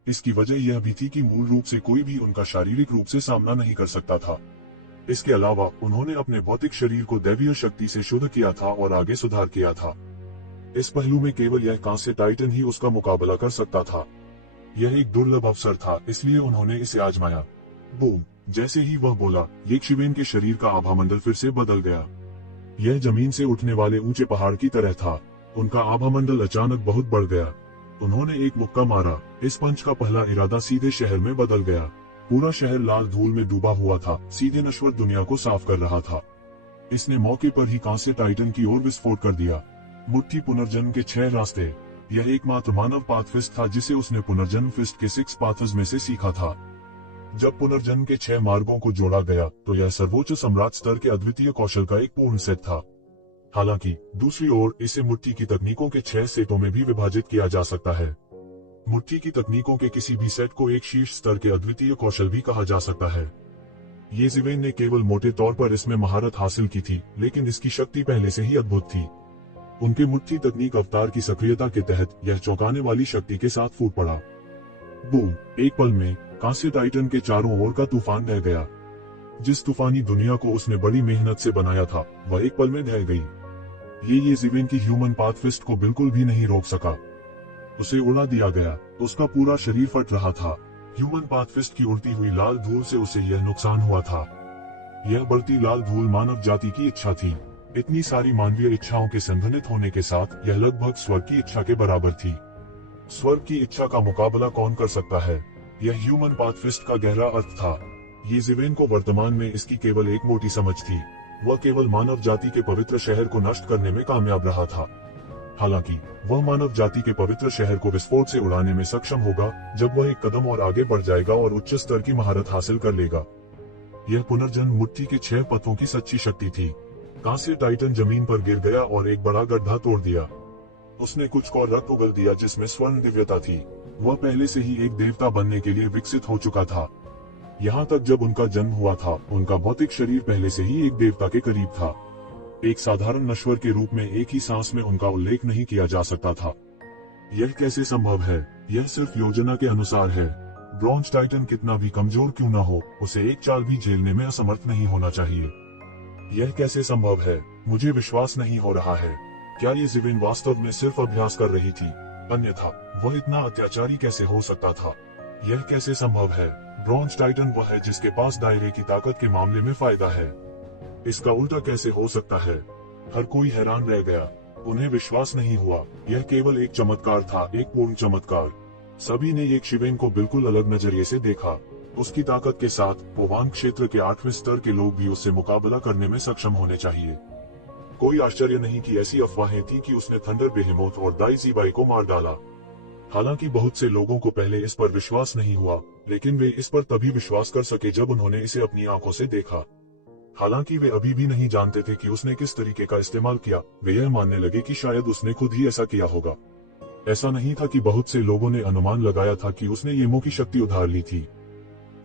इसकी वजह यह भी थी कि मूल रूप से कोई भी उनका शारीरिक रूप से सामना नहीं कर सकता था। इसके अलावा उन्होंने अपने भौतिक शरीर को दैवीय शक्ति से शुद्ध किया था और आगे सुधार किया था। इस पहलू में केवल यह कांस्य टाइटन ही उसका मुकाबला कर सकता था। यह एक दुर्लभ अवसर था, इसलिए उन्होंने इसे आजमाया। बूम! जैसे ही वह बोला, ये शिवेन के शरीर का आभामंडल फिर से बदल गया। यह जमीन से उठने वाले ऊंचे पहाड़ की तरह था। उनका आभामंडल अचानक बहुत बढ़ गया। उन्होंने एक मुक्का मारा। इस पंच का पहला इरादा सीधे शहर में बदल गया। पूरा शहर लाल धूल में डूबा हुआ था, सीधे नश्वर दुनिया को साफ कर रहा था। इसने मौके पर ही कांस्य टाइटन की ओर विस्फोट कर दिया। मुट्ठी पुनर्जन्म के 6 रास्ते। यह एकमात्र मानव पाथ फिस्ट था जिसे उसने पुनर्जन्म फिस्ट के 6 पाथ्स में से सीखा था। जब पुनर्जन्म के 6 मार्गों को जोड़ा गया तो यह सर्वोच्च सम्राट स्तर के अद्वितीय कौशल का एक पूर्ण सेट था। हालांकि दूसरी ओर इसे मुट्ठी की तकनीकों के 6 सेटों में भी विभाजित किया जा सकता है। मुट्ठी की तकनीकों के किसी भी सेट को एक शीर्ष स्तर के अद्वितीय कौशल भी कहा जा सकता है। ये जिवेन ने केवल मोटे तौर पर इसमें महारत हासिल की थी, लेकिन इसकी शक्ति पहले से ही अद्भुत थी। उनके मुट्ठी तकनीक अवतार की सक्रियता के तहत यह चौंकाने वाली शक्ति के साथ फूट पड़ा। बूम! एक पल में कांस्य टाइटन के चारों ओर का तूफान ढह गया। जिस तूफानी दुनिया को उसने बड़ी मेहनत से बनाया था, वह एक पल में ढह गई। ये जिवेन की ह्यूमन पाथ फिस्ट को बिल्कुल भी नहीं रोक सका। उसे उड़ा दिया गया। उसका पूरा शरीर फट रहा था। ह्यूमन पाथ फिस्ट की उड़ती हुई लाल धूल से उसे यह नुकसान हुआ था। यह बढ़ती लाल धूल मानव जाति की इच्छा थी। इतनी सारी मानवीय इच्छाओं के संघनित होने के साथ यह लगभग स्वर्ग की इच्छा के बराबर थी। स्वर्ग की इच्छा का मुकाबला कौन कर सकता है? यह ह्यूमन पाथ फिस्ट का गहरा अर्थ था। ये जिवेन को वर्तमान में इसकी केवल एक मोटी समझ थी। वह केवल मानव जाति के पवित्र शहर को नष्ट करने में कामयाब रहा था। हालांकि वह मानव जाति के पवित्र शहर को विस्फोट से उड़ाने में सक्षम होगा जब वह एक कदम और आगे बढ़ जाएगा और उच्च स्तर की महारत हासिल कर लेगा। यह पुनर्जन्म मुट्ठी के 6 पत्तों की सच्ची शक्ति थी। कांस्य टाइटन जमीन पर गिर गया और एक बड़ा गड्ढा तोड़ दिया। उसने कुछ और रक्त उगल दिया जिसमें स्वर्ण दिव्यता थी। वह पहले से ही एक देवता बनने के लिए विकसित हो चुका था। यहाँ तक जब उनका जन्म हुआ था, उनका भौतिक शरीर पहले से ही एक देवता के करीब था। एक साधारण नश्वर के रूप में एक ही सांस में उनका उल्लेख नहीं किया जा सकता था। यह कैसे संभव है? यह सिर्फ योजना के अनुसार है। ब्रॉन्ज टाइटन कितना भी कमजोर क्यों न हो, उसे एक चाल भी झेलने में असमर्थ नहीं होना चाहिए। यह कैसे संभव है? मुझे विश्वास नहीं हो रहा है। क्या ये जिवेन वास्तव में सिर्फ अभ्यास कर रही थी? अन्यथा वह इतना अत्याचारी कैसे हो सकता था? यह कैसे संभव है? ब्रॉन्ज टाइटन वह है जिसके पास दायरे की ताकत के मामले में फायदा है। इसका उल्टा कैसे हो सकता है? हर कोई हैरान रह गया। उन्हें विश्वास नहीं हुआ। यह केवल एक चमत्कार था, एक पूर्ण चमत्कार। सभी ने एक शिवेन को बिल्कुल अलग नजरिए से देखा। उसकी ताकत के साथ पोवांग क्षेत्र के 8वें स्तर के लोग भी उससे मुकाबला करने में सक्षम होने चाहिए। कोई आश्चर्य नहीं कि ऐसी अफवाहें थी कि उसने थंडर बेहेमोथ और दाइजीबाई को मार डाला। हालांकि बहुत से लोगों को पहले इस पर विश्वास नहीं हुआ, लेकिन वे इस पर तभी विश्वास कर सके जब उन्होंने इसे अपनी आंखों से देखा। हालांकि वे अभी भी नहीं जानते थे कि उसने किस तरीके का इस्तेमाल किया। वे यह मानने लगे कि शायद उसने खुद ही ऐसा किया होगा। ऐसा नहीं था कि बहुत से लोगों ने अनुमान लगाया था कि उसने येमो की शक्ति उधार ली थी।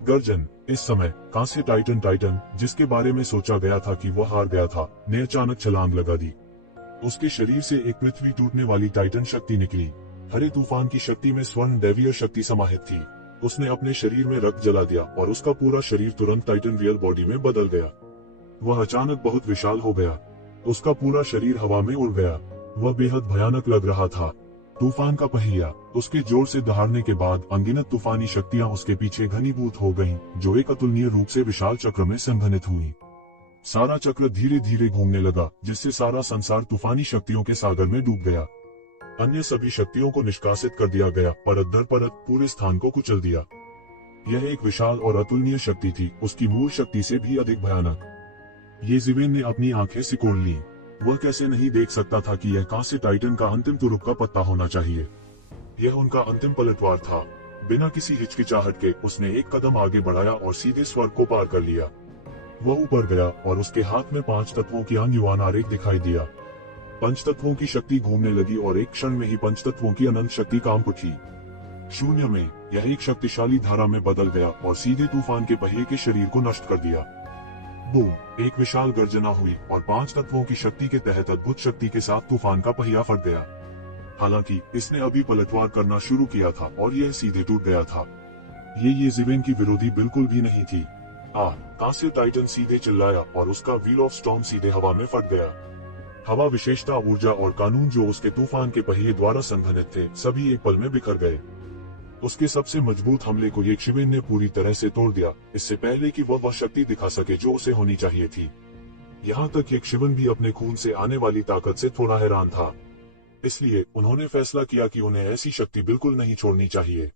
गर्जन! इस समय कांस्य टाइटन जिसके बारे में सोचा गया था कि वह हार गया था, ने अचानक छलांग लगा दी। उसके शरीर से एक पृथ्वी टूटने वाली टाइटन शक्ति निकली। हरे तूफान की शक्ति में स्वर्ण दैवीय शक्ति समाहित थी। उसने अपने शरीर में रक्त जला दिया और उसका पूरा शरीर तुरंत टाइटन रियल बॉडी में बदल गया। वह अचानक बहुत विशाल हो गया। उसका पूरा शरीर हवा में उड़ गया। वह बेहद भयानक लग रहा था। तूफान का पहिया उसके जोर से दहाड़ने के बाद अनगिनत तूफानी शक्तियां उसके पीछे घनीभूत हो गईं, जो एक अतुलनीय रूप से विशाल चक्र में संघनित हुई। सारा चक्र धीरे धीरे घूमने लगा, जिससे सारा संसार तूफानी शक्तियों के सागर में डूब गया। अन्य सभी शक्तियों को निष्कासित कर दिया गया, परत दर परत पूरे स्थान को कुचल दिया। यह एक विशाल और अतुलनीय शक्ति थी, उसकी मूल शक्ति से भी अधिक भयानक। ये जिवेन ने अपनी आंखें सिकोड़ ली। वह कैसे नहीं देख सकता था कि यह कांस्य टाइटन का अंतिम तुरुप का पत्ता होना चाहिए। यह उनका अंतिम पलटवार था। बिना किसी हिचकिचाहट के उसने एक कदम आगे बढ़ाया और सीधे स्वर्ग को पार कर लिया। वह ऊपर गया और उसके हाथ में 5 तत्वों की युवान आरेख दिखाई दिया। पंच तत्वों की शक्ति घूमने लगी और एक क्षण में ही पंच तत्वों की अनंत शक्ति काम उठी। शून्य में यह एक शक्तिशाली धारा में बदल गया और सीधे तूफान के पहिए के शरीर को नष्ट कर दिया। बूम! एक विशाल गर्जना हुई और 5 तत्वों की शक्ति के तहत अद्भुत शक्ति के साथ तूफान का पहिया फट गया। हालांकि इसने अभी पलटवार करना शुरू किया था और यह सीधे टूट गया था। ये जिवेन की विरोधी बिल्कुल भी नहीं थी। कांस्य टाइटन सीधे चिल्लाया और उसका व्हील ऑफ स्टॉर्म सीधे हवा में फट गया। हवा, विशेषता, ऊर्जा और कानून जो उसके तूफान के पहिए द्वारा संघनित थे, सभी एक पल में बिखर गए। उसके सबसे मजबूत हमले को यक्षिवेन ने पूरी तरह से तोड़ दिया, इससे पहले कि वह शक्ति दिखा सके जो उसे होनी चाहिए थी। यहाँ तक यक्षिवन भी अपने खून से आने वाली ताकत से थोड़ा हैरान था। इसलिए उन्होंने फैसला किया कि उन्हें ऐसी शक्ति बिल्कुल नहीं छोड़नी चाहिए।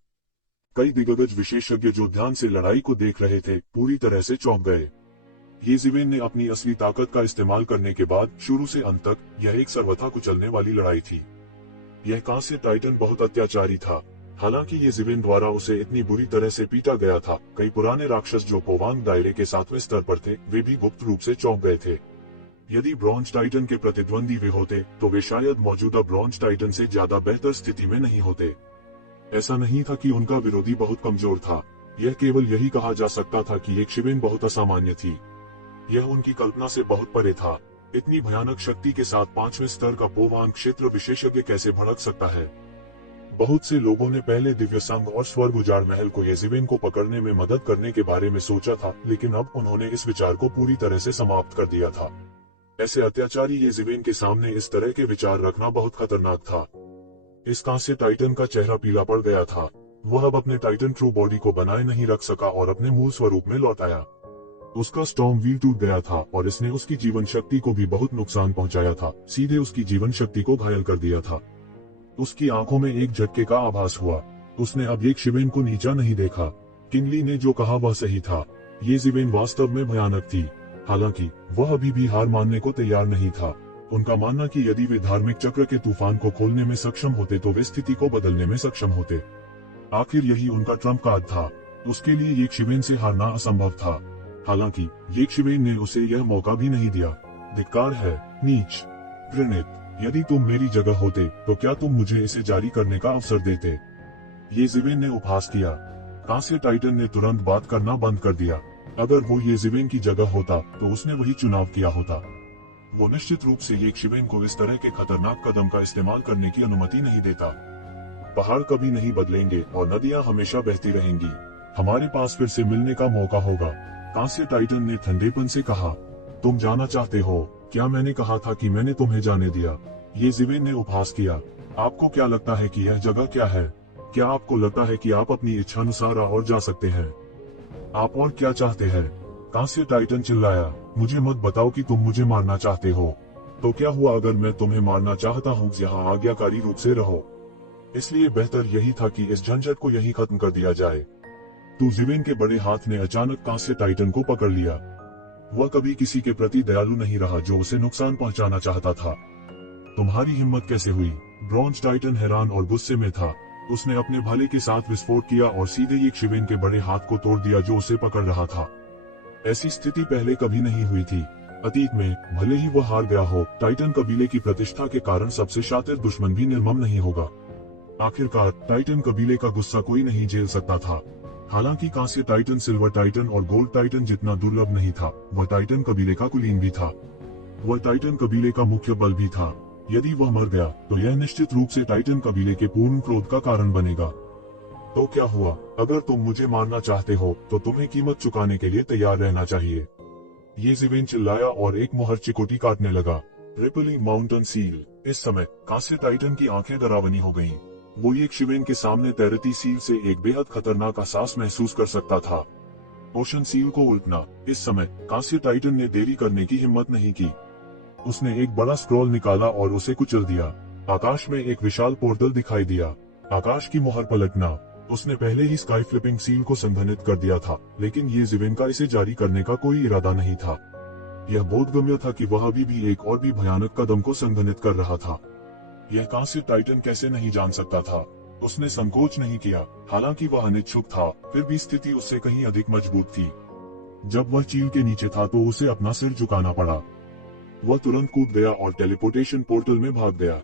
कई दिग्गज विशेषज्ञ जो ध्यान से लड़ाई को देख रहे थे, पूरी तरह से चौंक गए। ये जिवेन ने अपनी असली ताकत का इस्तेमाल करने के बाद शुरू से अंत तक यह एक सर्वथा कुचलने वाली लड़ाई थी। यह कांस्य टाइटन बहुत अत्याचारी था। हालांकि ये जिवेन द्वारा उसे इतनी बुरी तरह से पीटा गया था, कई पुराने राक्षस जो पोवांग दायरे के 7वें स्तर पर थे, वे भी गुप्त रूप से चौंक गए थे। यदि ब्रॉन्ज टाइटन के प्रतिद्वंदी वे होते, तो वे शायद मौजूदा ब्रॉन्ज टाइटन से ज्यादा बेहतर स्थिति में नहीं होते। ऐसा नहीं था कि उनका विरोधी बहुत कमजोर था। यह केवल यही कहा जा सकता था कि एक शिवेन बहुत असामान्य थी। यह उनकी कल्पना से बहुत परे था। इतनी भयानक शक्ति के साथ 5वें स्तर का पोवान क्षेत्र विशेषज्ञ कैसे भड़क सकता है। बहुत से लोगों ने पहले दिव्य संघ और स्वर्ग उजाड़ महल को येज़िवेन को पकड़ने में मदद करने के बारे में सोचा था, लेकिन अब उन्होंने इस विचार को पूरी तरह से समाप्त कर दिया था। ऐसे अत्याचारी येज़िवेन के सामने इस तरह के विचार रखना बहुत खतरनाक था। इस कांस्य टाइटन का चेहरा पीला पड़ गया था। वह अब अपने टाइटन ट्रू बॉडी को बनाए नहीं रख सका और अपने मूल स्वरूप में लौट आया। उसका स्टॉर्म व्हील टूट गया था और इसने उसकी जीवन शक्ति को भी बहुत नुकसान पहुंचाया था, सीधे उसकी जीवन शक्ति को घायल कर दिया था। उसकी आंखों में एक झटके का आभास हुआ। उसने अब एक शिवेन को नीचा नहीं देखा। किनली ने जो कहा वह सही था। येज़िवेन वास्तव में भयानक थी। हालांकि वह अभी भी हार मानने को तैयार नहीं था। उनका मानना कि यदि वे धार्मिक चक्र के तूफान को खोलने में सक्षम होते तो वे स्थिति को बदलने में सक्षम होते। आखिर यही उनका ट्रम्प कार्ड था। उसके लिए एक शिवेन से हारना असंभव था। हालांकि एक शिवेन ने उसे यह मौका भी नहीं दिया। धिक्कार है, नीच, घृणित। यदि तुम मेरी जगह होते तो क्या तुम मुझे इसे जारी करने का अवसर देते? येज़िवेन ने उपहास किया। कांस्य टाइटन ने तुरंत बात करना बंद कर दिया। अगर वो येज़िवेन की जगह होता तो उसने वही चुनाव किया होता। वो निश्चित रूप से एक शिवेन को इस तरह के खतरनाक कदम का इस्तेमाल करने की अनुमति नहीं देता। पहाड़ कभी नहीं बदलेंगे और नदियां हमेशा बहती रहेंगी। हमारे पास फिर से मिलने का मौका होगा। कांस्य टाइटन ने ठंडेपन से कहा। तुम जाना चाहते हो? क्या मैंने कहा था कि मैंने तुम्हें जाने दिया? येज़िवेन ने उपहास किया। आपको क्या लगता है कि यह जगह क्या है? क्या आपको लगता है कि आप अपनी इच्छानुसार और जा सकते हैं? आप और क्या चाहते हैं? कांस्य टाइटन चिल्लाया। मुझे मत बताओ कि तुम मुझे मारना चाहते हो। तो क्या हुआ अगर मैं तुम्हें मारना चाहता हूँ? यहाँ आज्ञाकारी रूप से रहो। इसलिए बेहतर यही था कि इस झंझट को यही खत्म कर दिया जाए। तो ज़िवेन के बड़े हाथ ने अचानक कांस्य टाइटन को पकड़ लिया। वह कभी किसी के प्रति दयालु नहीं रहा जो उसे नुकसान पहुंचाना चाहता था। तुम्हारी हिम्मत कैसे हुई? ब्रॉन्ज टाइटन हैरान और गुस्से में था। उसने अपने भाले के साथ विस्फोट किया और सीधे एक शिवेन के बड़े हाथ को तोड़ दिया जो उसे पकड़ रहा था। ऐसी स्थिति पहले कभी नहीं हुई थी। अतीत में भले ही वह हार गया हो, टाइटन कबीले की प्रतिष्ठा के कारण सबसे शातिर दुश्मन भी निर्मम नहीं होगा। आखिरकार टाइटन कबीले का गुस्सा कोई नहीं झेल सकता था। हालांकि कांस्य टाइटन सिल्वर टाइटन और गोल्ड टाइटन जितना दुर्लभ नहीं था, वह टाइटन कबीले का कुलीन भी था। वह टाइटन कबीले का मुख्य बल भी था। यदि वह मर गया तो यह निश्चित रूप से टाइटन कबीले के पूर्ण क्रोध का कारण बनेगा। तो क्या हुआ? अगर तुम मुझे मारना चाहते हो तो तुम्हें कीमत चुकाने के लिए तैयार रहना चाहिए। येज़िवेन चिल्लाया और एक मुहर चिकोटी काटने लगा। Rippling mountain seal. इस समय कांस्य टाइटन की आंखें डरावनी हो गईं। वो एक शिवेन के सामने तैरती सील से एक बेहद खतरनाक एहसास महसूस कर सकता था। ओशन सील को उल्टना। इस समय कांस्य टाइटन ने देरी करने की हिम्मत नहीं की। उसने एक बड़ा स्क्रॉल निकाला और उसे कुचल दिया। आकाश में एक विशाल पोर्टल दिखाई दिया। आकाश की मोहर पलटना। उसने पहले ही स्काई फ्लिपिंग सील को संघनित कर दिया था, लेकिन येज़िवेन का इसे जारी करने का कोई इरादा नहीं था। यह बोधगम्य था कि वह अभी भी एक और भी भयानक कदम को संघनित कर रहा था। यह कांस्य टाइटन कैसे नहीं जान सकता था? उसने संकोच नहीं किया। हालांकि वह अनिच्छुक था, फिर भी स्थिति उससे कहीं अधिक मजबूत थी। जब वह चील के नीचे था तो उसे अपना सिर झुकाना पड़ा। वह तुरंत कूद गया और टेलीपोर्टेशन पोर्टल में भाग गया।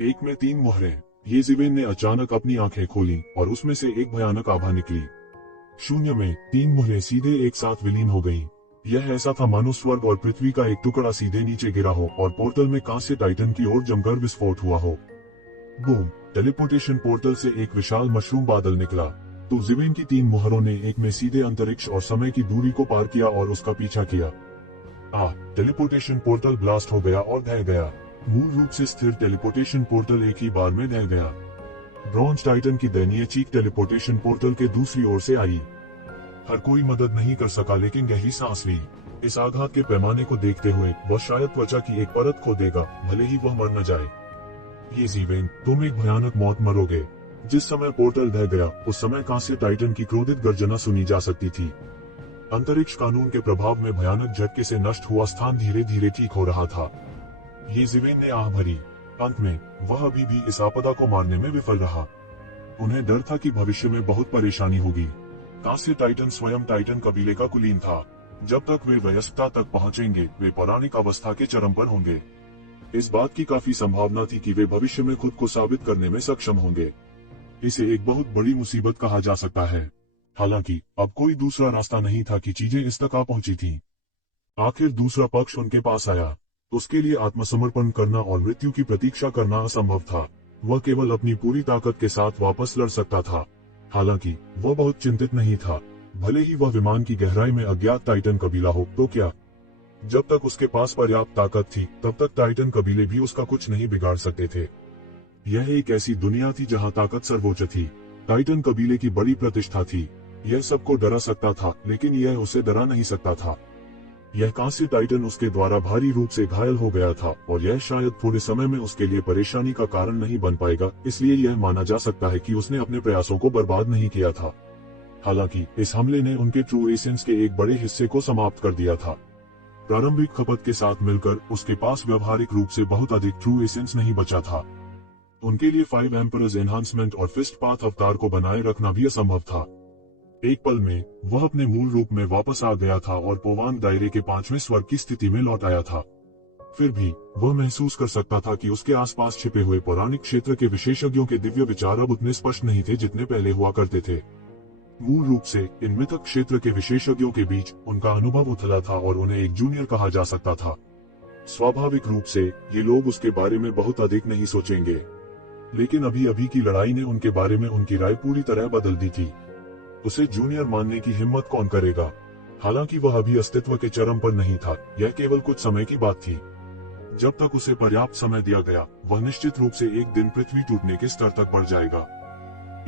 एक में 3 मोहरें। येज़िवेन ने अचानक अपनी आंखें खोली और उसमें से एक भयानक आभा निकली। शून्य में 3 मोहरें सीधे एक साथ विलीन हो गईं। यह ऐसा था मानो स्वर्ग और पृथ्वी का एक टुकड़ा सीधे नीचे गिरा हो और पोर्टल में कांस्य टाइटन की ओर जमकर विस्फोट हुआ हो। बूम! टेलीपोर्टेशन पोर्टल से एक विशाल मशरूम बादल निकला। तो ज़िवेन की 3 मोहरों ने एक में सीधे अंतरिक्ष और समय की दूरी को पार किया और उसका पीछा किया। टेलीपोर्टेशन पोर्टल ब्लास्ट हो गया और ढह गया। मूल रूप से स्थिर टेलीपोर्टेशन पोर्टल एक ही बार में ढह गया। ब्रॉन्ज टाइटन की दयनीय चीख टेलीपोर्टेशन पोर्टल के दूसरी ओर से आई। हर कोई मदद नहीं कर सका, लेकिन गहरी सांस ली। इस आघात के पैमाने को देखते हुए वह शायद त्वचा की एक परत खो देगा, भले ही वह मर न जाए। येज़िवेन, तुम एक भयानक मौत मरोगे। जिस समय पोर्टल ढह गया उस समय कांस्य टाइटन की क्रोधित गर्जना सुनी जा सकती थी। अंतरिक्ष कानून के प्रभाव में भयानक झटके से नष्ट हुआ स्थान धीरे धीरे ठीक हो रहा था। येज़िवेन ने आह भरी। अंत में वह अभी भी इस आपदा को मारने में विफल रहा। उन्हें डर था कि भविष्य में बहुत परेशानी होगी। कांस्य टाइटन स्वयं टाइटन कबीले का कुलीन था। जब तक वे वयस्कता तक पहुंचेंगे वे पौराणिक अवस्था के चरम पर होंगे। इस बात की काफी संभावना थी कि वे भविष्य में खुद को साबित करने में सक्षम होंगे। इसे एक बहुत बड़ी मुसीबत कहा जा सकता है। हालांकि अब कोई दूसरा रास्ता नहीं था कि चीजें इस तक आ पहुंची थीं। आखिर दूसरा पक्ष उनके पास आया। उसके लिए आत्मसमर्पण करना और मृत्यु की प्रतीक्षा करना असंभव था। वह केवल अपनी पूरी ताकत के साथ वापस लड़ सकता था। हालांकि वह बहुत चिंतित नहीं था। भले ही वह विमान की गहराई में अज्ञात टाइटन कबीला हो तो क्या, जब तक उसके पास पर्याप्त ताकत थी तब तक टाइटन कबीले भी उसका कुछ नहीं बिगाड़ सकते थे। यह एक ऐसी दुनिया थी जहां ताकत सर्वोच्च थी। टाइटन कबीले की बड़ी प्रतिष्ठा थी। यह सबको डरा सकता था, लेकिन यह उसे डरा नहीं सकता था। यह कांस्य टाइटन उसके द्वारा भारी रूप से घायल हो गया था और यह शायद थोड़े समय में उसके लिए परेशानी का कारण नहीं बन पाएगा, इसलिए यह माना जा सकता है कि उसने अपने प्रयासों को बर्बाद नहीं किया था। हालांकि इस हमले ने उनके ट्रू एसेंस के एक बड़े हिस्से को समाप्त कर दिया था। प्रारंभिक खपत के साथ मिलकर उसके पास व्यवहारिक रूप से बहुत अधिक ट्रू एसेंस नहीं बचा था। उनके लिए 5 एम्परर्स एनहांसमेंट और फिस्ट पाथ अवतार को बनाए रखना भी असंभव था। एक पल में वह अपने मूल रूप में वापस आ गया था और पोवान दायरे के 5वें स्वर्ग की स्थिति में लौट आया था। फिर भी वह महसूस कर सकता था कि उसके आसपास छिपे हुए पौराणिक क्षेत्र के विशेषज्ञों के दिव्य विचार अब उतने स्पष्ट नहीं थे जितने पहले हुआ करते थे। मूल रूप से इन मिथक क्षेत्र के विशेषज्ञों के बीच उनका अनुभव उथला था और उन्हें एक जूनियर कहा जा सकता था। स्वाभाविक रूप से ये लोग उसके बारे में बहुत अधिक नहीं सोचेंगे, लेकिन अभी अभी की लड़ाई ने उनके बारे में उनकी राय पूरी तरह बदल दी थी। उसे जूनियर मानने की हिम्मत कौन करेगा? हालांकि वह अभी अस्तित्व के चरम पर नहीं था, यह केवल कुछ समय की बात थी। जब तक उसे पर्याप्त समय दिया गया, वह निश्चित रूप से एक दिन पृथ्वी टूटने के स्तर तक बढ़ जाएगा।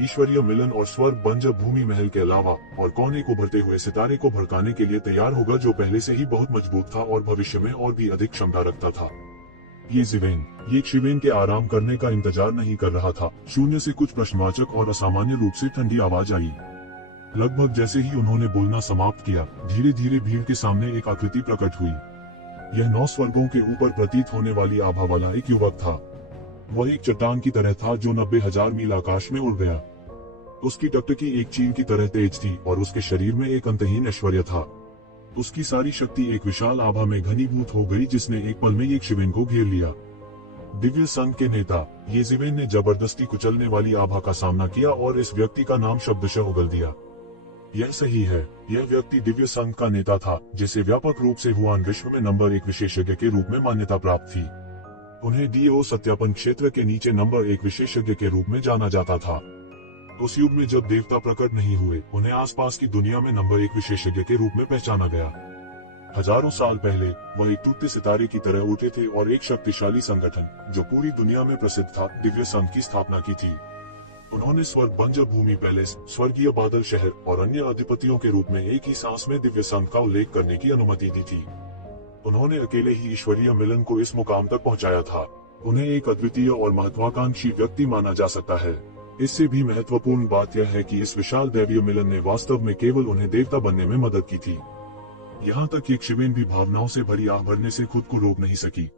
ईश्वरीय मिलन और स्वर्ग बंजर भूमि महल के अलावा और कौन एक उभरते हुए सितारे को भड़काने के लिए तैयार होगा जो पहले से ही बहुत मजबूत था और भविष्य में और भी अधिक क्षमता रखता था। ये शिवेन के आराम करने का इंतजार नहीं कर रहा था। शून्य से कुछ प्रश्नवाचक और असामान्य रूप से ठंडी आवाज आई। लगभग जैसे ही उन्होंने बोलना समाप्त किया, धीरे धीरे भीड़ के सामने एक आकृति प्रकट हुई। यह 9 स्वर्गों के ऊपर प्रतीत होने वाली आभा वाला एक युवक था। वह एक चट्टान की तरह था जो 90,000 मील आकाश में उड़ गया। उसकी टकटकी एक चील की तरह तेज थी और उसके शरीर में एक अंतहीन ऐश्वर्य था। उसकी सारी शक्ति एक विशाल आभा में घनीभूत हो गई जिसने एक पल में येशिवेन को घेर लिया। दिव्य संघ के नेता येशिवेन ने जबरदस्ती कुचलने वाली आभा का सामना किया और इस व्यक्ति का नाम शब्दशः उगल दिया। यह सही है, यह व्यक्ति दिव्य संघ का नेता था जिसे व्यापक रूप से हुआन विश्व में नंबर 1 विशेषज्ञ के रूप में मान्यता प्राप्त थी। उन्हें डीओ सत्यापन क्षेत्र के नीचे नंबर 1 विशेषज्ञ के रूप में जाना जाता था। उस युग में जब देवता प्रकट नहीं हुए, उन्हें आसपास की दुनिया में नंबर 1 विशेषज्ञ के रूप में पहचाना गया। हजारों साल पहले वह एक टूटते सितारे की तरह उठे थे और एक शक्तिशाली संगठन जो पूरी दुनिया में प्रसिद्ध था, दिव्य संघ की स्थापना की थी। उन्होंने स्वर्ग बंजर भूमि पैलेस, स्वर्गीय बादल शहर और अन्य अधिपतियों के रूप में एक ही सांस में दिव्य संघ का उल्लेख करने की अनुमति दी थी। उन्होंने अकेले ही ईश्वरीय मिलन को इस मुकाम तक पहुंचाया था। उन्हें एक अद्वितीय और महत्वाकांक्षी व्यक्ति माना जा सकता है। इससे भी महत्वपूर्ण बात यह है कि इस विशाल दैवीय मिलन ने वास्तव में केवल उन्हें देवता बनने में मदद की थी। यहाँ तक कि येशिवेन भी भावनाओं से भरी आह भरने से खुद को रोक नहीं सकी।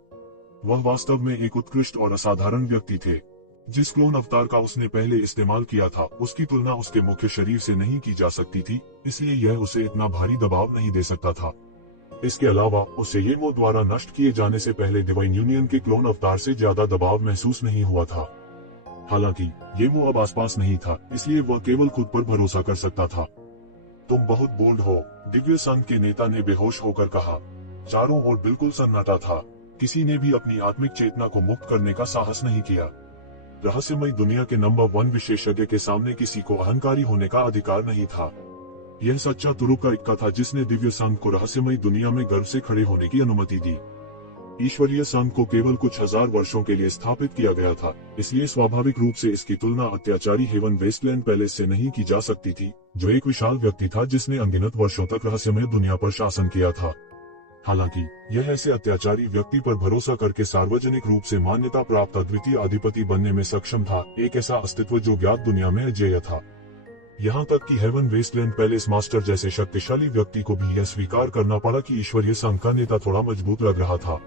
वह वास्तव में एक उत्कृष्ट और असाधारण व्यक्ति थे। जिस क्लोन अवतार का उसने पहले इस्तेमाल किया था, उसकी तुलना उसके मुख्य शरीर से नहीं की जा सकती थी, इसलिए यह उसे इतना भारी दबाव नहीं दे सकता था। इसके अलावा उसे येमो द्वारा नष्ट किए जाने से पहले डिवाइन यूनियन के क्लोन अवतार से ज्यादा दबाव महसूस नहीं हुआ था। हालांकि येमो अब आसपास नहीं था, इसलिए वह केवल खुद पर भरोसा कर सकता था। तुम बहुत बोल्ड हो, दिव्य संघ के नेता ने बेहोश होकर कहा। चारों ओर बिल्कुल सन्नाटा था। किसी ने भी अपनी आत्मिक चेतना को मुक्त करने का साहस नहीं किया। रहस्यमय दुनिया के नंबर 1 विशेषज्ञ के सामने किसी को अहंकारी होने का अधिकार नहीं था। यह सच्चा तुरुप का इक्का था जिसने दिव्य संघ को रहस्यमय दुनिया में गर्व से खड़े होने की अनुमति दी। ईश्वरीय संघ को केवल कुछ हजार वर्षों के लिए स्थापित किया गया था, इसलिए स्वाभाविक रूप से इसकी तुलना अत्याचारी हेवन वेस्टलैंड पैलेस से नहीं की जा सकती थी, जो एक विशाल व्यक्ति था जिसने अनगिनत वर्षों तक रहस्यमय दुनिया पर शासन किया था। हालांकि यह ऐसे अत्याचारी व्यक्ति पर भरोसा करके सार्वजनिक रूप से मान्यता प्राप्त अद्वितीय अधिपति बनने में सक्षम था, एक ऐसा अस्तित्व जो ज्ञात दुनिया में अजेय था। यहाँ तक कि हेवन वेस्टलैंड पैलेस मास्टर जैसे शक्तिशाली व्यक्ति को भी यह स्वीकार करना पड़ा कि ईश्वरीय संघ का नेता थोड़ा मजबूत लग रहा था।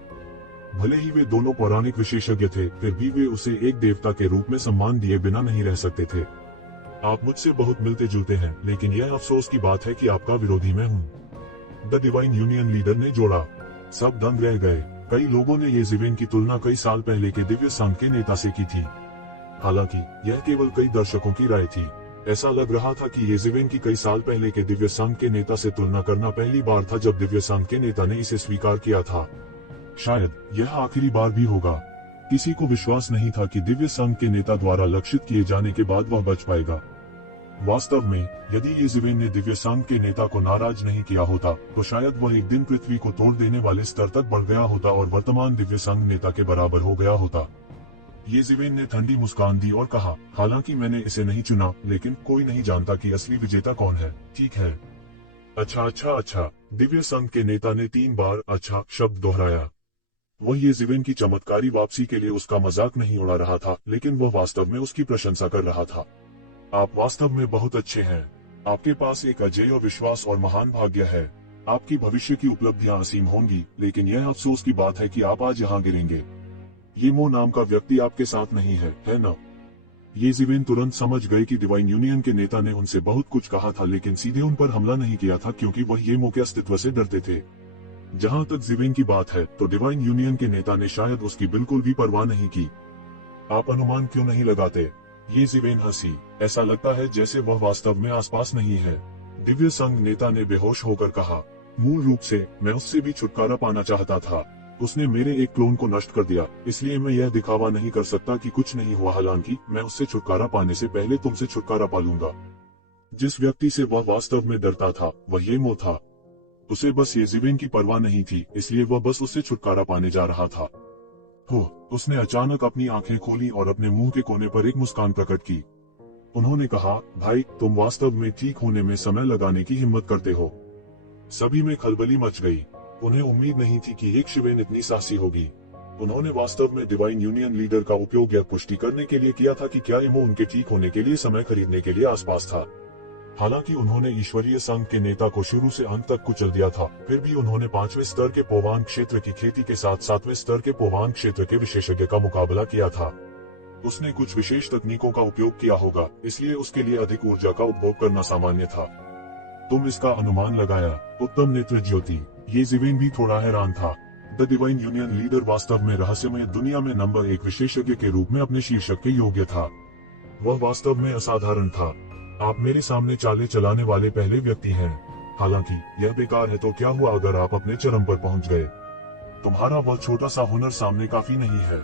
भले ही वे दोनों पौराणिक विशेषज्ञ थे, फिर भी वे उसे एक देवता के रूप में सम्मान दिए बिना नहीं रह सकते थे। आप मुझसे बहुत मिलते जुलते हैं, लेकिन यह अफसोस की बात है कि आपका विरोधी मैं हूँ, द डिवाइन यूनियन लीडर ने जोड़ा। सब दंग रह गए। कई लोगों ने येशिवेन की तुलना कई साल पहले के दिव्य संघ के नेता से की थी। हालांकि यह केवल कई दर्शकों की राय थी। ऐसा लग रहा था कि येज़ेवेन की कई साल पहले के दिव्य संघ के नेता से तुलना करना पहली बार था जब दिव्य संघ के नेता ने इसे स्वीकार किया था। शायद यह आखिरी बार भी होगा। किसी को विश्वास नहीं था कि दिव्य संघ के नेता द्वारा लक्षित किए जाने के बाद वह बच पाएगा। वास्तव में यदि येज़ेवेन ने दिव्य संघ के नेता को नाराज नहीं किया होता तो शायद वह एक दिन पृथ्वी को तोड़ देने वाले स्तर तक बढ़ गया होता और वर्तमान दिव्य संघ नेता के बराबर हो गया होता। येज़ेवेन ने ठंडी मुस्कान दी और कहा, हालांकि मैंने इसे नहीं चुना, लेकिन कोई नहीं जानता कि असली विजेता कौन है, ठीक है? अच्छा। दिव्य संघ के नेता ने 3 बार अच्छा शब्द दोहराया। वह येज़ेवेन की चमत्कारी वापसी के लिए उसका मजाक नहीं उड़ा रहा था, लेकिन वह वास्तव में उसकी प्रशंसा कर रहा था। आप वास्तव में बहुत अच्छे हैं। आपके पास एक अजेय विश्वास और महान भाग्य है। आपकी भविष्य की उपलब्धियां असीम होंगी, लेकिन यह अफसोस की बात है कि आप आज यहाँ गिरेंगे। ये मो नाम का व्यक्ति आपके साथ नहीं है ना? येज़ेवेन तुरंत समझ गए कि डिवाइन यूनियन के नेता ने उनसे बहुत कुछ कहा था, लेकिन सीधे उन पर हमला नहीं किया था क्योंकि वह ये मो के अस्तित्व से डरते थे। जहाँ तक ज़ेवेन की बात है तो डिवाइन यूनियन के नेता ने शायद उसकी बिल्कुल भी परवाह नहीं की। आप अनुमान क्यों नहीं लगाते? येज़ेवेन हंसी। ऐसा लगता है जैसे वह वास्तव में आसपास नहीं है। दिव्य संघ नेता ने बेहोश होकर कहा, मूल रूप से मैं उससे भी छुटकारा पाना चाहता था। उसने मेरे एक क्लोन को नष्ट कर दिया, इसलिए मैं यह दिखावा नहीं कर सकता कि कुछ नहीं हुआ, हालांकि मैं उससे छुटकारा पाने से पहले तुमसे छुटकारा पा लूंगा। जिस व्यक्ति से वह वास्तव में डरता था वह ये मो था। उसे बस येज़ेवेन की परवाह नहीं थी, इसलिए वह बस उससे छुटकारा पाने जा रहा था। उसने अचानक अपनी आंखें खोली और अपने मुंह के कोने पर एक मुस्कान प्रकट की। उन्होंने कहा, भाई, तुम वास्तव में ठीक होने में समय लगाने की हिम्मत करते हो। सभी में खलबली मच गई। उन्हें उम्मीद नहीं थी कि येज़ेवेन इतनी साहसी होगी। उन्होंने वास्तव में डिवाइन यूनियन लीडर का उपयोग यह पुष्टि करने के लिए किया था कि क्या एमो उनके ठीक होने के लिए समय खरीदने के लिए आसपास था। हालांकि उन्होंने ईश्वरीय संघ के नेता को शुरू से अंत तक कुचल दिया था, फिर भी उन्होंने 5वें स्तर के पोवान क्षेत्र की खेती के साथ 7वें स्तर के पोवान क्षेत्र के विशेषज्ञ का मुकाबला किया था। उसने कुछ विशेष तकनीकों का उपयोग किया होगा, इसलिए उसके लिए अधिक ऊर्जा का उपभोग करना सामान्य था। तुम इसका अनुमान लगाया। उत्तम नेत्र ज्योति। येज़ेवेन भी थोड़ा हैरान था। द डिवाइन यूनियन लीडर वास्तव में रहस्यमय दुनिया में नंबर 1 विशेषज्ञ के रूप में अपने शीर्षक के योग्य था। वह वास्तव में असाधारण था। आप मेरे सामने चालें चलाने वाले पहले व्यक्ति हैं। हालांकि यह बेकार है, तो क्या हुआ अगर आप अपने चरम पर पहुंच गए? तुम्हारा वह छोटा सा हुनर सामने काफी नहीं है।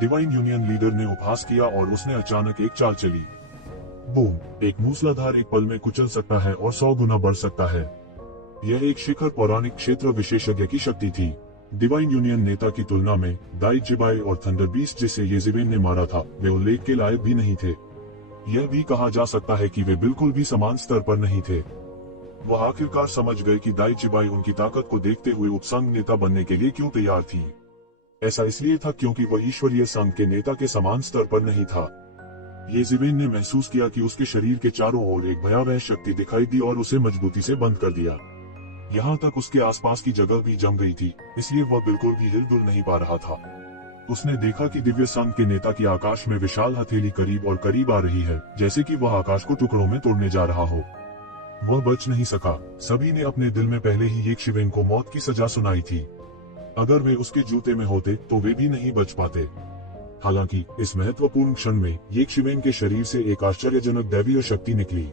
डिवाइन यूनियन लीडर ने उपहास किया और उसने अचानक एक चाल चली। बूम! एक मूसलाधार एक पल में कुचल सकता है और 100 गुना बढ़ सकता है। यह एक शिखर पौराणिक क्षेत्र विशेषज्ञ की शक्ति थी। डिवाइन यूनियन नेता की तुलना में दाई जिबाई और थंडर बीस्ट जिसे येज़ेवेन ने मारा था, वे उल्लेख के लायक भी नहीं थे। यह भी कहा जा सकता है कि वे बिल्कुल भी समान स्तर पर नहीं थे। वह आखिरकार समझ गए कि दाई चिबाई उनकी ताकत को देखते हुए उपसंघ नेता बनने के लिए क्यों तैयार थी। ऐसा इसलिए था क्योंकि वह ईश्वरीय संघ के नेता के समान स्तर पर नहीं था। येज़ेवेन ने महसूस किया कि उसके शरीर के चारों ओर एक भयावह शक्ति दिखाई दी और उसे मजबूती से बंद कर दिया। यहाँ तक उसके आसपास की जगह भी जम गई थी, इसलिए वह बिल्कुल भी हिल-डुल नहीं पा रहा था। उसने देखा कि दिव्य संघ के नेता की आकाश में विशाल हथेली करीब और करीब आ रही है, जैसे कि वह आकाश को टुकड़ों में तोड़ने जा रहा हो। वह बच नहीं सका। सभी ने अपने दिल में पहले ही येज़ेवेन को मौत की सजा सुनाई थी। अगर वे उसके जूते में होते तो वे भी नहीं बच पाते। हालांकि इस महत्वपूर्ण क्षण में येज़ेवेन के शरीर से एक आश्चर्यजनक दैवीय शक्ति निकली।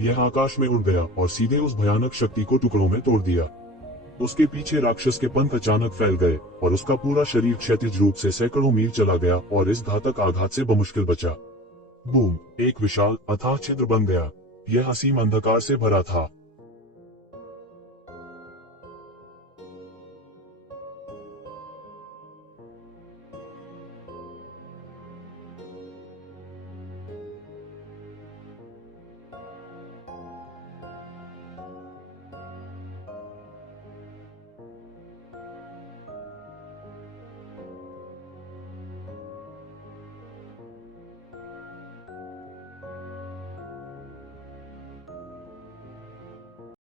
यह आकाश में उड़ गया और सीधे उस भयानक शक्ति को टुकड़ों में तोड़ दिया। उसके पीछे राक्षस के पंख अचानक फैल गए और उसका पूरा शरीर क्षैतिज रूप से सैकड़ों मील चला गया और इस घातक आघात से बमुश्किल बचा। बूम! एक विशाल अथाह छिद्र बन गया। यह असीम अंधकार से भरा था।